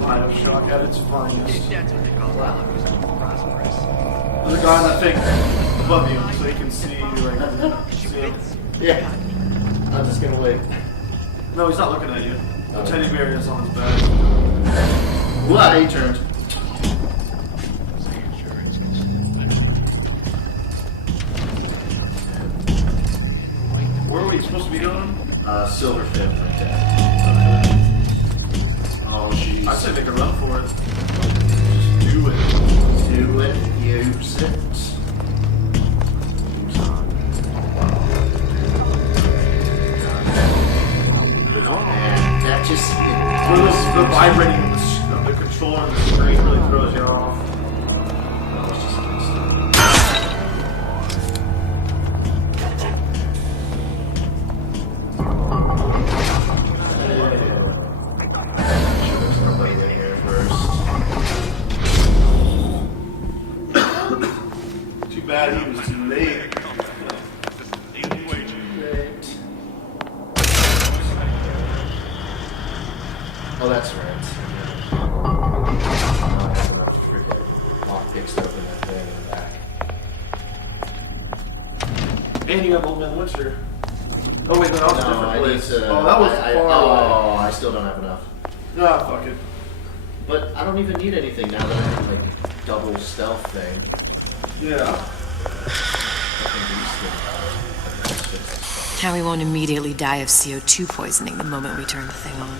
BioShock at its finest. If that's what they call a fellow who's prosperous. There's a guy on that thing above you, so you can see him. Yeah. I'm just gonna wait. No, he's not looking at you. The teddy bear is on his back. What? He turned. Where are we supposed to be going? Silverfin right there. Oh, jeez. I say make a run for it. Just do it. Do it. Use it. That just... The vibrating of the controller and the screen really throws you off. Too bad he was too late. Oh, that's right. Freaking lockpicks to open that thing in the back. And you have Old Man Winter. Oh wait, no, that was a different I need place. to... Oh, that was far away. I still don't have enough. Ah, fuck it. But I don't even need anything now that I have, like, double stealth thing. Yeah. Now we won't immediately die of CO2 poisoning the moment we turn the thing on.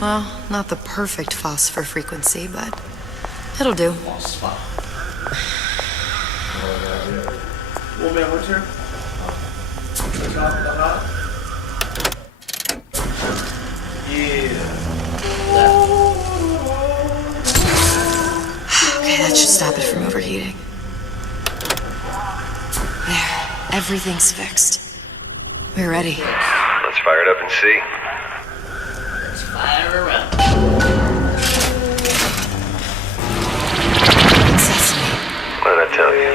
Well, not the perfect phosphor frequency, but it'll do. Well, man, what's your... The top of the hot? Yeah. Okay, that should stop it from overheating. There, everything's fixed. We're ready. Let's fire it up and see. Let's fire her up. Sesame. What did I tell you?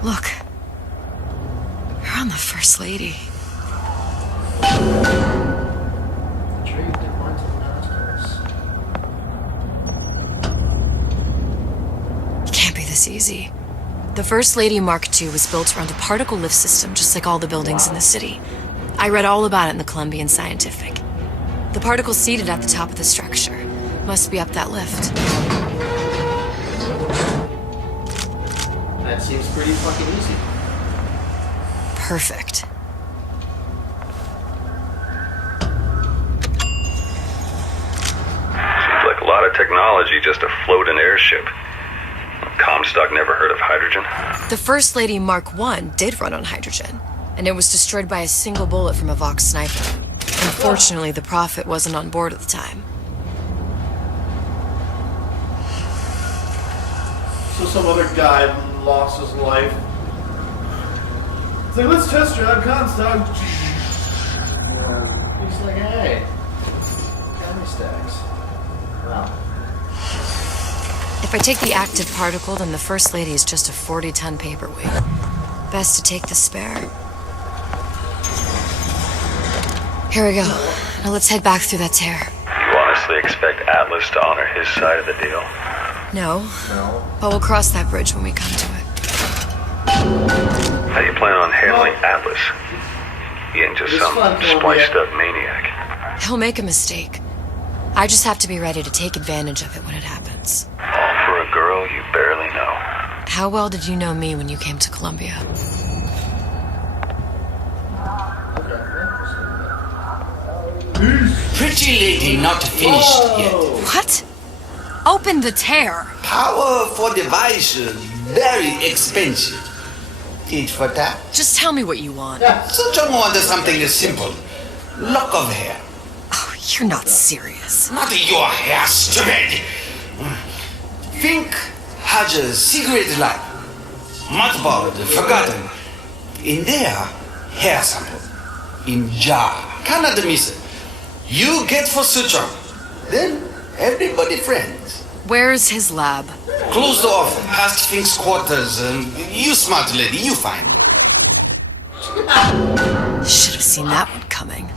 Look. You're on the First Lady. It can't be this easy. The First Lady Mark II was built around a particle lift system just like all the buildings in the city. I read all about it in the Columbian Scientific. The particles seated at the top of the structure must be up that lift. That seems pretty fucking easy. Perfect. Seems like a lot of technology just to float an airship. Comstock never heard of hydrogen. The First Lady Mark I did run on hydrogen, and it was destroyed by a single bullet from a Vox sniper. Unfortunately, the Prophet wasn't on board at the time. So some other guy lost his life. It's like, let's test drive Comstock. He's like, hey, county stacks. Wow. If I take the active particle, then the First Lady is just a 40-ton paperweight. Best to take the spare. Here we go. Now let's head back through that tear. You honestly expect Atlas to honor his side of the deal? No. But we'll cross that bridge when we come to it. How do you plan on handling Atlas? He ain't just some spliced up maniac. He'll make a mistake. I just have to be ready to take advantage of it when it happens. All for a girl you barely know. How well did you know me when you came to Columbia? Pretty lady not finished yet. What? Open the tear. Power for device, very expensive. Tit for tat. Just tell me what you want. Such a want something simple. Lock of hair. Oh, you're not serious. Not your hair, stupid. Think has a secret life. Mothballed, forgotten. In there, hair sample. In jar. Cannot miss it. You get for suture. Then everybody friends. Where's his lab? Closed off, past Fink's quarters. You smart lady, you find it. Should have seen that one coming.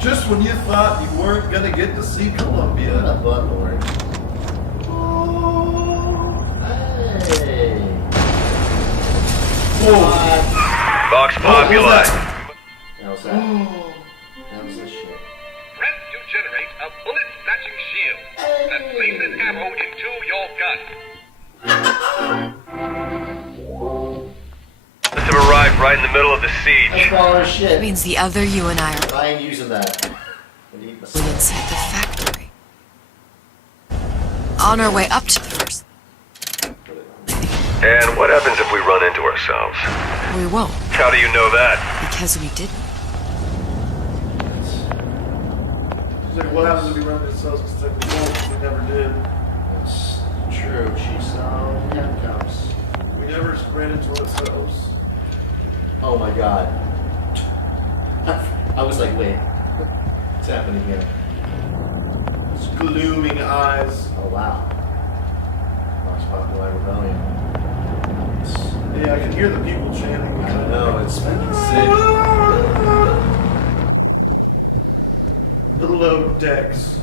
Just when you thought you weren't gonna get to see Columbia. That butt Lord. Hey. Whoa. Vox Populi. How's that? How's this shit? Press to generate a bullet-snatching shield that places an arrow into your gun. Let's have arrived right in the middle of the siege. That's all our shit. That means the other you and I are I ain't using that. inside the factory. On our way up to the First. And what happens if we run into ourselves? We won't. How do you know that? Because we didn't. She's like, what happens if we run into ourselves? It's like, we won't. We never did. That's true. She saw handcuffs. We never ran into ourselves. Oh my god. I was like, wait. What's happening here? It's glooming eyes. Oh wow. Vox Populi Rebellion. Yeah, I can hear the people chanting. I know, it's fucking sick. The low decks.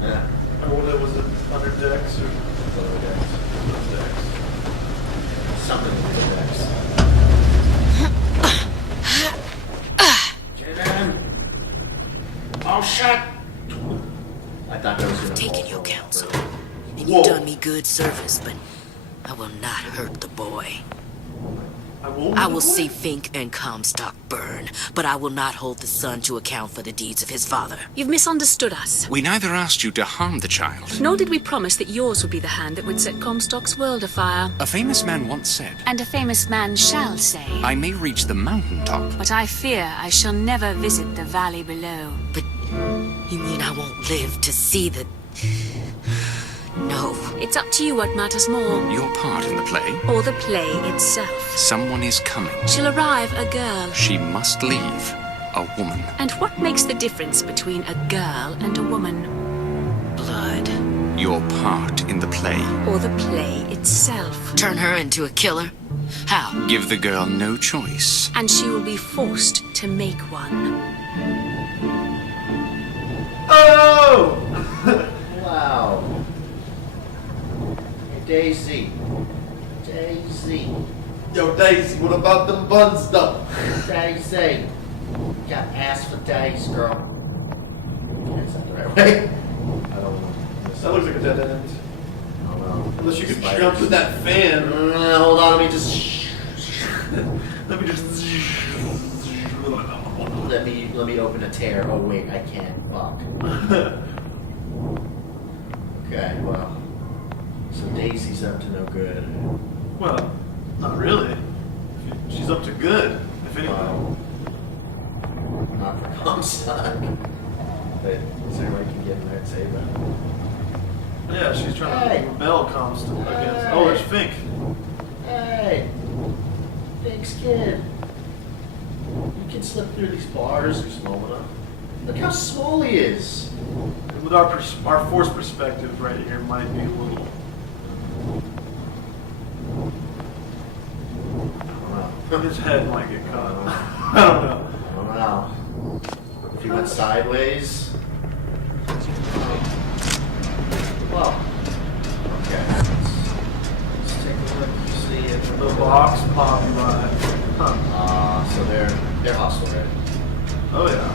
Yeah. Or what was it? Under decks or Low decks. low decks? Something with the decks. good service, but I will not hurt the boy. I will see Fink and Comstock burn, but I will not hold the son to account for the deeds of his father. You've misunderstood us. We neither asked you to harm the child. Nor did we promise that yours would be the hand that would set Comstock's world afire. A famous man once said, And a famous man shall say, I may reach the mountaintop, but I fear I shall never visit the valley below. But you mean I won't live to see the... No. It's up to you what matters more. Your part in the play? Or the play itself. Someone is coming. She'll arrive a girl. She must leave a woman. And what makes the difference between a girl and a woman? Blood. Your part in the play. Or the play itself. Turn her into a killer? How? Give the girl no choice. And she will be forced to make one. Oh! Wow. Hey, Daisy. Daisy. Yo, Daisy, what about them buns, though? Daisy. Got ass for days, girl. Is that the right way? I don't know. That looks like a dead end. I don't know. Unless you could jump with that fan. Hold on, let me just... Let me open a tear. Oh wait, I can't. Fuck. Okay, well. So Daisy's up to no good. Well, not really. She's up to good, if anything. Well, not for Comstock. But is there a way you can get in there and save her? Yeah, she's trying to rebel Comstock against. Oh, there's Fink. Hey! Fink's kid. You can slip through these bars, they're small enough. Look how small he is. With our forced perspective right here might be a little. I don't know. His head might get caught. I don't know. I don't know. If he went sideways. Well. Okay. Let's take a look. See if The box popped by. Huh. So they're hostile, right? Oh yeah.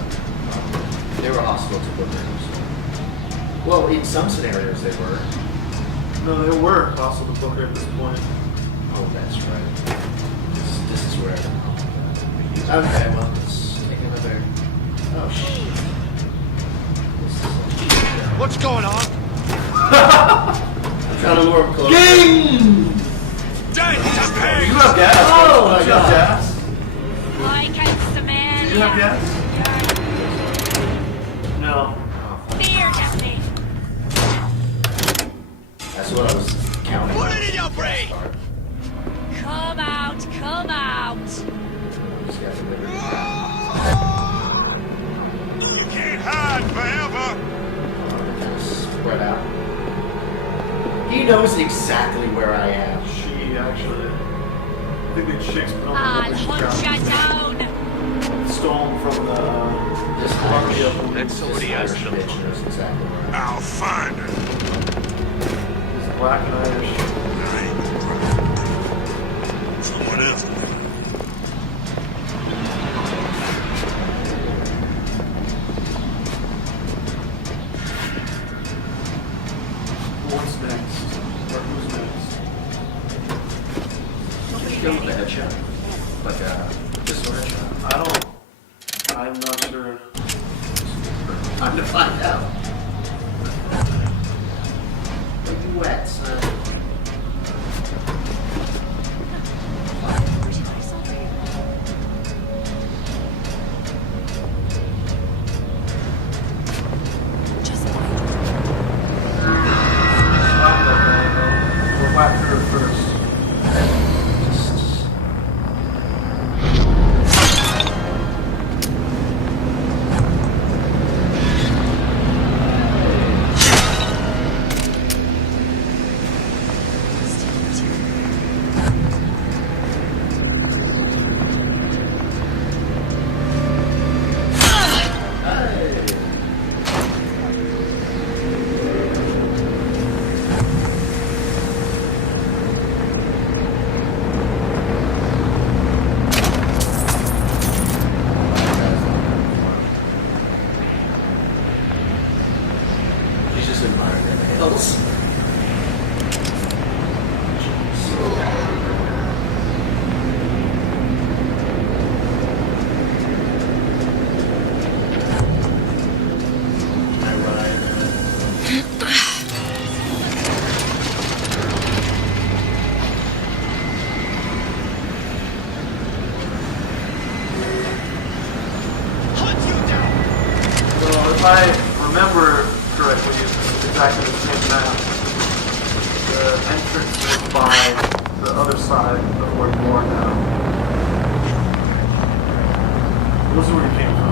They were hostile to bookers. Well, in some scenarios they were. No, they were hostile to Booker at this point. Oh, that's right. This is where. Okay, well, let's take another. Oh shit. What's going on? I'm trying to lure him closer. Ging! You have gas? Oh my you have god. gas? I can command. Do you have gas? No. Fear, Deputy. That's what I was counting. Put it in your brain! Come out, come out. You can't hide forever. Spread out. He knows exactly where I am. She actually. I think the chick's I'll hunt you down. Stolen from the. This army of That's somebody else. Bitch knows exactly where I am. I'll find her. He's black and Irish. Someone else. What's next? Or who's next? Go with the headshot. Like a pistol headshot. I'm not sure. Time to find out. Are you wet, son? We'll whack her first. I remember correctly, it's exactly the same map. The entrance is by the other side of where Gore now. This is where he came from.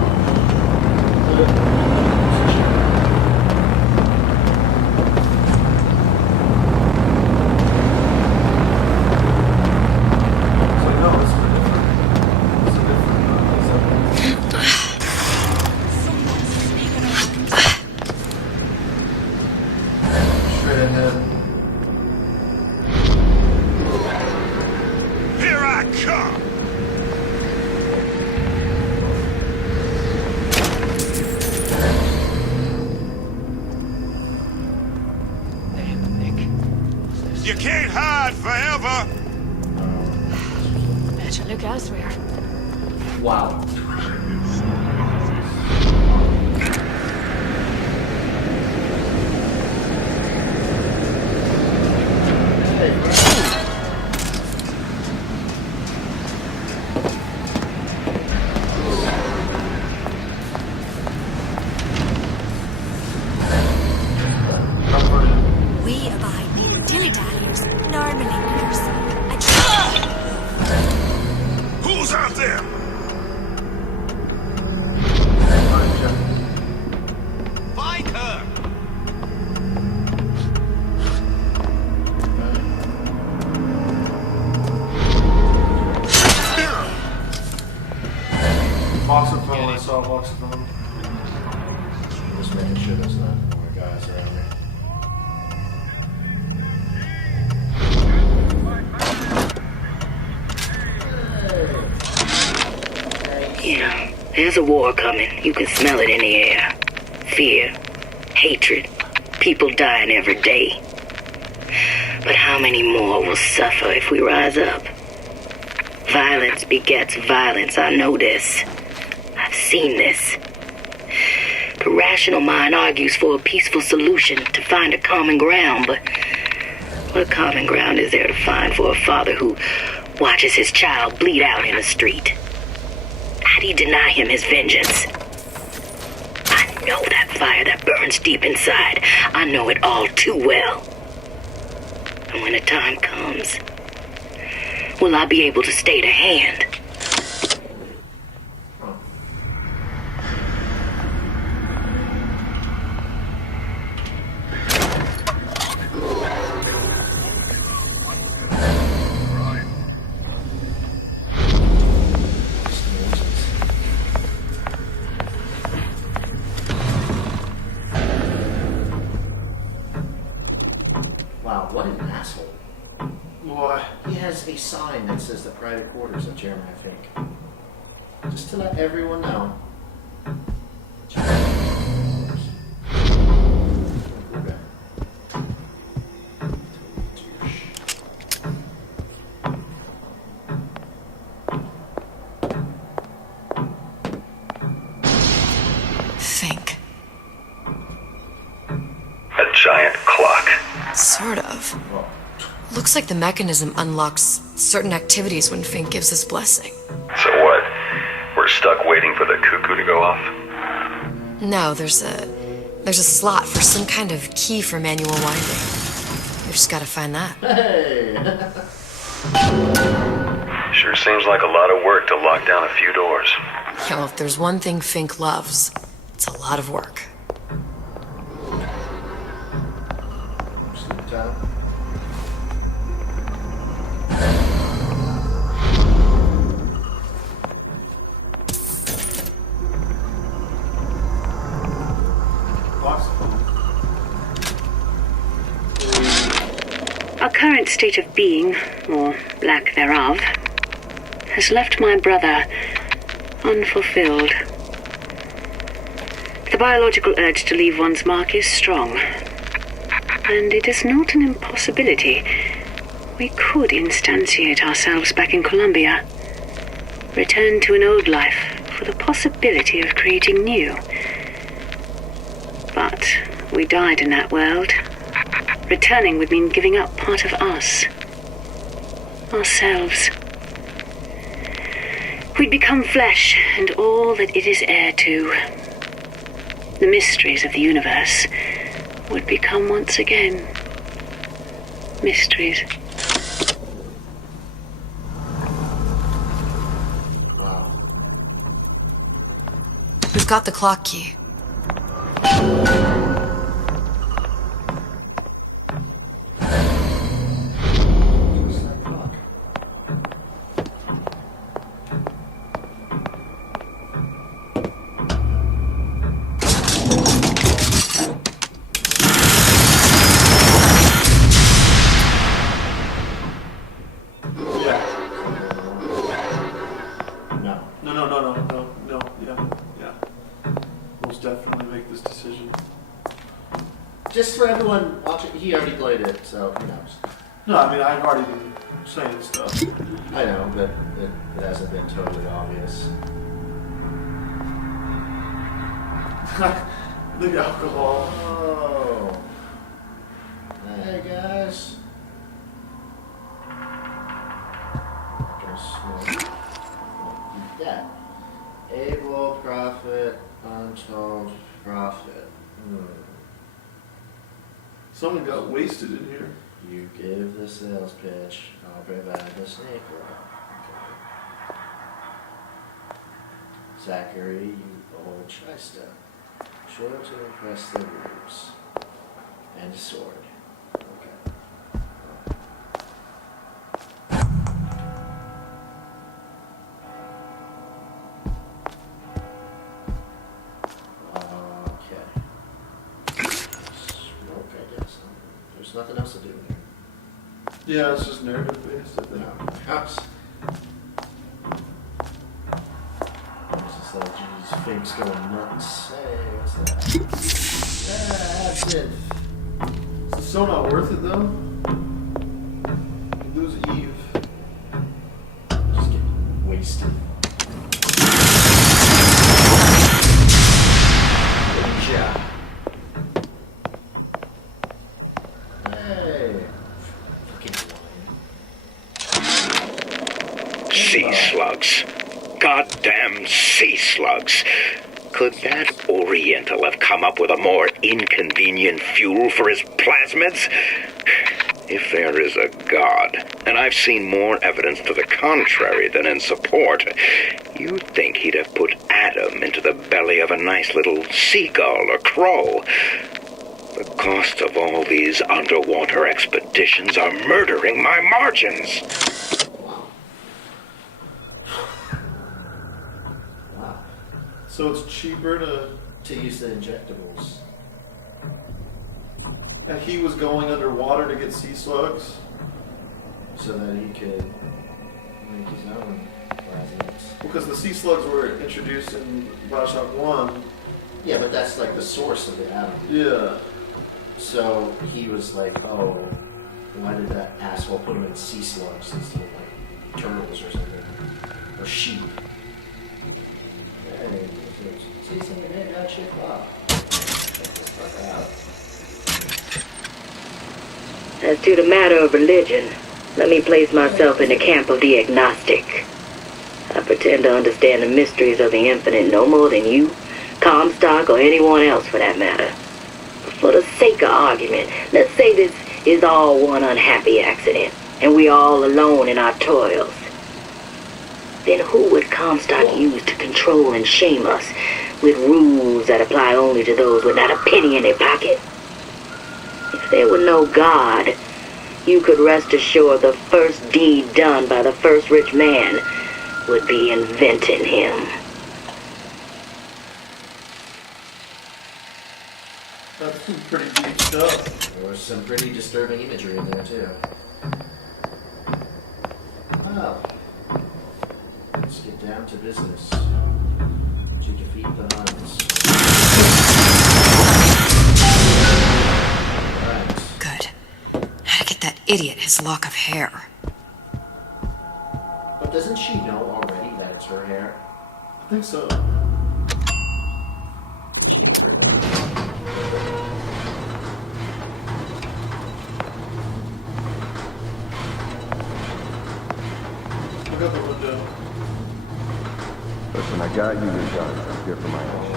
Just making sure there's not more guys around me. You know, there's a war coming. You can smell it in the air. Fear, hatred, people dying every day. But how many more will suffer if we rise up? Violence begets violence. I know this. I've seen this. The rational mind argues for a peaceful solution to find a common ground, but what common ground is there to find for a father who watches his child bleed out in the street? How do you deny him his vengeance? I know that fire that burns deep inside. I know it all too well. And when the time comes, will I be able to stay the hand? Wow, what an asshole. What? He has a sign that says the private quarters of Jeremiah Fink. Just to let everyone know. Fink. A giant clock. Sort of. Looks like the mechanism unlocks certain activities when Fink gives his blessing. So what? We're stuck waiting for the cuckoo to go off? No, there's a slot for some kind of key for manual winding. We just gotta find that. Hey! Sure seems like a lot of work to lock down a few doors. You know, if there's one thing Fink loves, it's a lot of work. Sleep time. Our current state of being, or lack thereof, has left my brother unfulfilled. The biological urge to leave one's mark is strong, and it is not an impossibility. We could instantiate ourselves back in Columbia, return to an old life for the possibility of creating new. But we died in that world. Returning would mean giving up part of us. Ourselves. We'd become flesh and all that it is heir to. the mysteries of the universe would become once again mysteries. We've got the clock key. Just for everyone watching, he already played it, so who knows? No, I mean, I've already been saying stuff. I know, but it hasn't been totally obvious. The alcohol. Oh. Hey, guys. Yeah. Able, profit, untold, profit. Someone got wasted in here. You give the sales pitch, I'll provide the snake roll. Okay. Zachary, you old tri-step. Sure to impress the rubes. And a sword. Okay. Nothing else to do here. Yeah, it's just narrative based, I think. No, house. It's just like, geez, Fink's going nuts. Hey, what's that? That's it. Is it still not worth it, though? You lose Eve. Just get wasted. Good job. Sea slugs. Goddamn sea slugs. Could that Oriental have come up with a more inconvenient fuel for his plasmids? If there is a God, and I've seen more evidence to the contrary than in support, you'd think he'd have put Adam into the belly of a nice little seagull or crow. The cost of all these underwater expeditions are murdering my margins. So it's cheaper to use the injectables. And he was going underwater to get sea slugs? So that he could make his own plasmids. Because the sea slugs were introduced in BioShock 1. Yeah, but that's like the source of the atom. Yeah. So he was like, oh, why did that asshole put him in sea slugs instead of like turtles or something? Or sheep? Hey, see something made that shit up. Check this fuck out. As to the matter of religion, let me place myself in the camp of the agnostic. I pretend to understand the mysteries of the infinite no more than you, Comstock, or anyone else for that matter. But for the sake of argument, let's say this is all one unhappy accident, and we are all alone in our toils. Then who would Comstock use to control and shame us with rules that apply only to those with not a penny in their pocket? If there were no God, you could rest assured the first deed done by the first rich man would be inventing him. That's some pretty deep stuff. There was some pretty disturbing imagery in there, too. Well, let's get down to business. To defeat the Huns. Right. Good. How to get that idiot his lock of hair. But doesn't she know already that it's her hair? I think so. Look out the window. Listen, I got you your guns. I'm here for my own.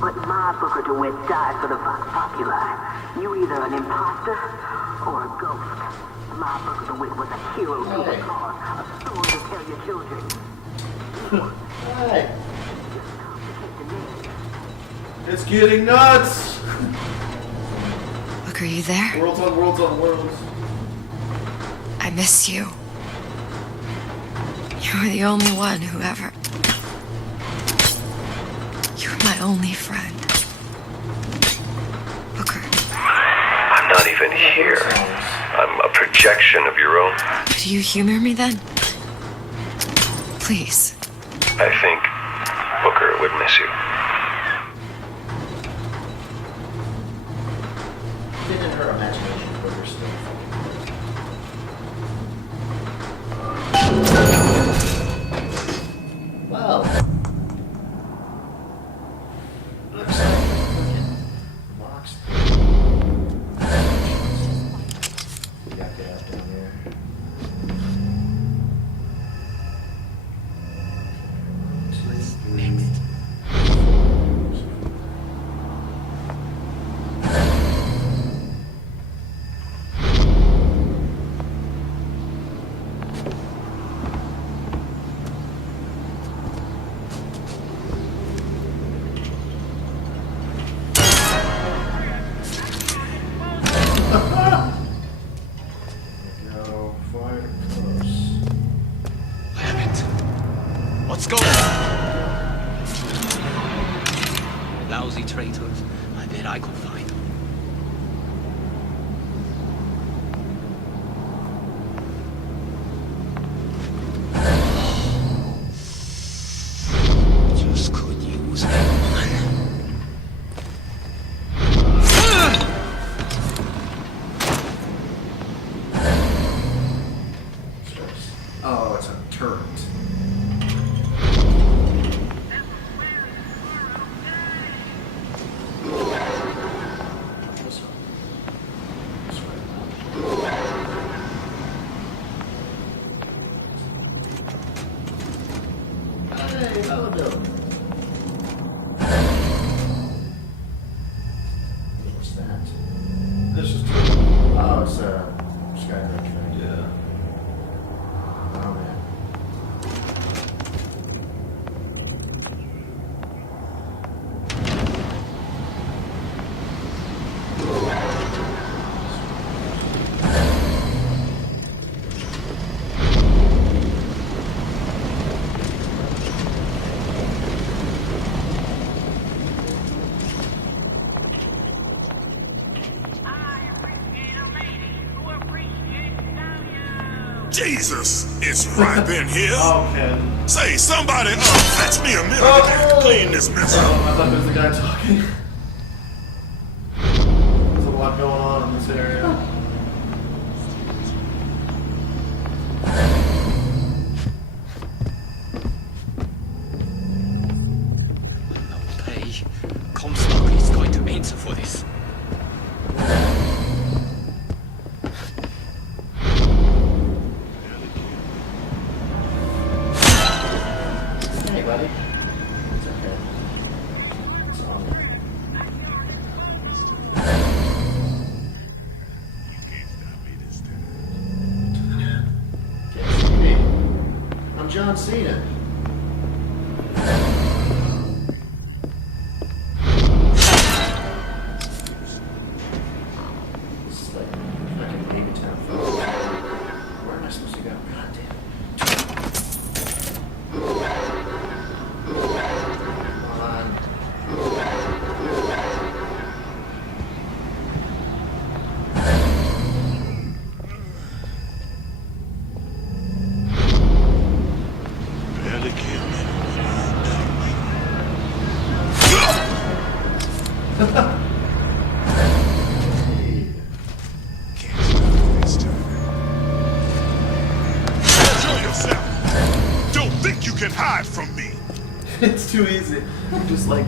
But my Booker DeWitt died for the Vox Populi. You either an imposter or a ghost. My Booker DeWitt was a hero to the cause, a story to tell your children. Hey. It's getting nuts! Look, are you there? Worlds on worlds on worlds. I miss you. You were the only one who ever... You were my only friend. Booker. I'm not even here. I'm a projection of your own. Could you humor me then? Please. I think Booker would miss you. Get in her imagination with her stuff. Well. Looks like Mox. We got gas down there. Next. What's going on? Lousy traitors. I bet I could find them. Just could use one. Oh, it's a turret. What's that? This is Oh, it's a Skyrim thing. Yeah. Oh, man. Jesus, it's right in here. Okay. Say, somebody, fetch me a minute and clean this mess up. I thought it was the guy talking. There's a lot going on in this area. Pay. Comstock is going to answer for this. Hey, buddy. It's okay. It's on there. Can't see me. I'm John Cena. This is like fucking Baby Town. Where am I supposed to go? God damn. Come on. Barely killed me. Can't stop this time. Show yourself. Don't think you can hide from me. It's too easy. I'm just like,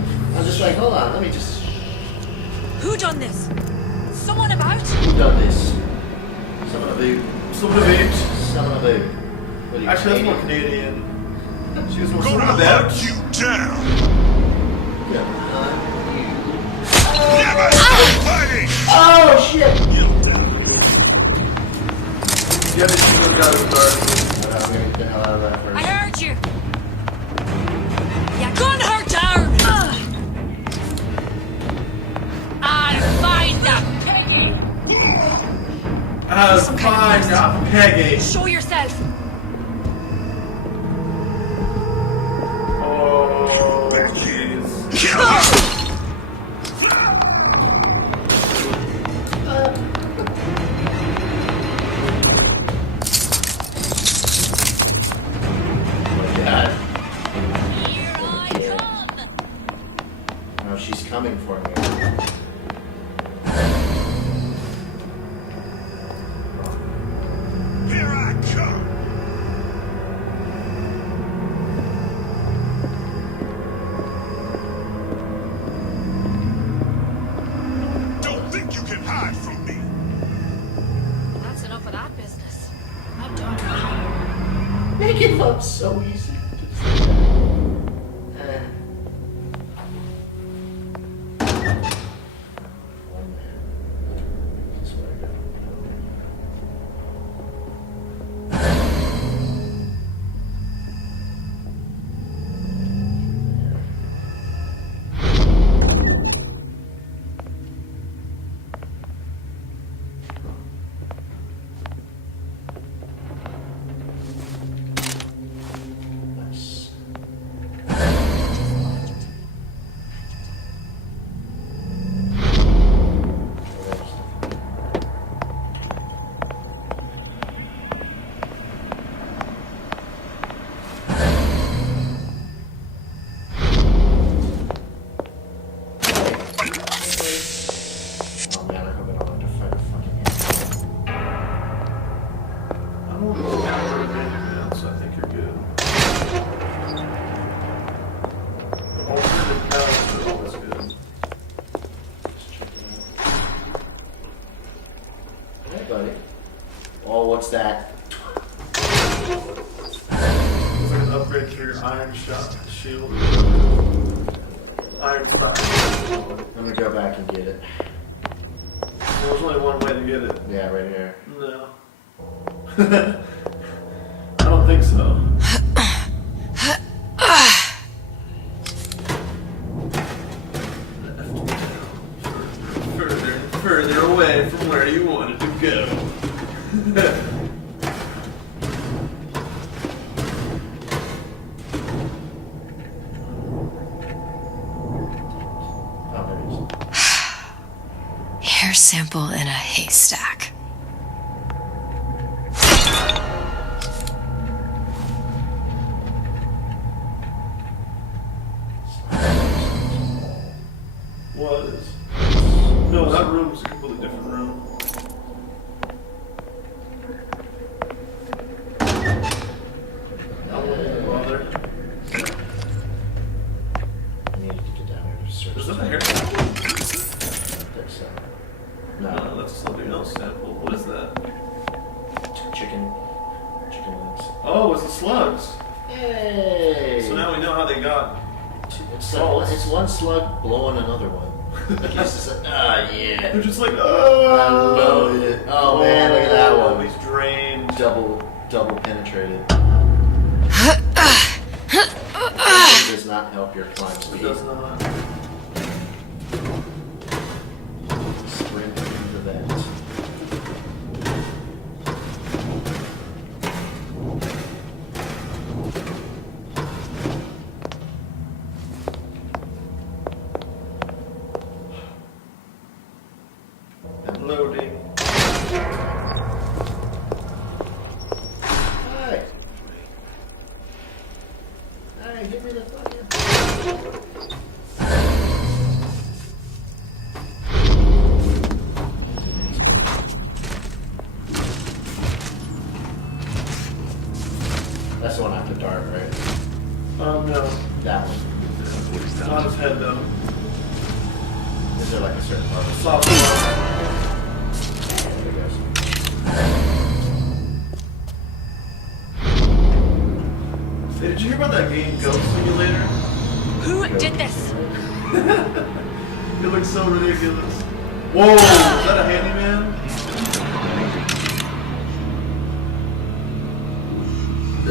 hold on, let me just. Who done this? Someone about? Who done this? Son of a boot. Son of a boot. Son of a boot. What are you, Actually, that's more Canadian? Canadian. She was more Gonna son of a hunt you down. Yeah. Oh shit! Yeah, but you still gotta start. I'm gonna get the hell out of that first. I heard you. Yeah, gun her down. I'll find that Peggy. Fine, Peggy. Show yourself. Oh, jeez. No, she's coming for me. Here I come. Don't think you can hide from me. That's enough of that business. I'm done. They give up so easy. What's that? It's like an upgrade to your iron shot shield. Iron shot. Let me go back and get it. Well, there's only one way to get it. Yeah, right here. No. I don't think so. Further and further away from where you wanted to go. Hair sample in a haystack. Was. No, that room's a completely different room. Bother. I need to get down here to search. Is that a hair? I think so. No, that's something else sample. What is that? Chicken wings. Oh, it's the slugs. Hey! So now we know how they got. It's one slug blowing another one. Like it's just like, yeah. They're just like, I love it. Oh man, look at that one. He's drained. Double penetrated. It does not help your climb speed. It does not. Sprint into that. Loading. Hey! Hey, give me the fucking... That's the one after dark, right? No. That one. Not his head, though. Is there like a certain part of the Soft there it goes. Hey, did you hear about that game, Ghost Simulator? Who did this? It looks so ridiculous. Whoa, is that a handyman? I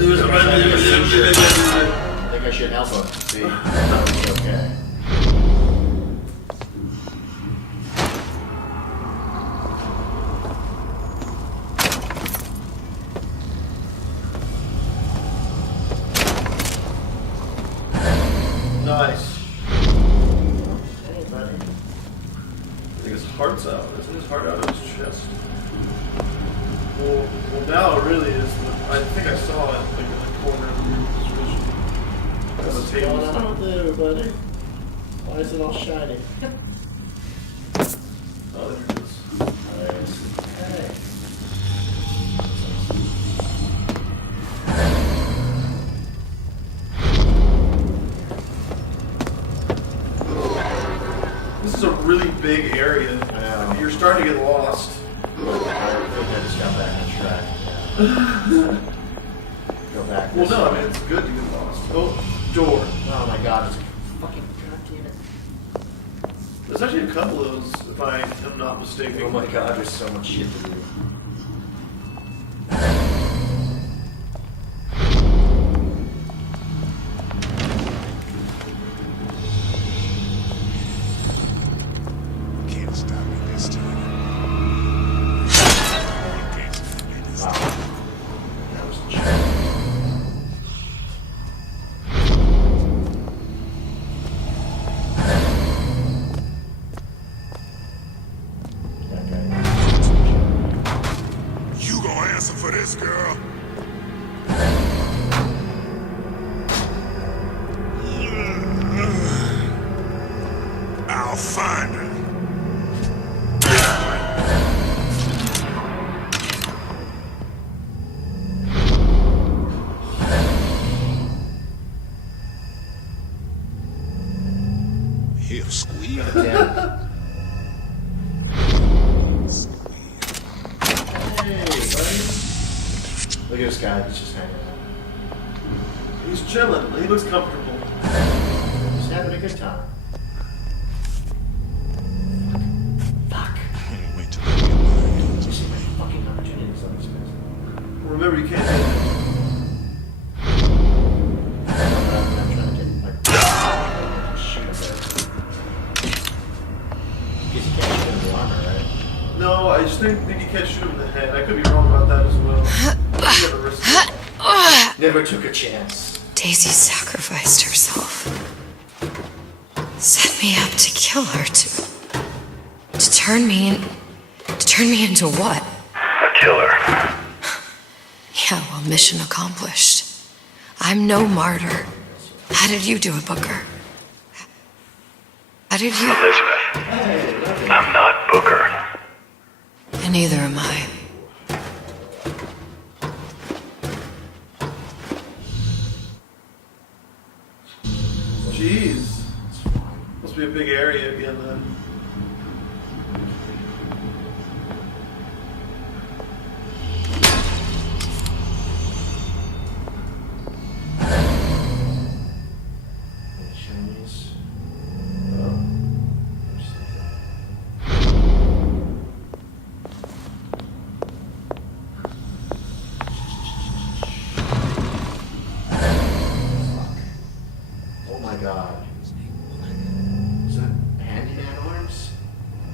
think I should help him. See, it's okay. Nice. Hey, buddy. I think his heart's out. Isn't his heart out of his chest? Well, now it really is. I think I saw it like in the corner of the vision. What's going on with everybody? Why is it all shiny? Oh, there it is. Hey. This is a really big area. I know. You're starting to get lost. I just got back on track. Go back. Well, no, I mean, it's good to get lost. Oh, door. Oh my god, it's fucking goddamn it. There's actually a couple of those, if I am not mistaken. Oh my god, there's so much shit to do. Can't stop me this time. Wow. That was cheap. You gonna answer for this, girl? I'll find her. He'll squeeze. Hey, buddy. Look at this guy, he's just hanging out. He's chilling. He looks comfortable. He's having a good time. Fuck. You see my fucking opportunities on this guy. Remember, you can't hit him. I'm trying to get like shoot a bit. Because you can't shoot in the armor, right? No, I just think you can't shoot him in the head. I could be wrong about that as well. You gotta risk it. Never took a chance. Daisy sacrificed herself. Set me up to kill her, to turn me into what? A killer. Yeah, well, mission accomplished. I'm no martyr. How did you do it, Booker? How did you... Elizabeth, I'm not Booker. And neither am I. Jeez. Must be a big area again then. Chinese. Oh my god. Is that handyman arms?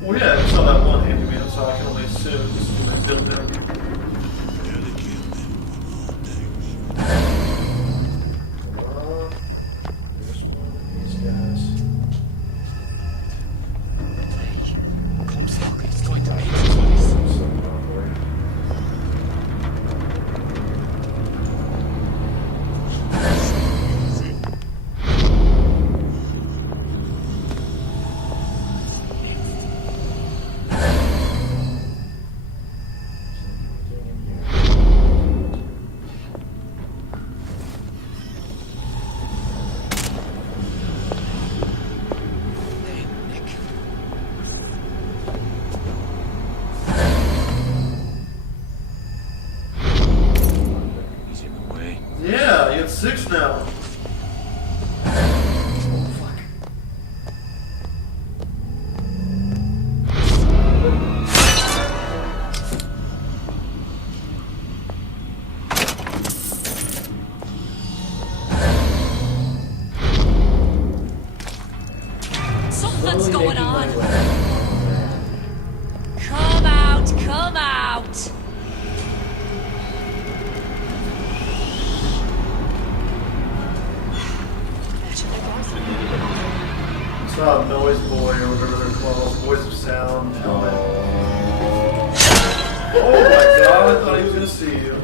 Well, yeah, I saw that one handyman, so I can only assume this is what they built there. There's one of these guys. Comstock is going to answer for this. Yeah, you have 6 now. Noise Boy or whatever they're called, Voice of Sound. Oh my god, I thought he was gonna see you.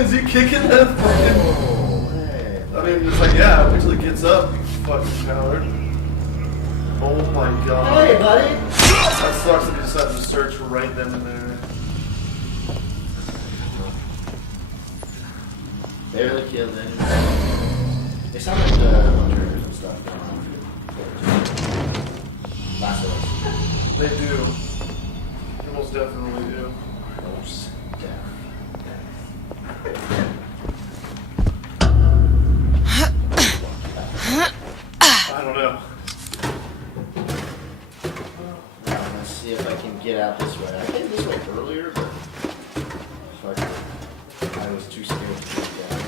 Is he kicking that fucking... I mean, it's like, yeah, wait till he gets up, you fucking coward. Oh my god. Hey, buddy! That sucks if you decided to search for right then and there. Barely killed anyone. They sound like the hunters and stuff going on. Last of Us. They do. They most definitely do. Most definitely. I don't know. Let's see if I can get out this way. I came this way earlier, but fuck, I was too scared to get down.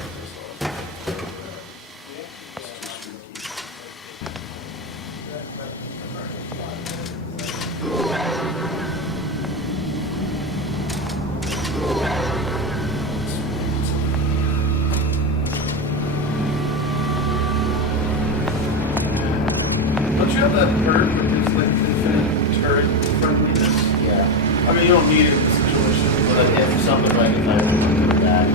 Don't you have that perk that gives like infinite turret friendliness? Yeah. I mean, you don't need it in this situation. But if something like if I remember that.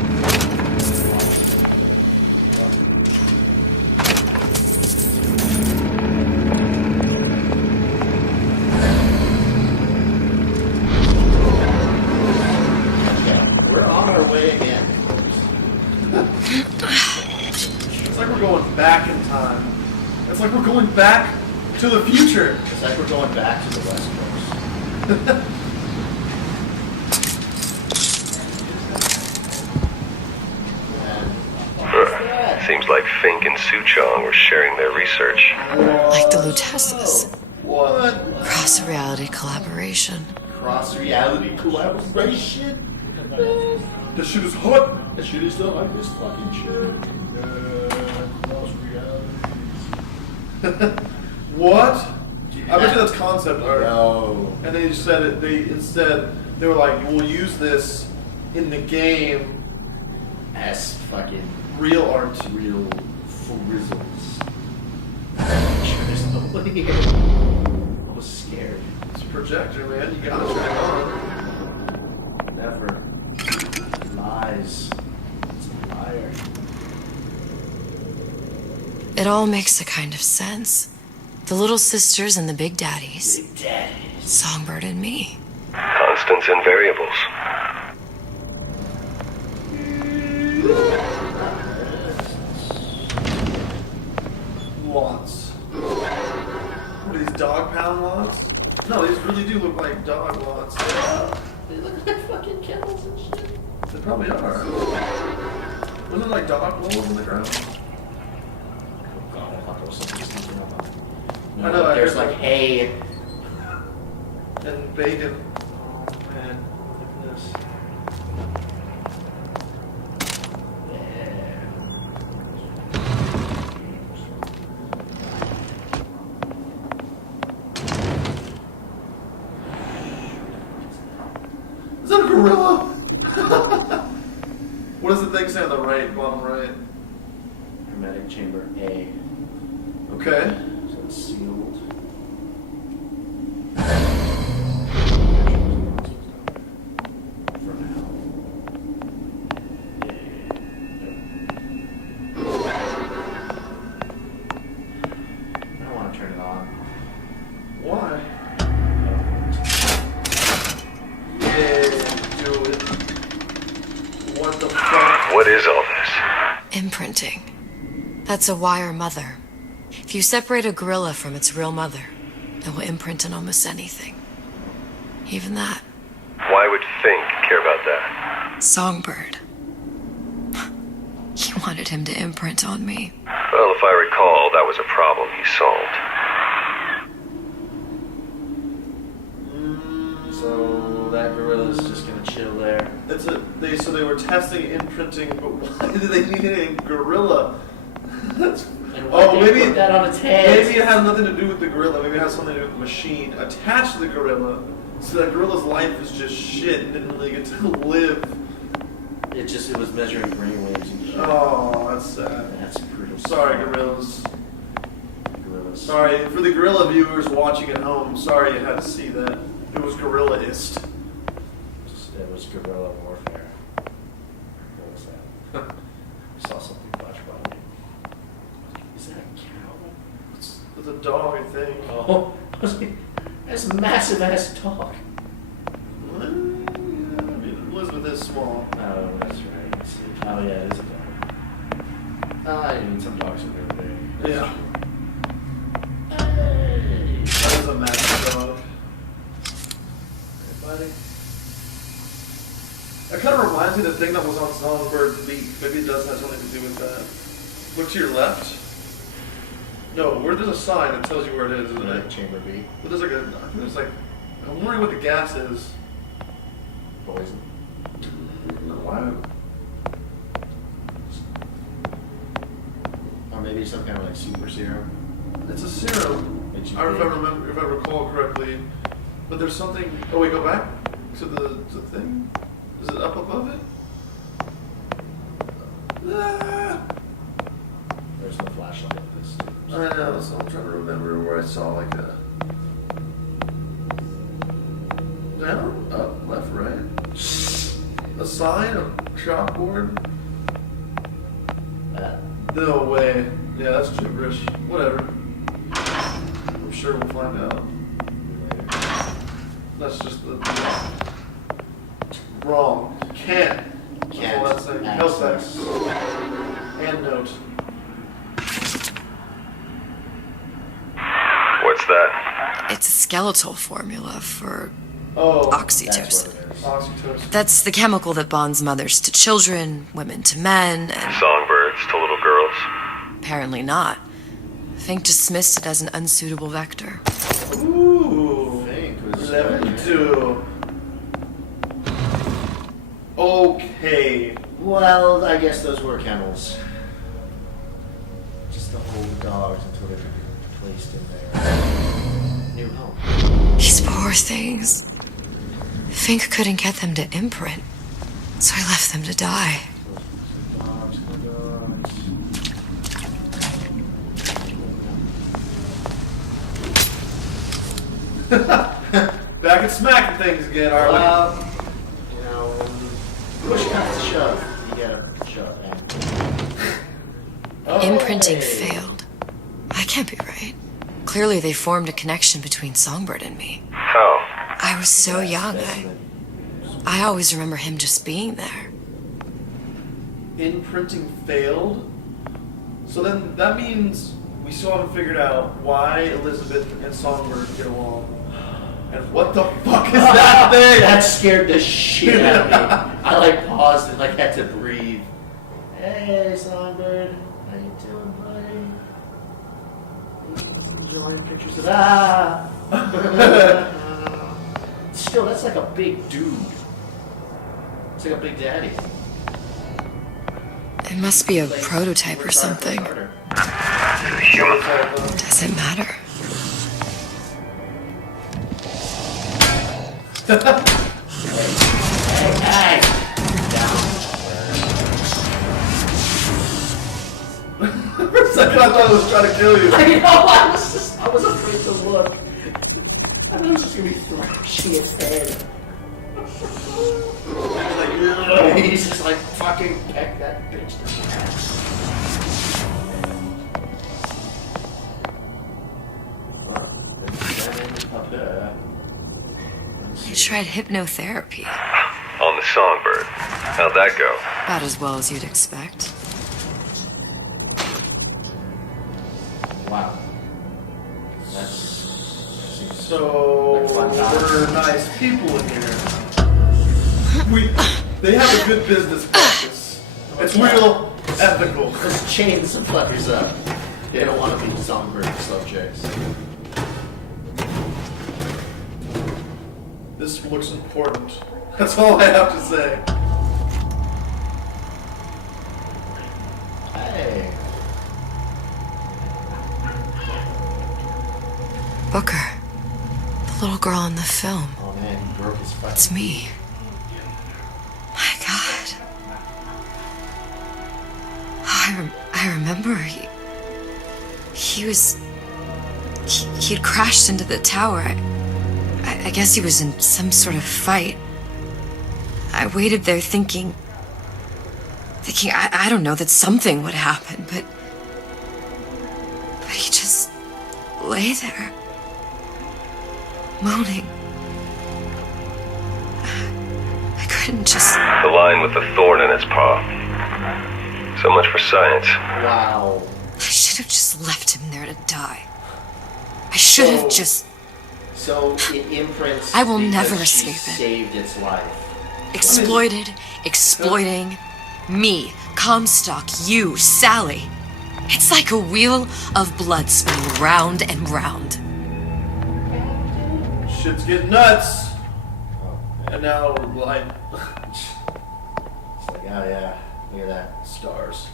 Yeah, we're on our way again. It's like we're going back in time. It's like we're going back to the future. It's like we're going back to the West Coast. Seems like Fink and Suchong were sharing their research. Like the Luteces. What? Cross-reality collaboration. Cross-reality collaboration? This shit is hot. That shit is the hypest fucking shit. Cross-realities. What? I bet you that's concept art. No. And they just said it. They were like, we'll use this in the game as fucking real art, real frizzles. There's nobody here. I was scared. It's a projector, man. You gotta track on. Never. Lies. It's a liar. It all makes a kind of sense. The little sisters and the big daddies. Big daddies. Songbird and me. Constants and variables. Lots. What are these, dog pound lots? No, these really do look like dog lots. They look like fucking kennels and shit. They probably are. Wasn't it like dog rolls in the ground? Oh god, I thought there was something sneaking up on me. No, I know, there's like hay. And bacon. Oh man, look at this. Is that a gorilla? What does the thing say on the right, bottom right? Hermetic chamber A. Okay. So it's sealed. For now. I don't want to turn it on. Why? Yeah, do it. What the fuck? What is all this? Imprinting. That's a wire mother. If you separate a gorilla from its real mother, it will imprint on almost anything. Even that. Why would Fink care about that? Songbird. He wanted him to imprint on me. Well, if I recall, that was a problem he solved. So that gorilla's just gonna chill there. So they were testing imprinting, but why did they need a gorilla? And Why Oh, did maybe you put that on its head? Maybe it has nothing to do with the gorilla. Maybe it has something to do with the machine attached to the gorilla. So that gorilla's life is just shit and didn't really get to live. It was measuring brainwaves and shit. Oh, that's sad. That's brutal. Sorry, gorillas. Sorry, for the gorilla viewers watching at home, sorry you had to see that. It was gorilla-ist. It was guerrilla warfare. What was that? I saw something flash by me. Is that a cow? It's a dog, I think. Oh, that's a massive ass dog. Well, yeah, I mean, Elizabeth is small. Oh, that's right. Oh, yeah, it is a dog. I mean, some dogs are really big. Yeah. Hey. That is a massive dog. Hey, buddy. That kind of reminds me of the thing that was on Songbird's beak. Maybe it does have something to do with that. Look to your left. No, where there's a sign that tells you where it is, isn't it? Chamber B. But there's like a, I think there's like, I'm wondering what the gas is. Poison. No, why? Or maybe some kind of like super serum. It's a serum. If I remember, if I recall correctly. But there's something. Oh wait, go back to the thing. Is it up above it? Ah. There's no flashlight with this. I know, so I'm trying to remember where I saw like a down, up, left, right. A sign, a chalkboard. No way. Yeah, that's gibberish. Whatever. I'm sure we'll find out. That's just the wrong. Can't. That's all that's saying. No sex. And note. What's that? It's a skeletal formula for Oh, oxytocin. Oxytocin. That's the chemical that bonds mothers to children, women to men, and Songbirds to little girls. apparently not. Fink dismissed it as an unsuitable vector. Ooh. Fink was 72. Okay. Well, I guess those were kennels. Just to hold dogs until they could be placed in their new home. These poor things. Fink couldn't get them to imprint, so I left them to die. Back at smacking things again, are we? You know, push comes to shove. You gotta shove. Imprinting failed. That can't be right. Clearly they formed a connection between Songbird and me. How? I was so young. I always remember him just being there. Imprinting failed? So then that means we still haven't figured out why Elizabeth and Songbird get along. And what the fuck is that thing? That scared the shit out of me. I like paused and like had to breathe. Hey, Songbird. How you doing, buddy? Drawing pictures of Still, that's like a big dude. It's like a big daddy. It must be a prototype or something. Does it matter? Hey! For a second I thought it was trying to kill you. I know, I was afraid to look. I thought it was just gonna be thrashing his head. He's just like fucking peck that bitch to He tried hypnotherapy. On the Songbird. How'd that go? About as well as you'd expect. Wow. So we're nice people in here. They have a good business practice. It's real ethical. Let's chain some fuckers up. They don't want to be Songbird subjects. This looks important. That's all I have to say. Hey. Booker. The little girl in the film. Oh man, he broke his fucking... It's me. My God. Oh, I remember he'd crashed into the tower. I guess he was in some sort of fight. I waited there thinking I don't know, that something would happen, but he just lay there, moaning. I couldn't just... The line with the thorn in its paw. So much for science. Wow. I should have just left him there to die. I should have just... So it imprints... I will because never she escape it. saved its life. Exploited, exploiting, me, Comstock, you, Sally. It's like a wheel of blood spinning round and round. Shit's getting nuts. And now we're blind. It's like, oh yeah, look at that, stars.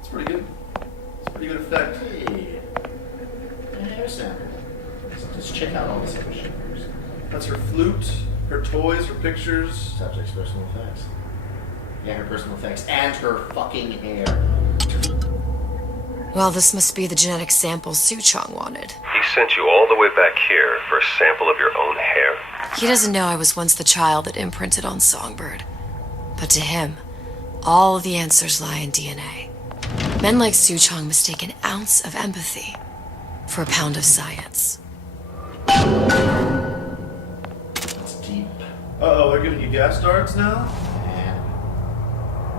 It's pretty good. It's a pretty good effect. Hey, hair sample. Just check out all this other shit first. That's her flute, her toys, her pictures. Subject's personal effects. Yeah, her personal effects and her fucking hair. Well, this must be the genetic sample Suchong wanted. He sent you all the way back here for a sample of your own hair? He doesn't know I was once the child that imprinted on Songbird. But to him, all the answers lie in DNA. Men like Suchong mistake an ounce of empathy for a pound of science. That's deep. Uh-oh, they're giving you gas darts now?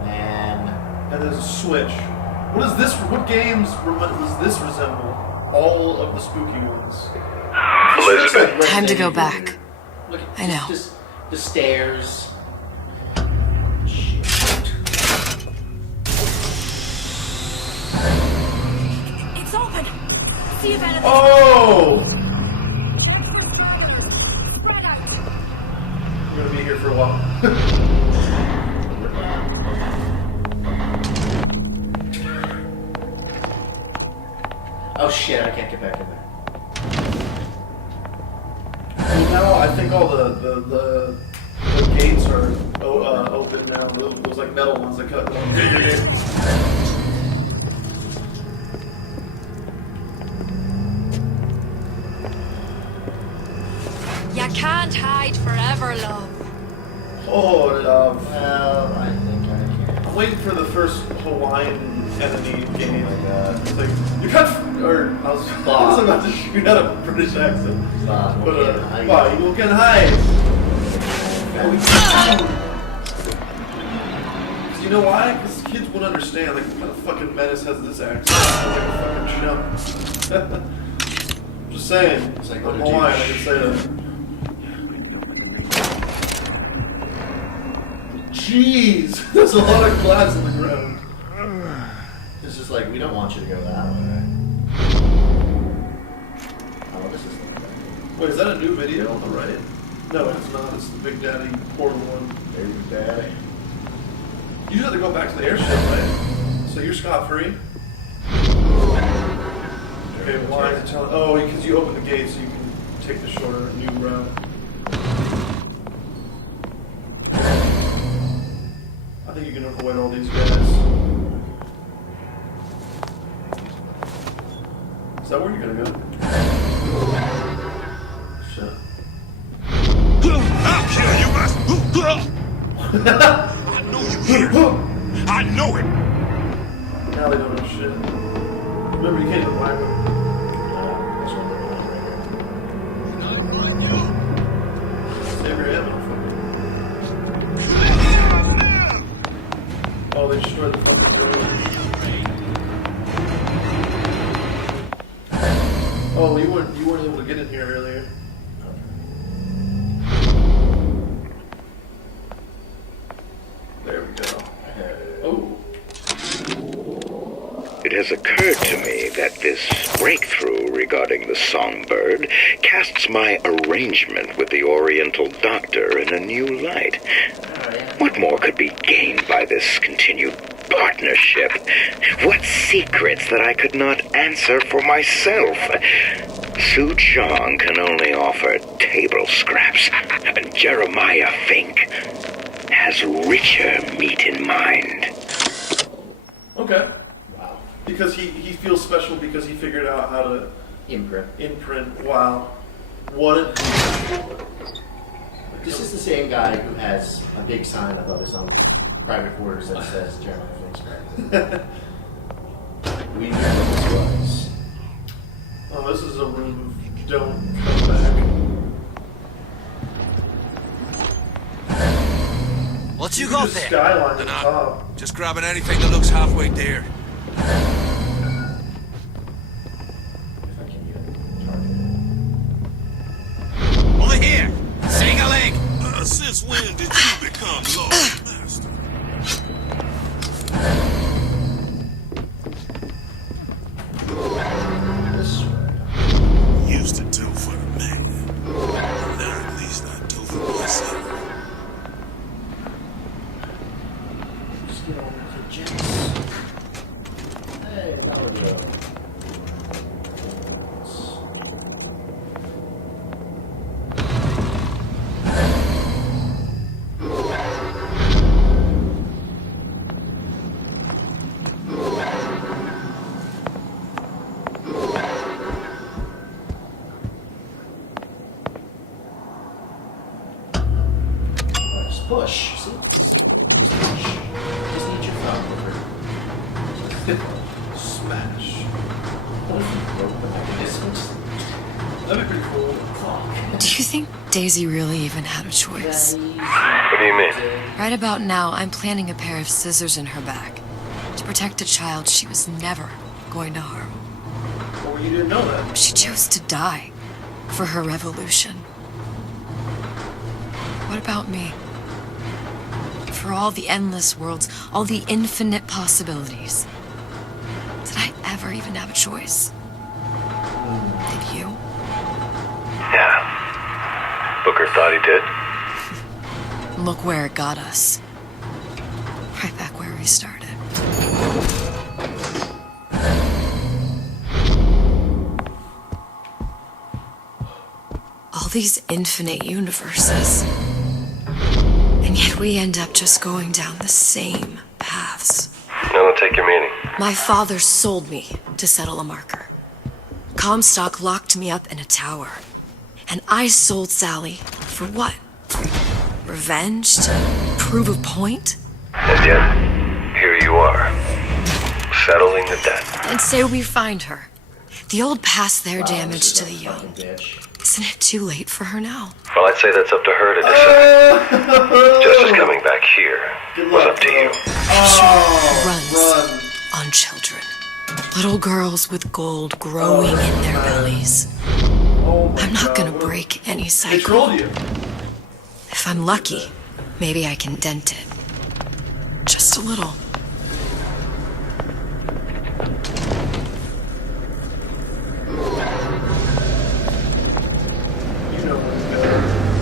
Man. And there's a switch. What is this? What games does this resemble? All of the spooky ones. Elizabeth. Time to go back. Look at I know. Just the stairs. It's open. See if anything. Oh! I'm gonna be here for a while. Oh shit, I can't get back in there. Well, now I think all the gates are open now. Those like metal ones that cut. You can't hide forever, love. Oh, love. Well, I think I can. I'm waiting for the first Hawaiian enemy game. It's like, you can't. Or I was about to shoot out a British accent. But wow, you can hide. You know why? Because kids would understand. Like, what kind of fucking menace has this accent? It's like a fucking chump. Just saying. It's like, I'm Hawaiian. I can say that. Jeez, there's a lot of glass on the ground. This is like, we don't want you to go that way. Oh, this is like that. Wait, is that a new video on the right? No, it's not. It's the Big Daddy portal one. Big Daddy. You just have to go back to the airship, right? So you're scot-free? Okay, why is it telling... Oh, because you open the gate so you can take the shorter, new route. I think you can avoid all these guys. Is that where you're gonna go? Shit. I'll kill you, I know you here. I know it. Now they don't know shit. Remember, you can't even whack them. Save your ammo. Oh, they destroyed the fucking road. Oh, you weren't able to get in here earlier. There we go. Oh. It has occurred to me that this breakthrough regarding the songbird casts my arrangement with the Oriental Doctor in a new light. What more could be gained by this continued partnership? What secrets that I could not answer for myself? Sue Chong can only offer table scraps, and Jeremiah Fink has richer meat in mind. Okay. Wow. Because he feels special because he figured out how to imprint. Wow. What a... This is the same guy who has a big sign above his own private quarters that says Jeremiah Fink's private. We knew what this was. Oh, this is a room. Don't come back. What you got there? Skyline at the top. Just grabbing anything that looks halfway there. Over here! Sing a leg! Since when did you become Lord Master? Used to do for the man. Now at least I do for myself. Just get on with your jets. Hey, how are you? Push. See? Just push. Just need your thumb over. Smash. What if you broke the mechanisms? That'd be pretty cool. Do you think Daisy really even had a choice? What do you mean? Right about now, I'm planting a pair of scissors in her back to protect a child she was never going to harm. Well, you didn't know that. She chose to die for her revolution. What about me? For all the endless worlds, all the infinite possibilities. Did I ever even have a choice? Did you? Yeah. Booker thought he did. Look where it got us. Right back where we started. All these infinite universes. And yet we end up just going down the same paths. Now I'll take your meaning. My father sold me to settle a marker. Comstock locked me up in a tower. And I sold Sally for what? Revenge? To prove a point? And yet, here you are, settling the debt. And say we find her. The old past their damage to the young. Isn't it too late for her now? Well, I'd say that's up to her to decide. Justice coming back here was up to you. Runs on children. Little girls with gold growing in their bellies. I'm not gonna break any cycle. If I'm lucky, maybe I can dent it. Just a little. You know,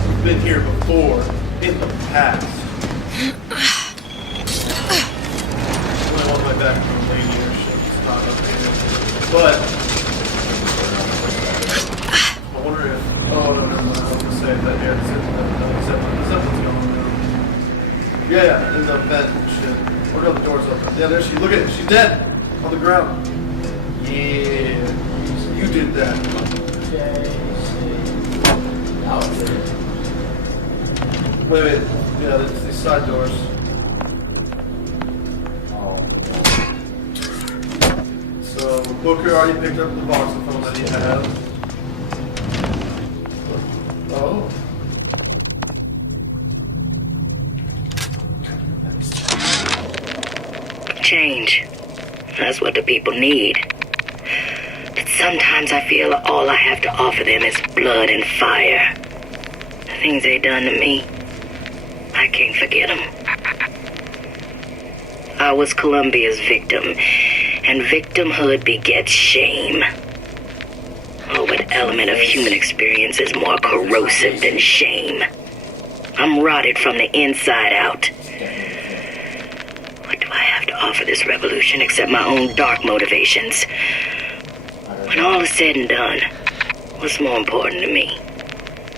we've been here before, in the past. When I'm on my back from lady or shit's not up here. But I wonder if oh no, I was gonna say that here it's in the yeah, in the vent and shit. Oh no, the door's open. Yeah, there she look at it, she's dead on the ground. Yeah. You did that. Wait. Yeah, these side doors. So Booker already picked up the voxophone that he had. Oh. Change. That's what the people need. But sometimes I feel all I have to offer them is blood and fire. The things they done to me, I can't forget them. I was Columbia's victim, and victimhood begets shame. Oh, what element of human experience is more corrosive than shame? I'm rotted from the inside out. What do I have to offer this revolution except my own dark motivations? When all is said and done, What's more important to me?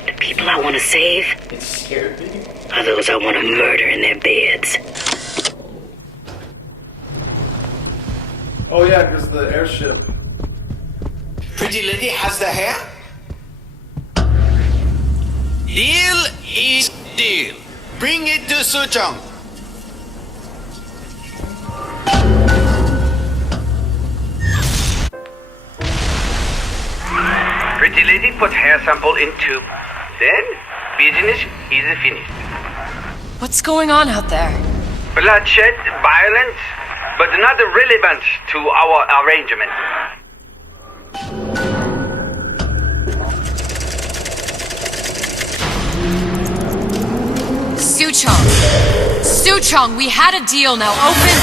The people I want to save? It scared me. Are those I want to murder in their beds? Oh yeah, because the airship. Pretty lady has the hair? Deal is deal. Bring it to Suchong. Pretty lady put hair sample in tube. Then, business is finished. What's going on out there? Bloodshed, violence, but not relevant to our arrangement. Suchong, we had a deal, now open...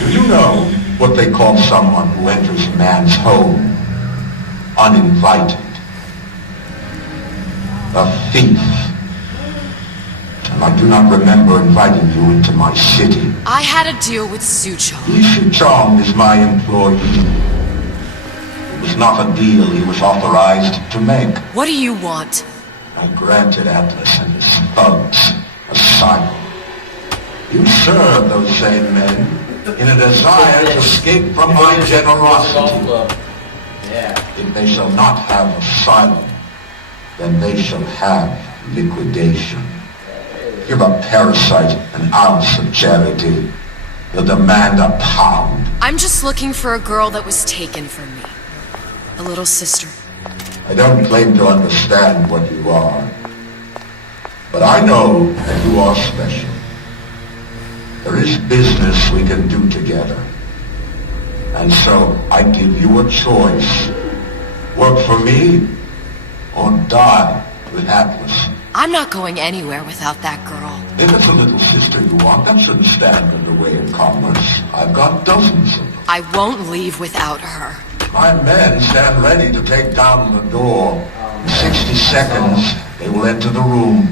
Do you know what they call someone who enters a man's home uninvited? A thief. And I do not remember inviting you into my city. I had a deal with Suchong. Suchong is my employee. It was not a deal he was authorized to make. What do you want? I granted Atlas and his thugs asylum. You serve those same men in a desire to escape from my generosity. If they shall not have asylum, then they shall have liquidation. Give a parasite an ounce of charity. He'll demand a pound. I'm just looking for a girl that was taken from me. A little sister. I don't claim to understand what you are, but I know that you are special. There is business we can do together. And so I give you a choice. Work for me or die with Atlas. I'm not going anywhere without that girl. If it's a little sister you want, that shouldn't stand in the way of commerce. I've got dozens of them. I won't leave without her. My men stand ready to take down the door. In 60 seconds, they will enter the room.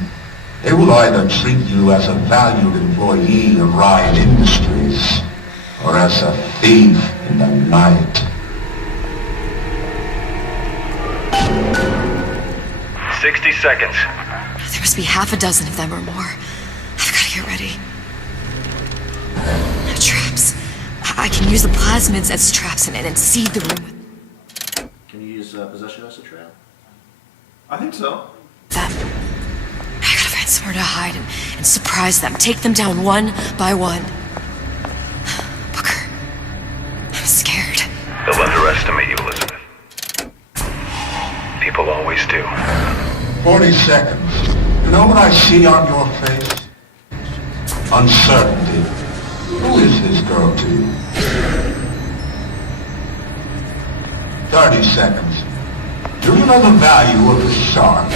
They will either treat you as a valued employee of Ryan Industries or as a thief in the night. – 60 seconds. There must be half a dozen of them or more. I've got to get ready. No traps. I can use the plasmids as traps and seed the room with... Can you use possession as a trap? I think so. That... I gotta find somewhere to hide and surprise them. Take them down one by one. Booker. I'm scared. They'll underestimate you, Elizabeth. People always do. 40 seconds. You know what I see on your face? Uncertainty. Who is this girl to you? 30 seconds. Do you know the value of a shark?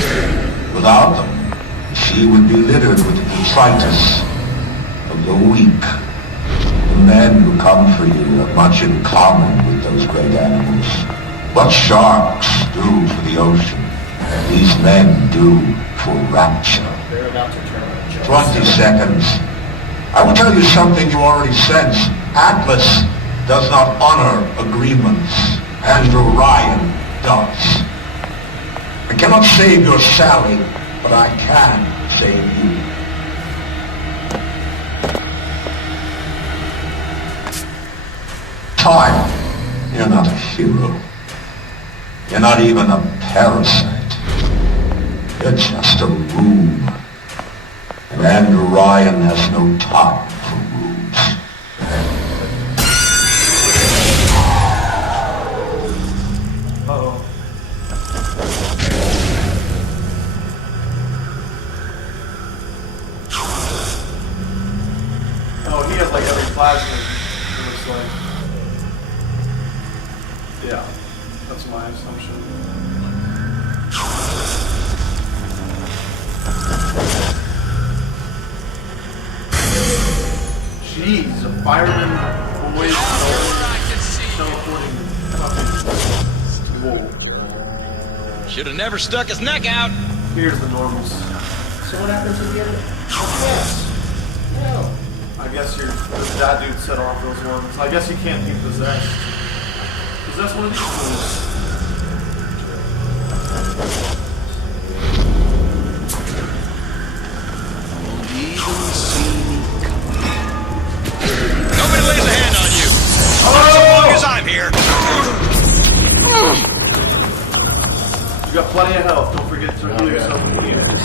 Without them, the sea would be littered with the detritus of the weak. The men who come for you have much in common with those great animals. What sharks do for the ocean, these men do for rapture. 20 seconds. I will tell you something you already sense. Atlas does not honor agreements. Andrew Ryan does. I cannot save your Sally, but I can save you. Time. You're not a hero. You're not even a parasite. You're just a room. And Andrew Ryan has no time for rooms. Uh-oh. Oh, he has like every plasmid, it looks like. Yeah, that's my assumption. Jeez, a fireman always teleporting fucking... Whoa. Should have never stuck his neck out. Here's the normals. So what happens at the end of it? Yes. No. I guess that dude set off those ones. I guess he can't be possessed. Possess one of these fools. Nobody lays a hand on you. Not so long as I'm here. You got plenty of health. Don't forget to heal yourself with the units.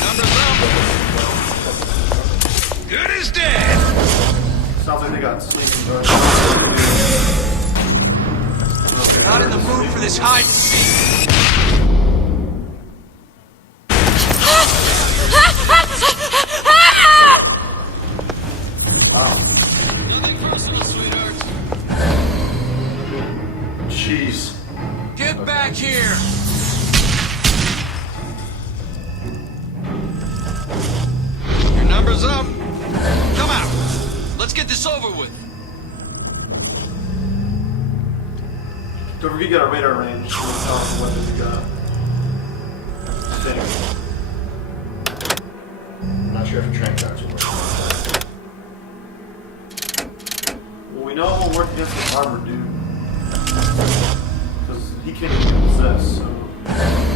Numbers up. Good as dead. Sounds like they got sleeping drugs. Not in the mood for this hide and seek. Jeez. Get back here! Your number's up. Come out. Let's get this over with. Don't forget you got a radar range. So tell us what weapons you got. Sting. I'm not sure if trank guards will work. Well, we know it won't work against the armor dude. Because he can't even get possessed, so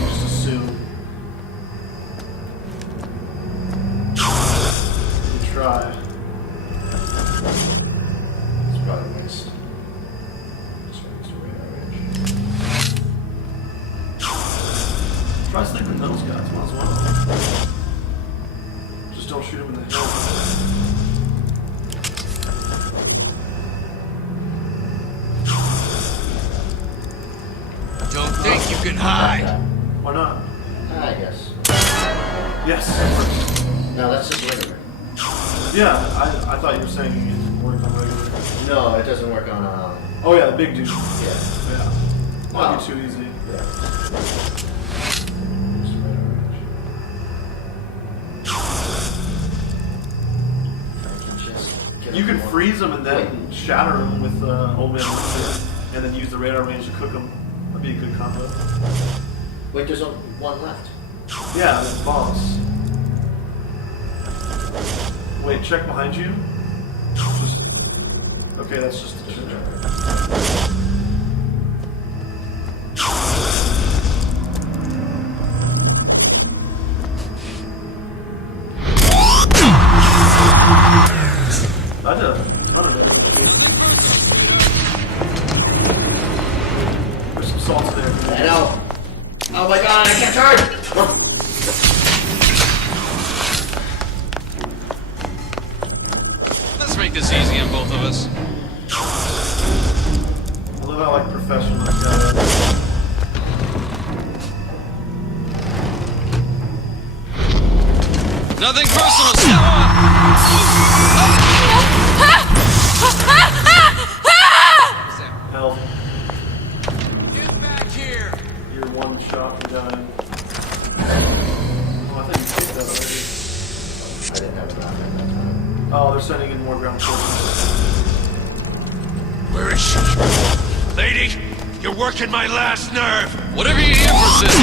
just assume. We try. It's probably a waste. Just waste the radar range. Try sleeping those guys, might as well. Just don't shoot him in the head. Don't think you can hide. Why not? I guess. Yes. No, that's just regular. Yeah, I thought you were saying it worked on regular. No, it doesn't work on. Oh yeah, the big dude. Yeah. Yeah. Might be too easy. Yeah. You can freeze them and then shatter them with Old Man Richard, and then use the radar range to cook them. That'd be a good combo. Wait, there's only one left. Yeah, there's boss. Wait, check behind you. Just, okay, that's just the ginger. I did a ton of damage. There's some salt in there. I know. Oh my god, I can't charge! Let's make this easy on both of us. I love how like professional this guy is. Nothing personal, step on! Help. Get back here! You're one shot from dying. Oh, I think you picked that already. I didn't have a ground at that time. Oh, they're sending in more ground forces. Where is she? Lady, you're working my last nerve. Whatever you hear, Preston.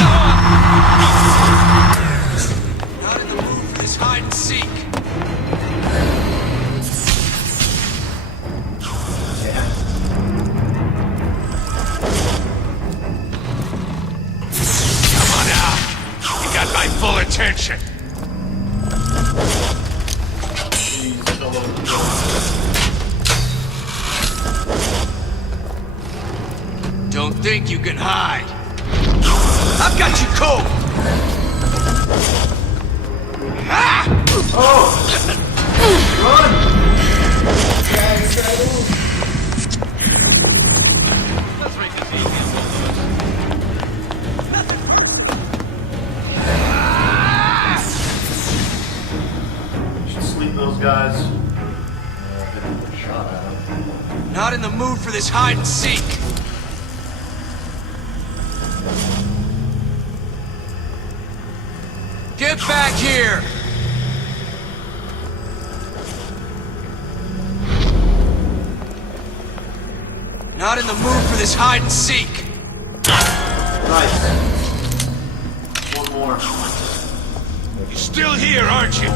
Not in the mood for this hide and seek. Yeah. Come on now. You got my full attention. Jeez, all over the place. Don't think you can hide. I've got you cold. Ah! Oh! Run! Let's make this easy on both of us. Should sleep those guys. Shot at him. Not in the mood for this hide and seek. Get back here! Not in the mood for this hide and seek. Nice. One more. You're still here, aren't you?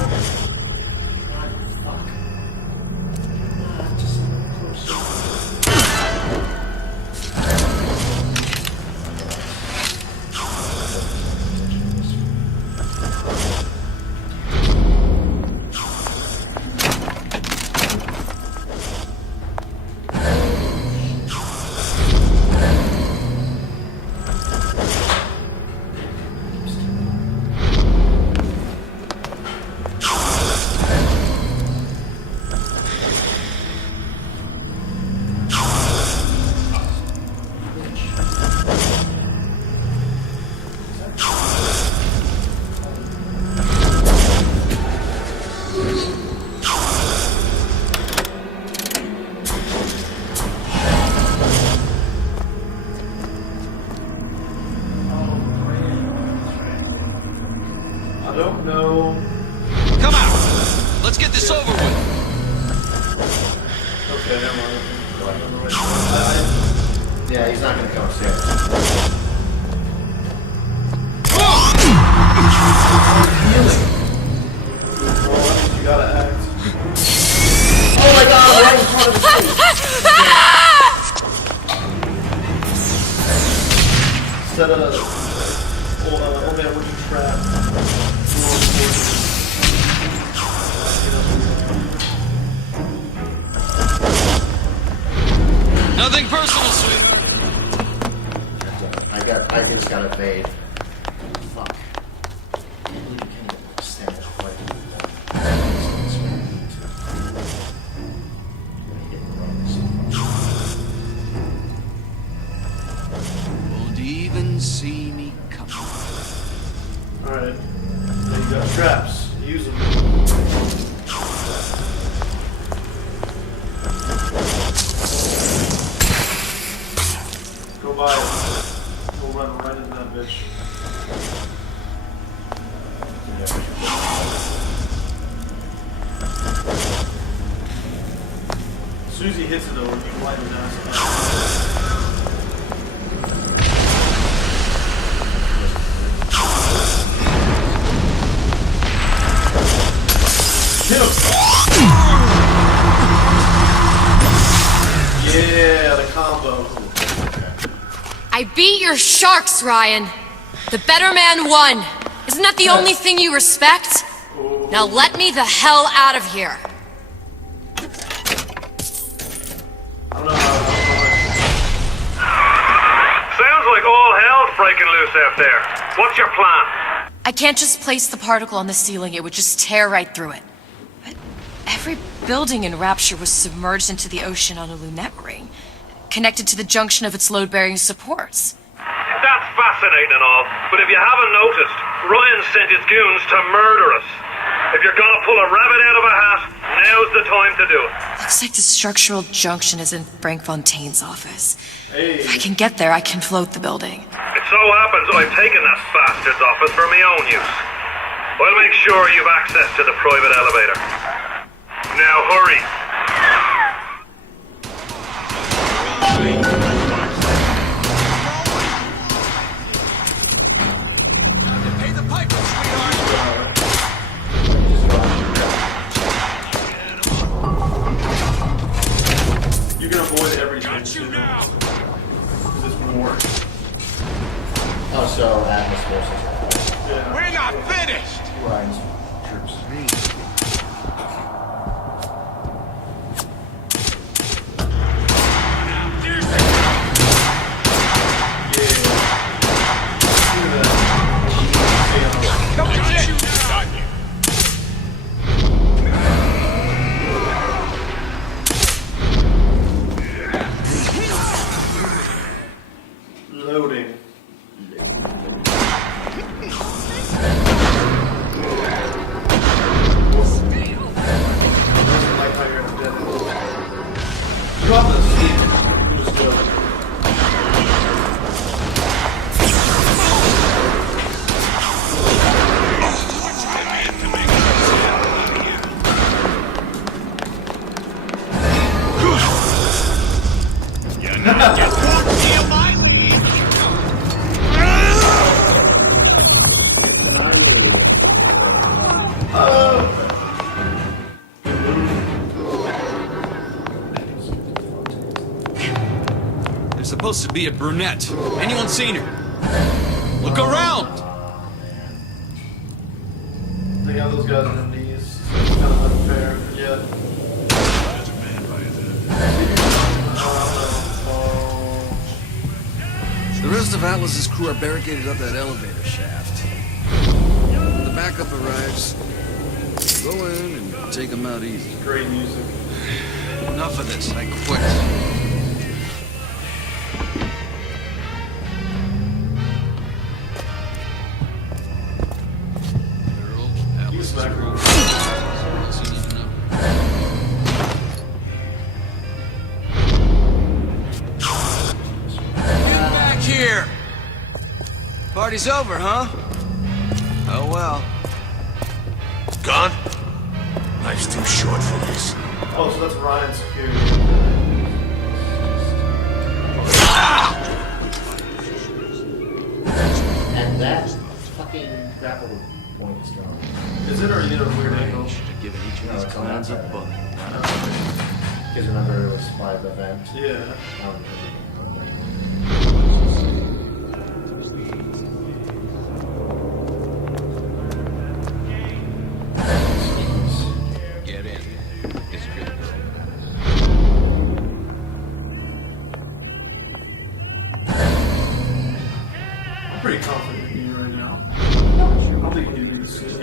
Okay, never mind. Yeah, he's not gonna come upstairs. You gotta act. Oh my god, I'm right in front of his face! Set a oh man, would you trap? Nothing personal, sweet. I just got a fade. Fuck. I can't even stand it quite Won't even see me coming. Alright. Now you got traps. Use them. Go by it. Go run right into that bitch. As soon as he hits it though, you light him down. Hit him! Yeah, the combo. I beat your sharks, Ryan. The better man won. Isn't that the only thing you respect? Now let me the hell out of here. Sounds like all hell's breaking loose out there. What's your plan? I can't just place the particle on the ceiling. It would just tear right through it. But every building in Rapture was submerged into the ocean on a lunette ring, connected to the junction of its load-bearing supports. That's fascinating and all, but if you haven't noticed, Ryan sent his goons to murder us. If you're gonna pull a rabbit out of a hat, now's the time to do it. Looks like the structural junction is in Frank Fontaine's office. Hey. If I can get there, I can float the building. It so happens I've taken that bastard's office for my own use. I'll make sure you've access to the private elevator. Now hurry. You can avoid everything too. This war. Oh, so Atlas forces. Yeah. We're not finished! Ryan's troops. Loading. Drop the seat. You just go. There's supposed to be a brunette. Anyone seen her? Look around! They got those guys on their knees. It's kind of unfair. Yeah. The rest of Atlas's crew are barricaded up that elevator shaft. When the backup arrives, go in and take them out easy. Great music. Enough of this. I quit. Here! Party's over, huh? Oh well. Gone? Life's too short for this. Oh, so that's Ryan's security. And that fucking grapple point is gone. Is it, or you need a weird angle? Should have given each of these clowns a book. Because remember it was 5 events. Yeah. Get in. It's good. I'm pretty confident in you right now. I don't think you need to be the CG.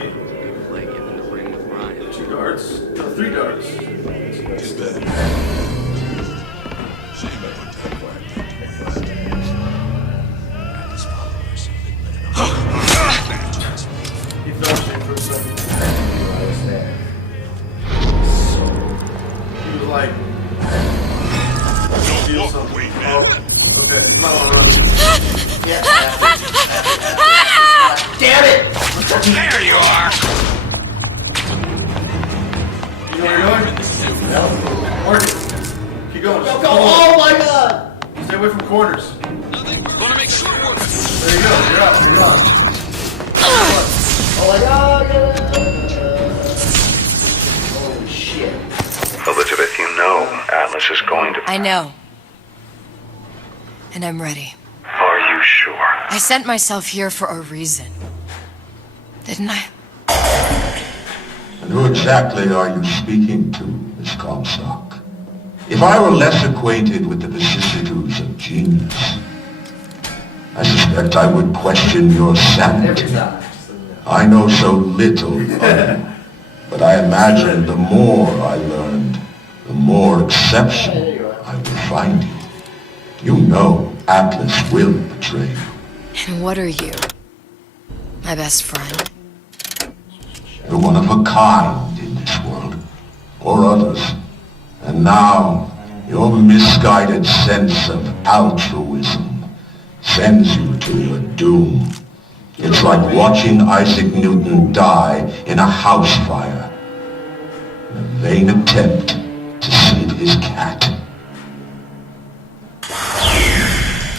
Play given the ring with Ryan. 2 darts. No, 3 darts. It's better. Shame I don't have one. His followers have been led on. He fell asleep for a second. I was there. He was like, don't feel something. Wait, man. Oh, okay. I'm not gonna run. Yeah. Damn it! There you are! You know where you're going? No. Mark it. Keep going. Go, go! Oh my god! Stay away from corners. Wanna make sure it works. There you go. You're up. You're up. Oh my god! Holy shit. Elizabeth, you know Atlas is going to... I know. And I'm ready. Are you sure? I sent myself here for a reason. Didn't I? And who exactly are you speaking to, Miss Comstock? If I were less acquainted with the vicissitudes of genius, I suspect I would question your sanity. I know so little of you, but I imagine the more I learned, the more exceptional I will find you. You know Atlas will betray you. And what are you? My best friend? You're one of a kind in this world, or others. And now, your misguided sense of altruism sends you to your doom. It's like watching Isaac Newton die in a house fire, in a vain attempt to save his cat.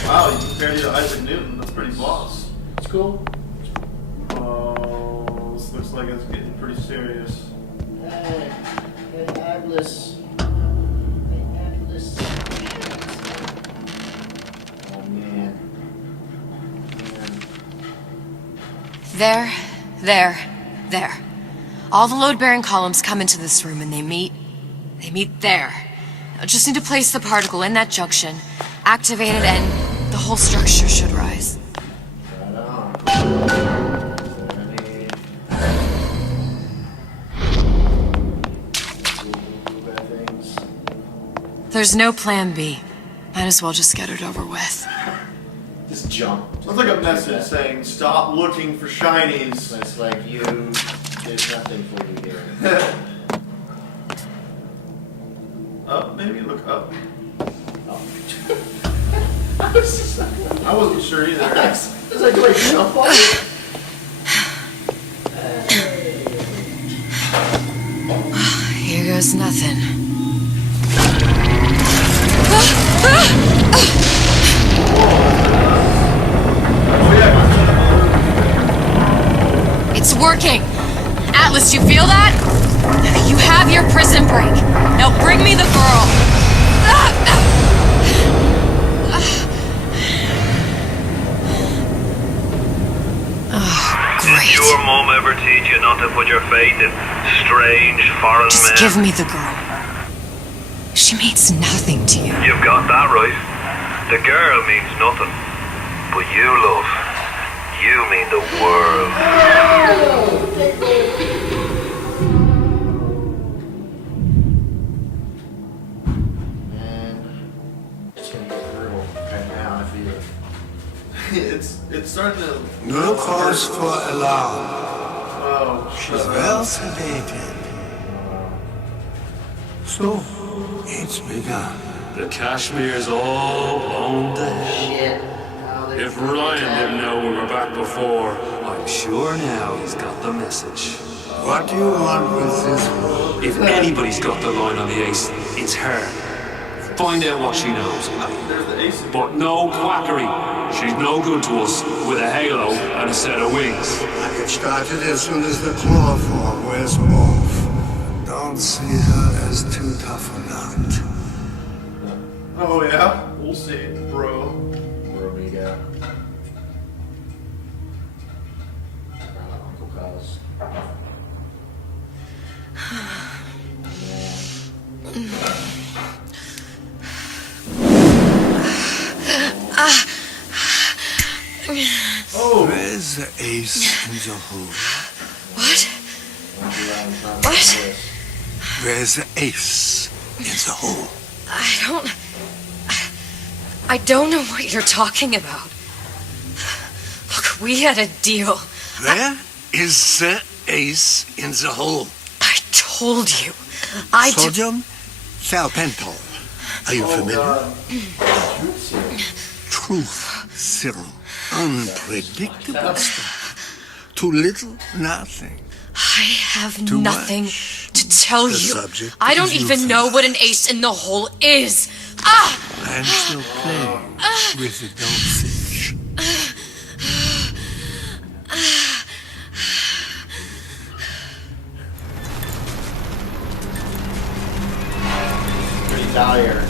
Wow, you compared you to Isaac Newton. That's pretty boss. It's cool. Oh, this looks like it's getting pretty serious. Hey, Atlas. Oh man. There. All the load-bearing columns come into this room and they meet there. I just need to place the particle in that junction, activate it, and the whole structure should rise. Right on. There's no plan B. Might as well just get it over with. Just jump. Sounds like a message saying, stop looking for shinies. So it's like, there's nothing for you here. Up, maybe? Look up. Oh. I wasn't sure either. It's like, do I jump on it? Here goes nothing. It's working! Atlas, you feel that? You have your prison break. Now bring me the girl. Did your mom ever teach you not to put your faith in strange foreign men? Just give me the girl. She means nothing to you. You've got that right. The girl means nothing. But you, love, you mean the world. Man, it's gonna get brutal right now, I feel it. It's starting to... No cause for alarm. Oh, She's well sedated. So, it's begun. The Kashmir's all blown dead. If Ryan didn't know we were back before, I'm sure now he's got the message. What do you want with this one? If anybody's got the line on the ace, it's her. Find out what she knows. But no quackery. She's no good to us with a halo and a set of wings. I get started as soon as the claw form wears off. Don't see her as too tough a nut. Oh yeah? We'll see, bro. Where we go? Uncle Kyle's. Oh, where's the ace in the hole? What? What? Where's the ace in the hole? I don't know what you're talking about. Look, we had a deal. Where is the ace in the hole? I told you. Sodium salpental. Are you familiar? Truth serum. Unpredictable stuff. Too little, nothing. I have Too nothing much. to tell The you. subject I don't is even know what an ace in the hole is. I'm still playing with the dosage. Pretty dire.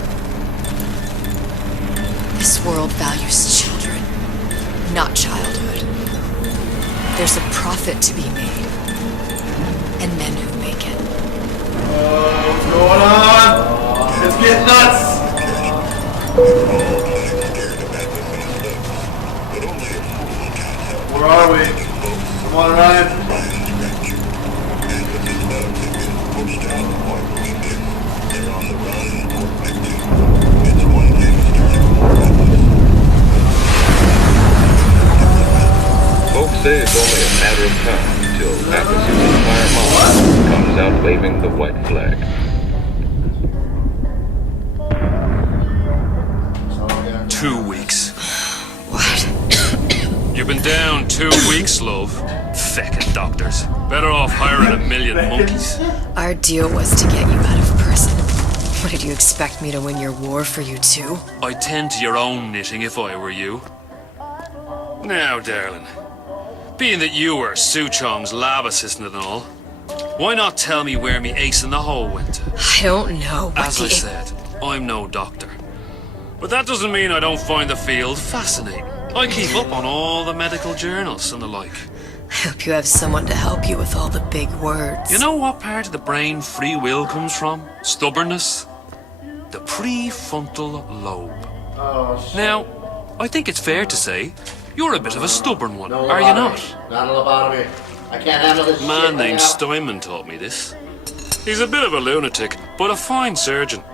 This world values children, not childhood. There's a profit to be made, and men who make it. What's going on? Let's get nuts! Where are we? Come on, Ryan. Folks say it's only a matter of time until Atlas's entire mind comes out waving the white flag. 2 weeks. What? You've been down 2 weeks, love. Feckin' doctors. Better off hiring a million monkeys. Our deal was to get you out of prison. What, did you expect me to win your war for you too? I'd tend to your own knitting if I were you. Now, darling, being that you were Su Chong's lab assistant and all, why not tell me where me ace in the hole went? I don't know what As I said, I'm no doctor. But that doesn't mean I don't find the field fascinating. I keep up on all the medical journals and the like. I hope you have someone to help you with all the big words. You know what part of the brain free will comes from? Stubbornness? The prefrontal lobe. Oh, shit. Now, I think it's fair to say you're a bit of a stubborn one, No are you not? lobotomy. Not a lobotomy. I can't handle this A man shit named right now. Steinman taught me this. He's a bit of a lunatic, but a fine surgeon.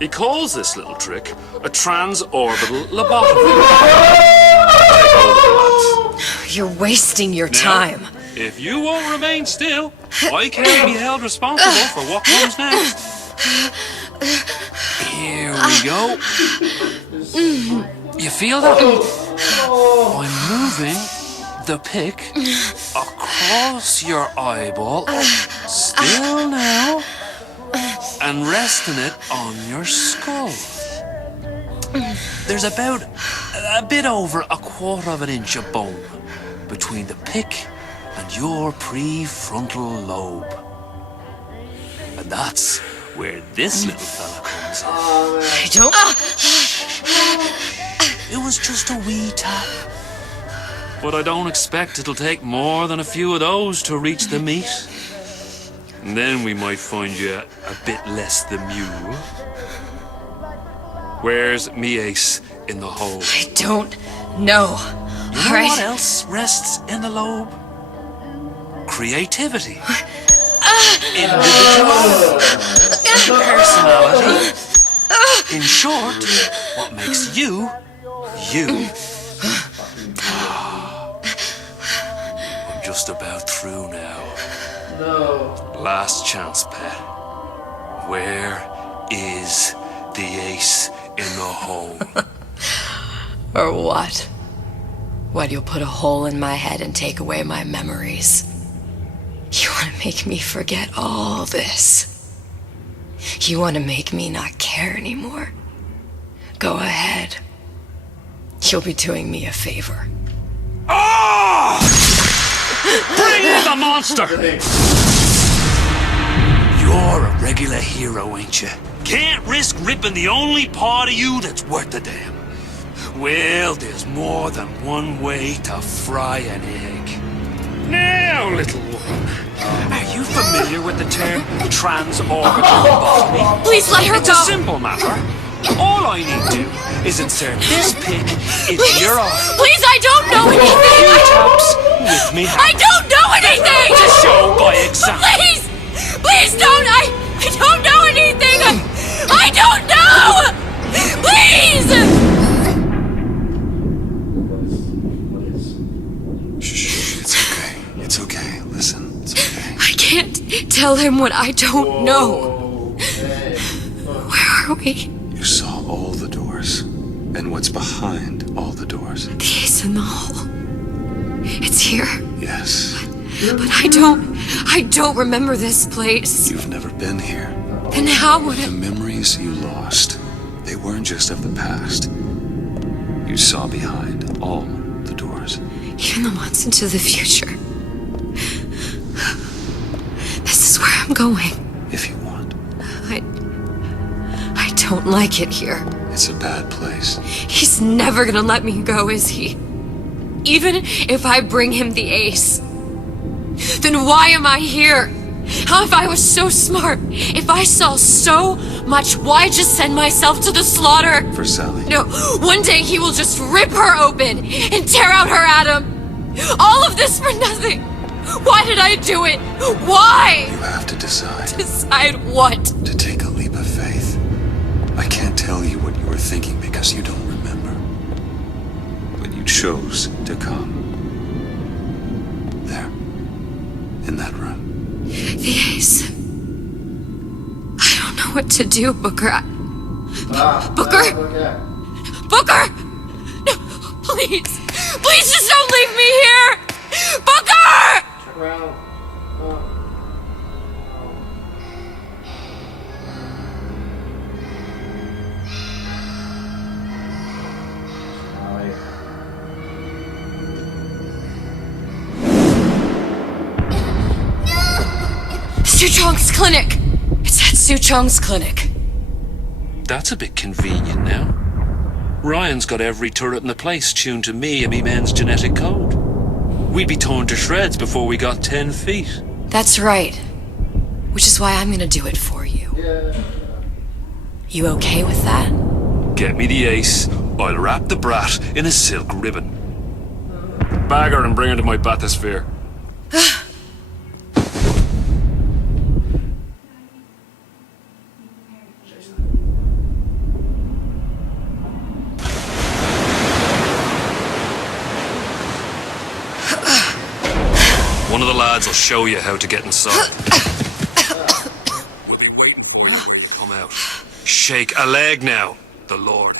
He calls this little trick a transorbital lobotomy. Take hold of it, lads. You're wasting your Now, time. If you won't remain still, I can't be held responsible for what comes next. Here we go. You feel that? I'm moving the pick across your eyeball, still now, and resting it on your skull. There's about a bit over 1/4 of an inch of bone between the pick and your prefrontal lobe. And that's where this little fella comes in. I don't... It was just a wee tap. But I don't expect it'll take more than a few of those to reach the meat. And then we might find you a bit less than mule. Where's me ace in the hole? I don't know. You know what else rests in the lobe? Creativity. Individuality. Personality. In short, what makes you, you. I'm just about through now. No. Last chance, pet. Where is the ace in the hole? Or what? What, you'll put a hole in my head and take away my memories? You want to make me forget all this. You want to make me not care anymore. Go ahead. You'll be doing me a favor. Oh! Bring in the monster! You're a regular hero, ain't you? Can't risk ripping the only part of you that's worth a damn. Well, there's more than one way to fry an egg. Now, little one, are you familiar with the term transorbital lobotomy? Please let her go! It's a simple matter. All I need to do is insert this pick into your arm. Please, I don't know anything! Taps with me. I don't know anything! To show by example. Please! Please don't! I don't know anything! I don't know! Please! Shh, it's okay. It's okay. Listen, it's okay. I can't tell him what I don't know. Where are we? You saw all the doors. And what's behind all the doors? The ace in the hole. It's here. Yes. But I don't remember this place. You've never been here. Then how would The memories you lost, they weren't just of the past. You saw behind all the doors. Even the ones into the future. This is where I'm going. If you want. I don't like it here. It's a bad place. He's never gonna let me go, is he? Even if I bring him the ace. Then why am I here? How if I was so smart? If I saw so much, why just send myself to the slaughter? For Sally. No, one day he will just rip her open and tear out her atom. All of this for nothing. Why did I do it? Why? You have to decide. Decide what? To take a leap of faith. I can't tell you what you were thinking because you don't remember. But you chose to come. There. In that room. The ace. I don't know what to do, Booker. Booker! Booker! No, please! Please just don't leave me here! Booker! Check around. Suchong's clinic! It's at Suchong's clinic. That's a bit convenient now. Ryan's got every turret in the place tuned to me and me men's genetic code. We'd be torn to shreds before we got 10 feet. That's right. Which is why I'm gonna do it for you. You okay with that? Get me the ace, I'll wrap the brat in a silk ribbon. Bag her and bring her to my bathysphere. One of the lads will show you how to get inside. What are you waiting for? Come out. Shake a leg now, the Lord.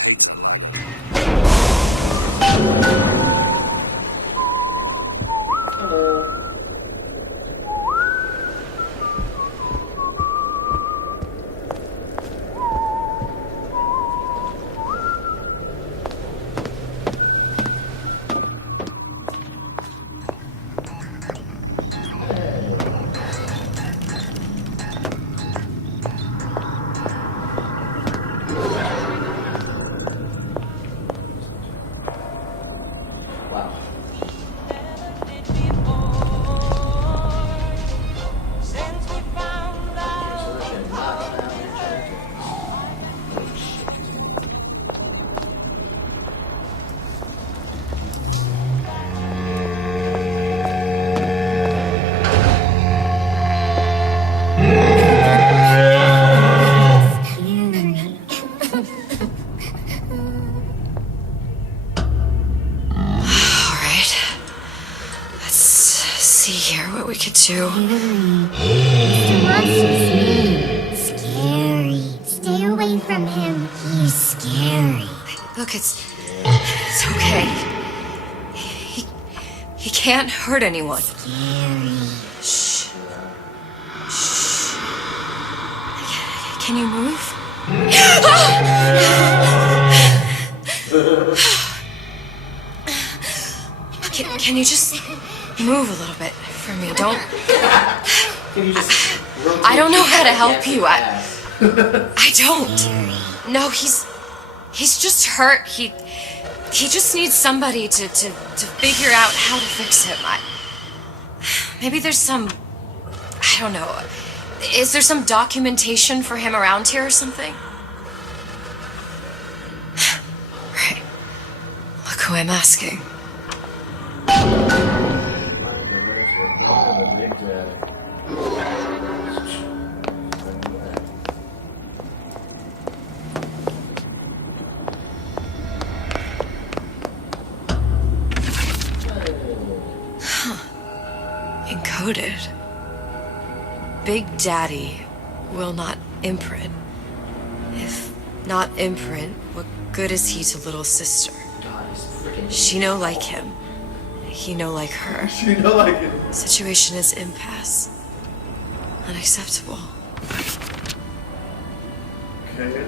Scary. Stay away from him. He's scary. Look, it's okay. He can't hurt anyone. Scary. Shh. Can you move? Can you just move a little bit for me? Don't. Can you just I don't know how to help you. I don't. No, he's just hurt. He just needs somebody to figure out how to fix him. Maybe there's some, I don't know. Is there some documentation for him around here or something? Right. Look who I'm asking. Encoded. Big Daddy will not imprint. If not imprint, what good is he to little sister? She no like him. He no like her. She no like him. Situation is impasse. Unacceptable. Okay.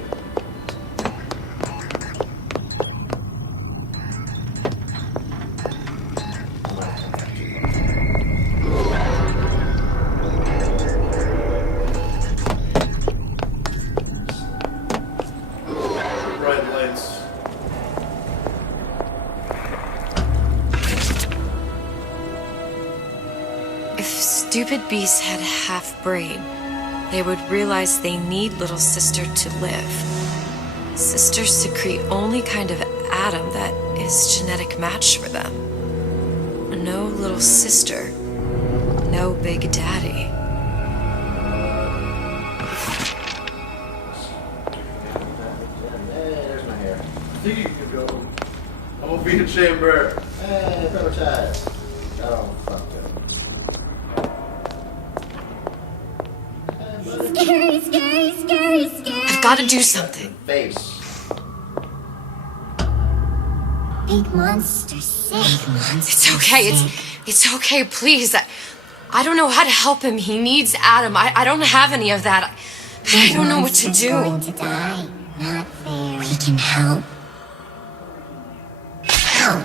Stupid beasts had half brain. They would realize they need little sister to live. Sisters secrete only kind of atom that is genetic match for them. No little sister. No Big Daddy. Hey, there's my hair. I think you can go. I'm gonna be in chamber. Hey, prototype. Oh, fuck it. Scary, scary, scary, scary. I've got to do something. Face. Big monster, sick monster. It's okay. It's okay. Please. I don't know how to help him. He needs Adam. I don't have any of that. I don't know what to do. Going to die. Not fair. We can help. Help.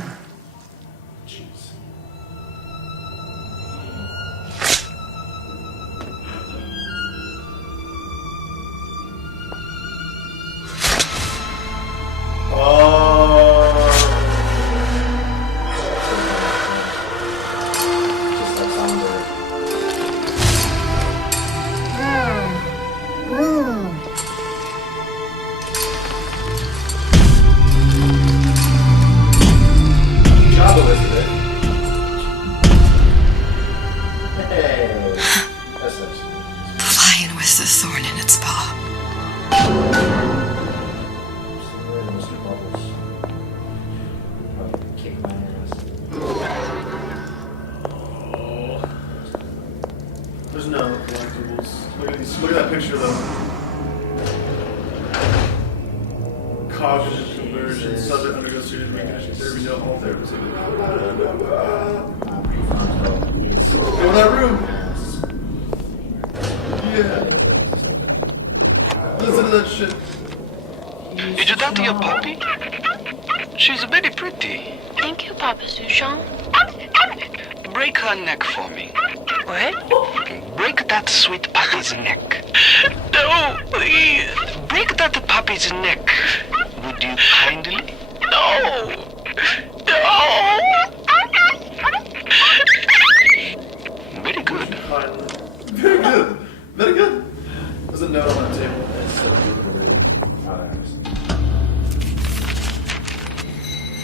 Break her neck for me. What? Break that sweet puppy's neck. No, please. Break that puppy's neck. Would you kindly? No. No. Very good. Very good. Very good. There's a note on the table.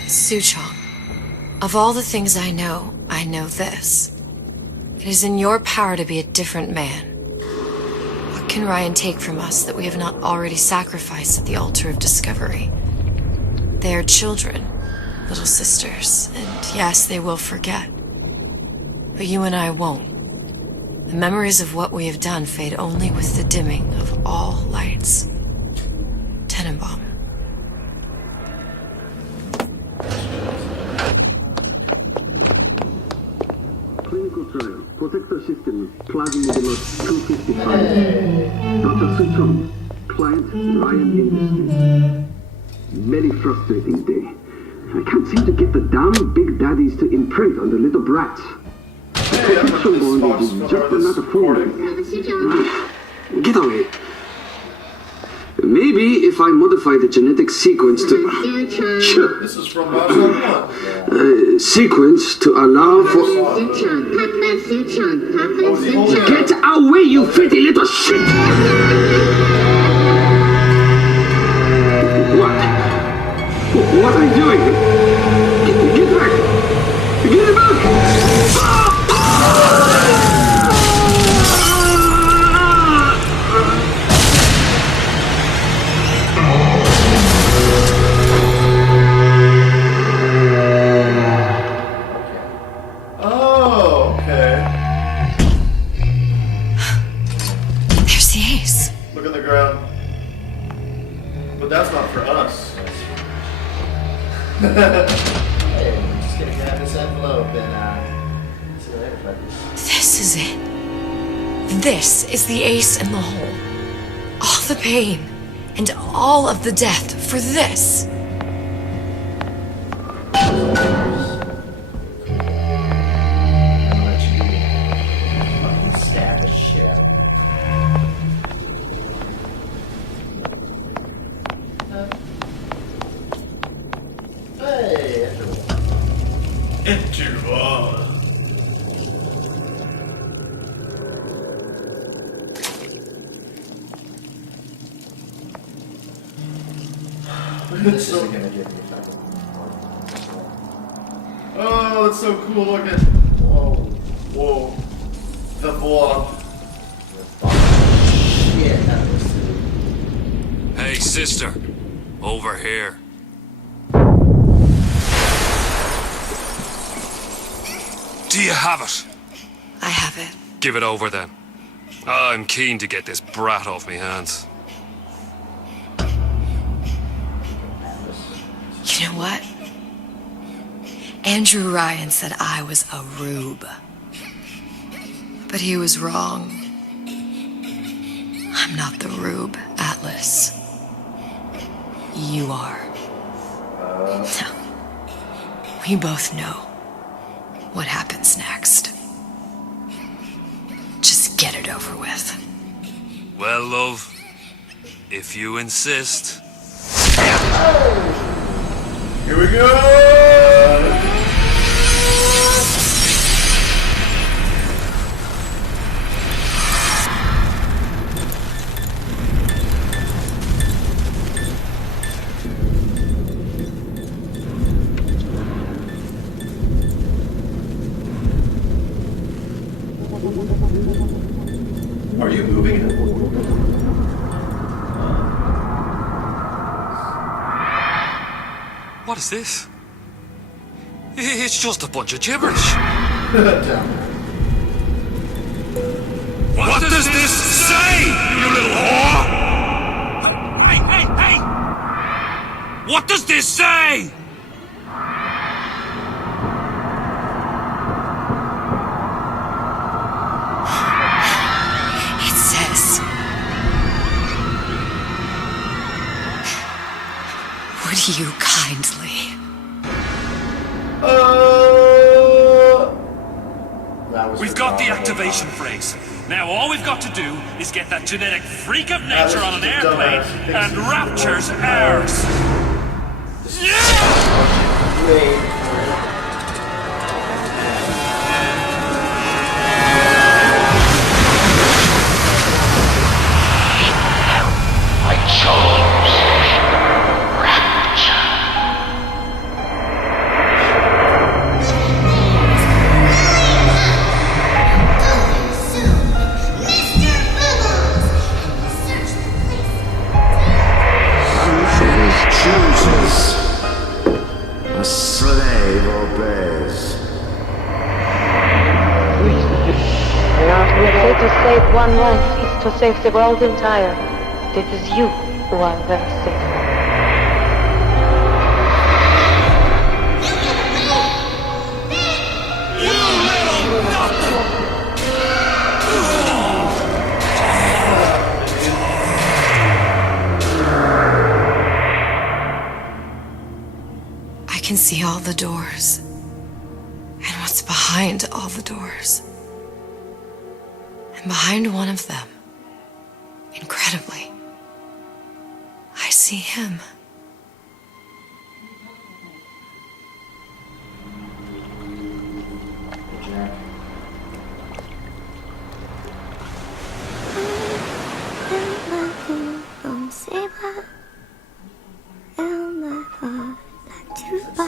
Suchong, of all the things I know this. It is in your power to be a different man. What can Ryan take from us that we have not already sacrificed at the altar of discovery? They are children, little sisters, and yes, they will forget. But you and I won't. The memories of what we have done fade only with the dimming of all lights. Tenenbaum. Clinical trial. Protector system. Plasma modulus 255. Dr. Suchong. client, Ryan Industries. Very frustrating day. I can't seem to get the damn big daddies to imprint on the little brats. Protection bond is just another form. Get away. Maybe if I modify the genetic sequence to... Sure. This is from BioShock sequence to allow for... Get away, you filthy little shit! What are you doing? Get back! Get back! Oh, okay. There's the ace. Look at the ground. But that's not for us. Hey, I'm just gonna grab this envelope and see you later, buddies. This is it. This is the ace in the hole. All the pain and all of the death for this. Stab the shit out of me. Hey, Interval. this isn't gonna give me fucking. Oh, that's so cool looking. Whoa. Whoa. The vlog. Yeah, that was silly. Hey, sister. Over here. Do you have it? I have it. Give it over then. I'm keen to get this brat off me hands. You know what? Andrew Ryan said I was a rube. But he was wrong. I'm not the rube, Atlas. You are. No. We both know what happens next. Just get it over with. Well, love, if you insist. Here we go! Are you moving it? What is this? It's just a bunch of gibberish. What does this say, you little whore? Hey! What does this say? It says, would you kindly? We've got the activation phrase. Now all we've got to do is get that genetic freak of nature on an airplane, and Rapture's ours. I chose Rapture. Chooses. A slave obeys. We are said to save one life is to save the world entire. It is you who are very safe. can see all the doors. And what's behind all the doors. And behind one of them, incredibly, I see him. Dans ses bras, elle me vole là-dessus bas.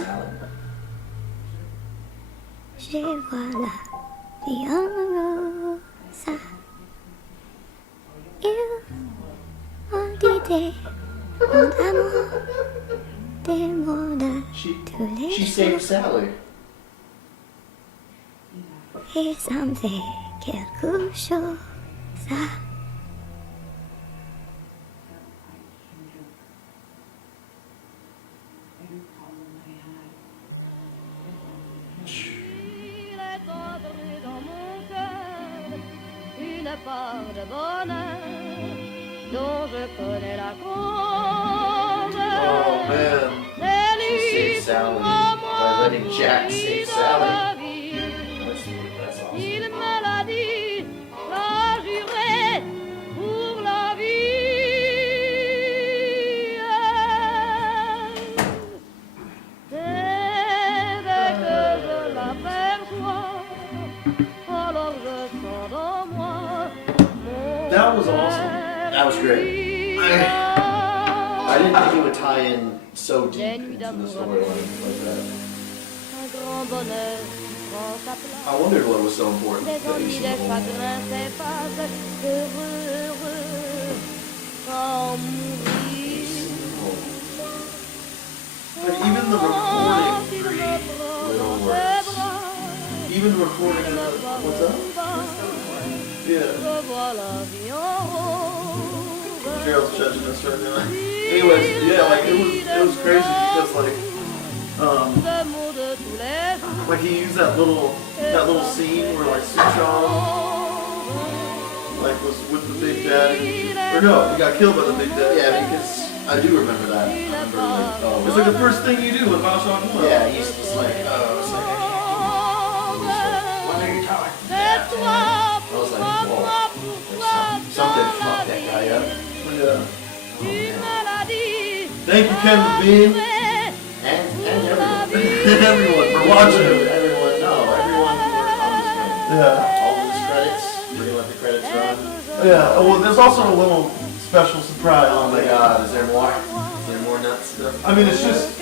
Je vois la vie en rose. Il m'ont dit des mots d'amour, des mots de tous les She jours. saved Sally. Et ça me fait quelque chose. Une part de bonheur dont je connais la cause. Oh man. She saved Sally by letting Jack save Sally. That's awesome. Il me l'a dit, l'a juré pour la vie. Dès que je l'aperçois, alors je sens dans moi. That was awesome. That was great. I didn't think it would tie in so deep into the storyline like that. Un grand bonheur prend sa place. I wondered what was so important Des that he ennuis, des chagrins s'effacent, heureux, heureux, sans mourir. Like even the recording little words. Even the recording of the, what's up? Yeah. Gerald's judging us right now. Anyways, yeah, like it was crazy because like he used that little scene where like Suchong like was with the Big Daddy, or no, he got killed by the Big Daddy. Yeah, because I do remember that. I remember like, oh, it's like the first thing you do with BioShock 1. Yeah, he's just like, oh, it's like, what are you talking about? I was like, whoa, something fucked that guy up. Yeah. Oh, thank you, Ken Levine. And everyone for watching. Everyone yeah. All these credits. We're gonna let the credits run. Yeah. Well, there's also a little special surprise. Oh my God! Is there more? Is there more nuts stuff? I mean, it's just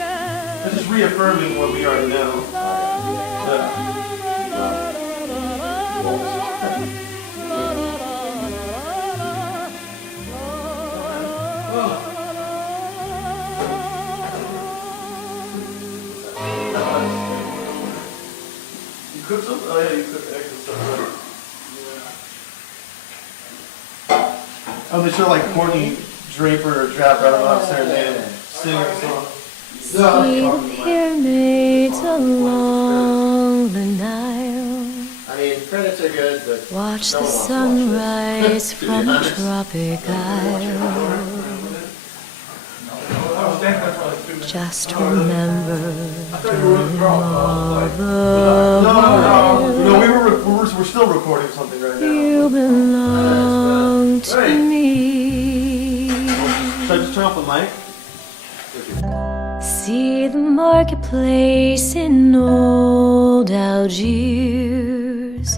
reaffirming what we already know. Yeah. You cooked some? Oh yeah, you cooked eggs and stuff. Oh, they show like Courtney Draper or Draper, I don't know how to say her name, singing a song. See the pyramids along the Nile. I mean, credits are good, but watch the sunrise from a tropic isle. Just remember during all the No, we're still recording something right now. You belong to me. Should I just turn off the mic? See the marketplace in old Algiers.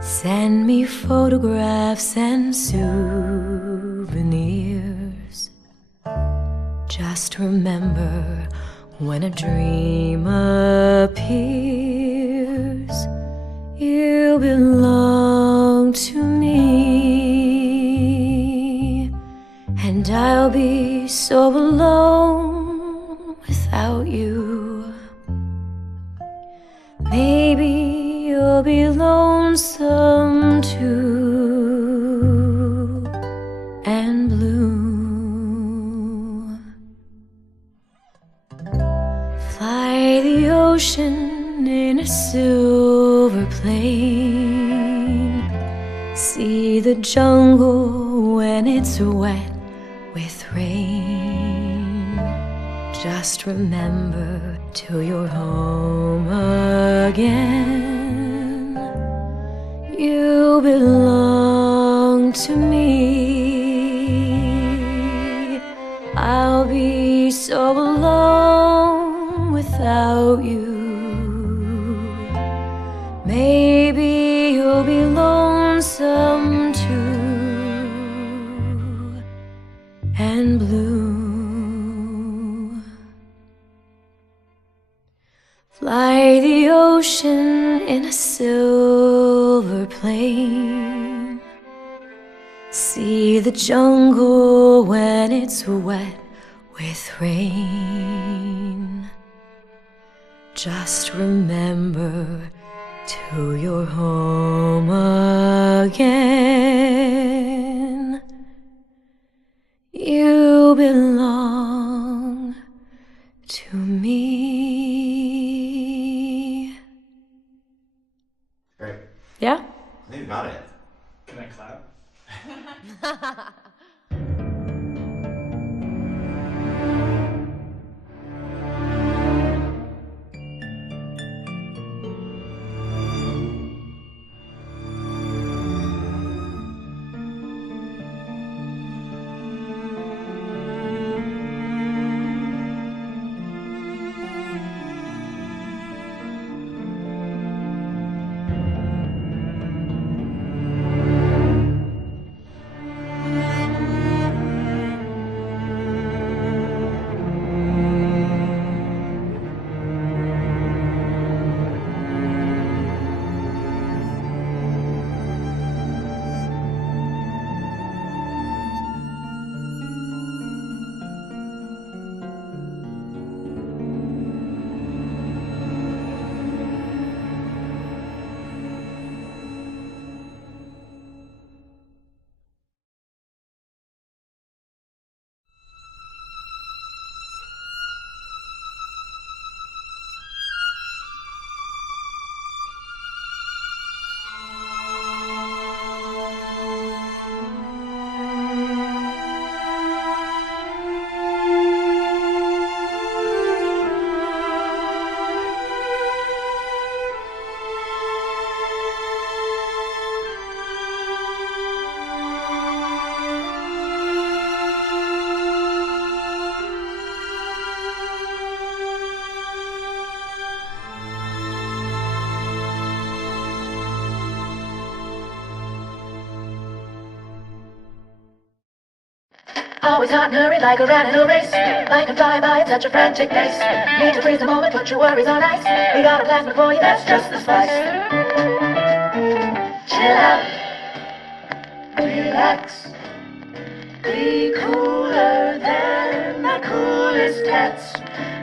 Send me photographs and souvenirs. Just remember when a dream appears, you belong to me, and I'll be so alone without you. Maybe you'll be lonesome too, and blue. Fly the ocean in a silver plane. See the jungle when it's wet with rain. Just remember till you're home again, you belong to me. I'll be so alone without you. Maybe you'll be lonesome too, and blue. Fly the ocean in a silver plane. See the jungle when it's wet with rain. Just remember till you're home again, you belong to me. Great. Yeah? I think we got it. Can I clap? Always hot and hurried like a rat in a race. Life can fly by at such a frantic pace. Need to freeze the moment, put your worries on ice. We got a plasma for you, that's just the spice. Chill out, relax, be cooler than the coolest cats.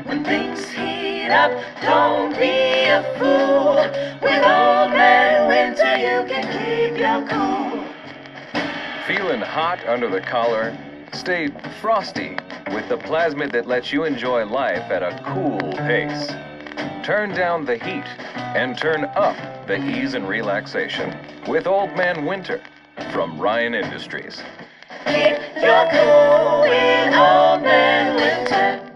When things heat up, don't be a fool. With Old Man Winter you can keep your cool. Feeling hot under the collar? Stay frosty with the plasmid that lets you enjoy life at a cool pace. Turn down the heat and turn up the ease and relaxation with Old Man Winter from Ryan Industries. Keep your cool with Old Man Winter.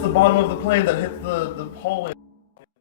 the bottom of the plane that hit the pole.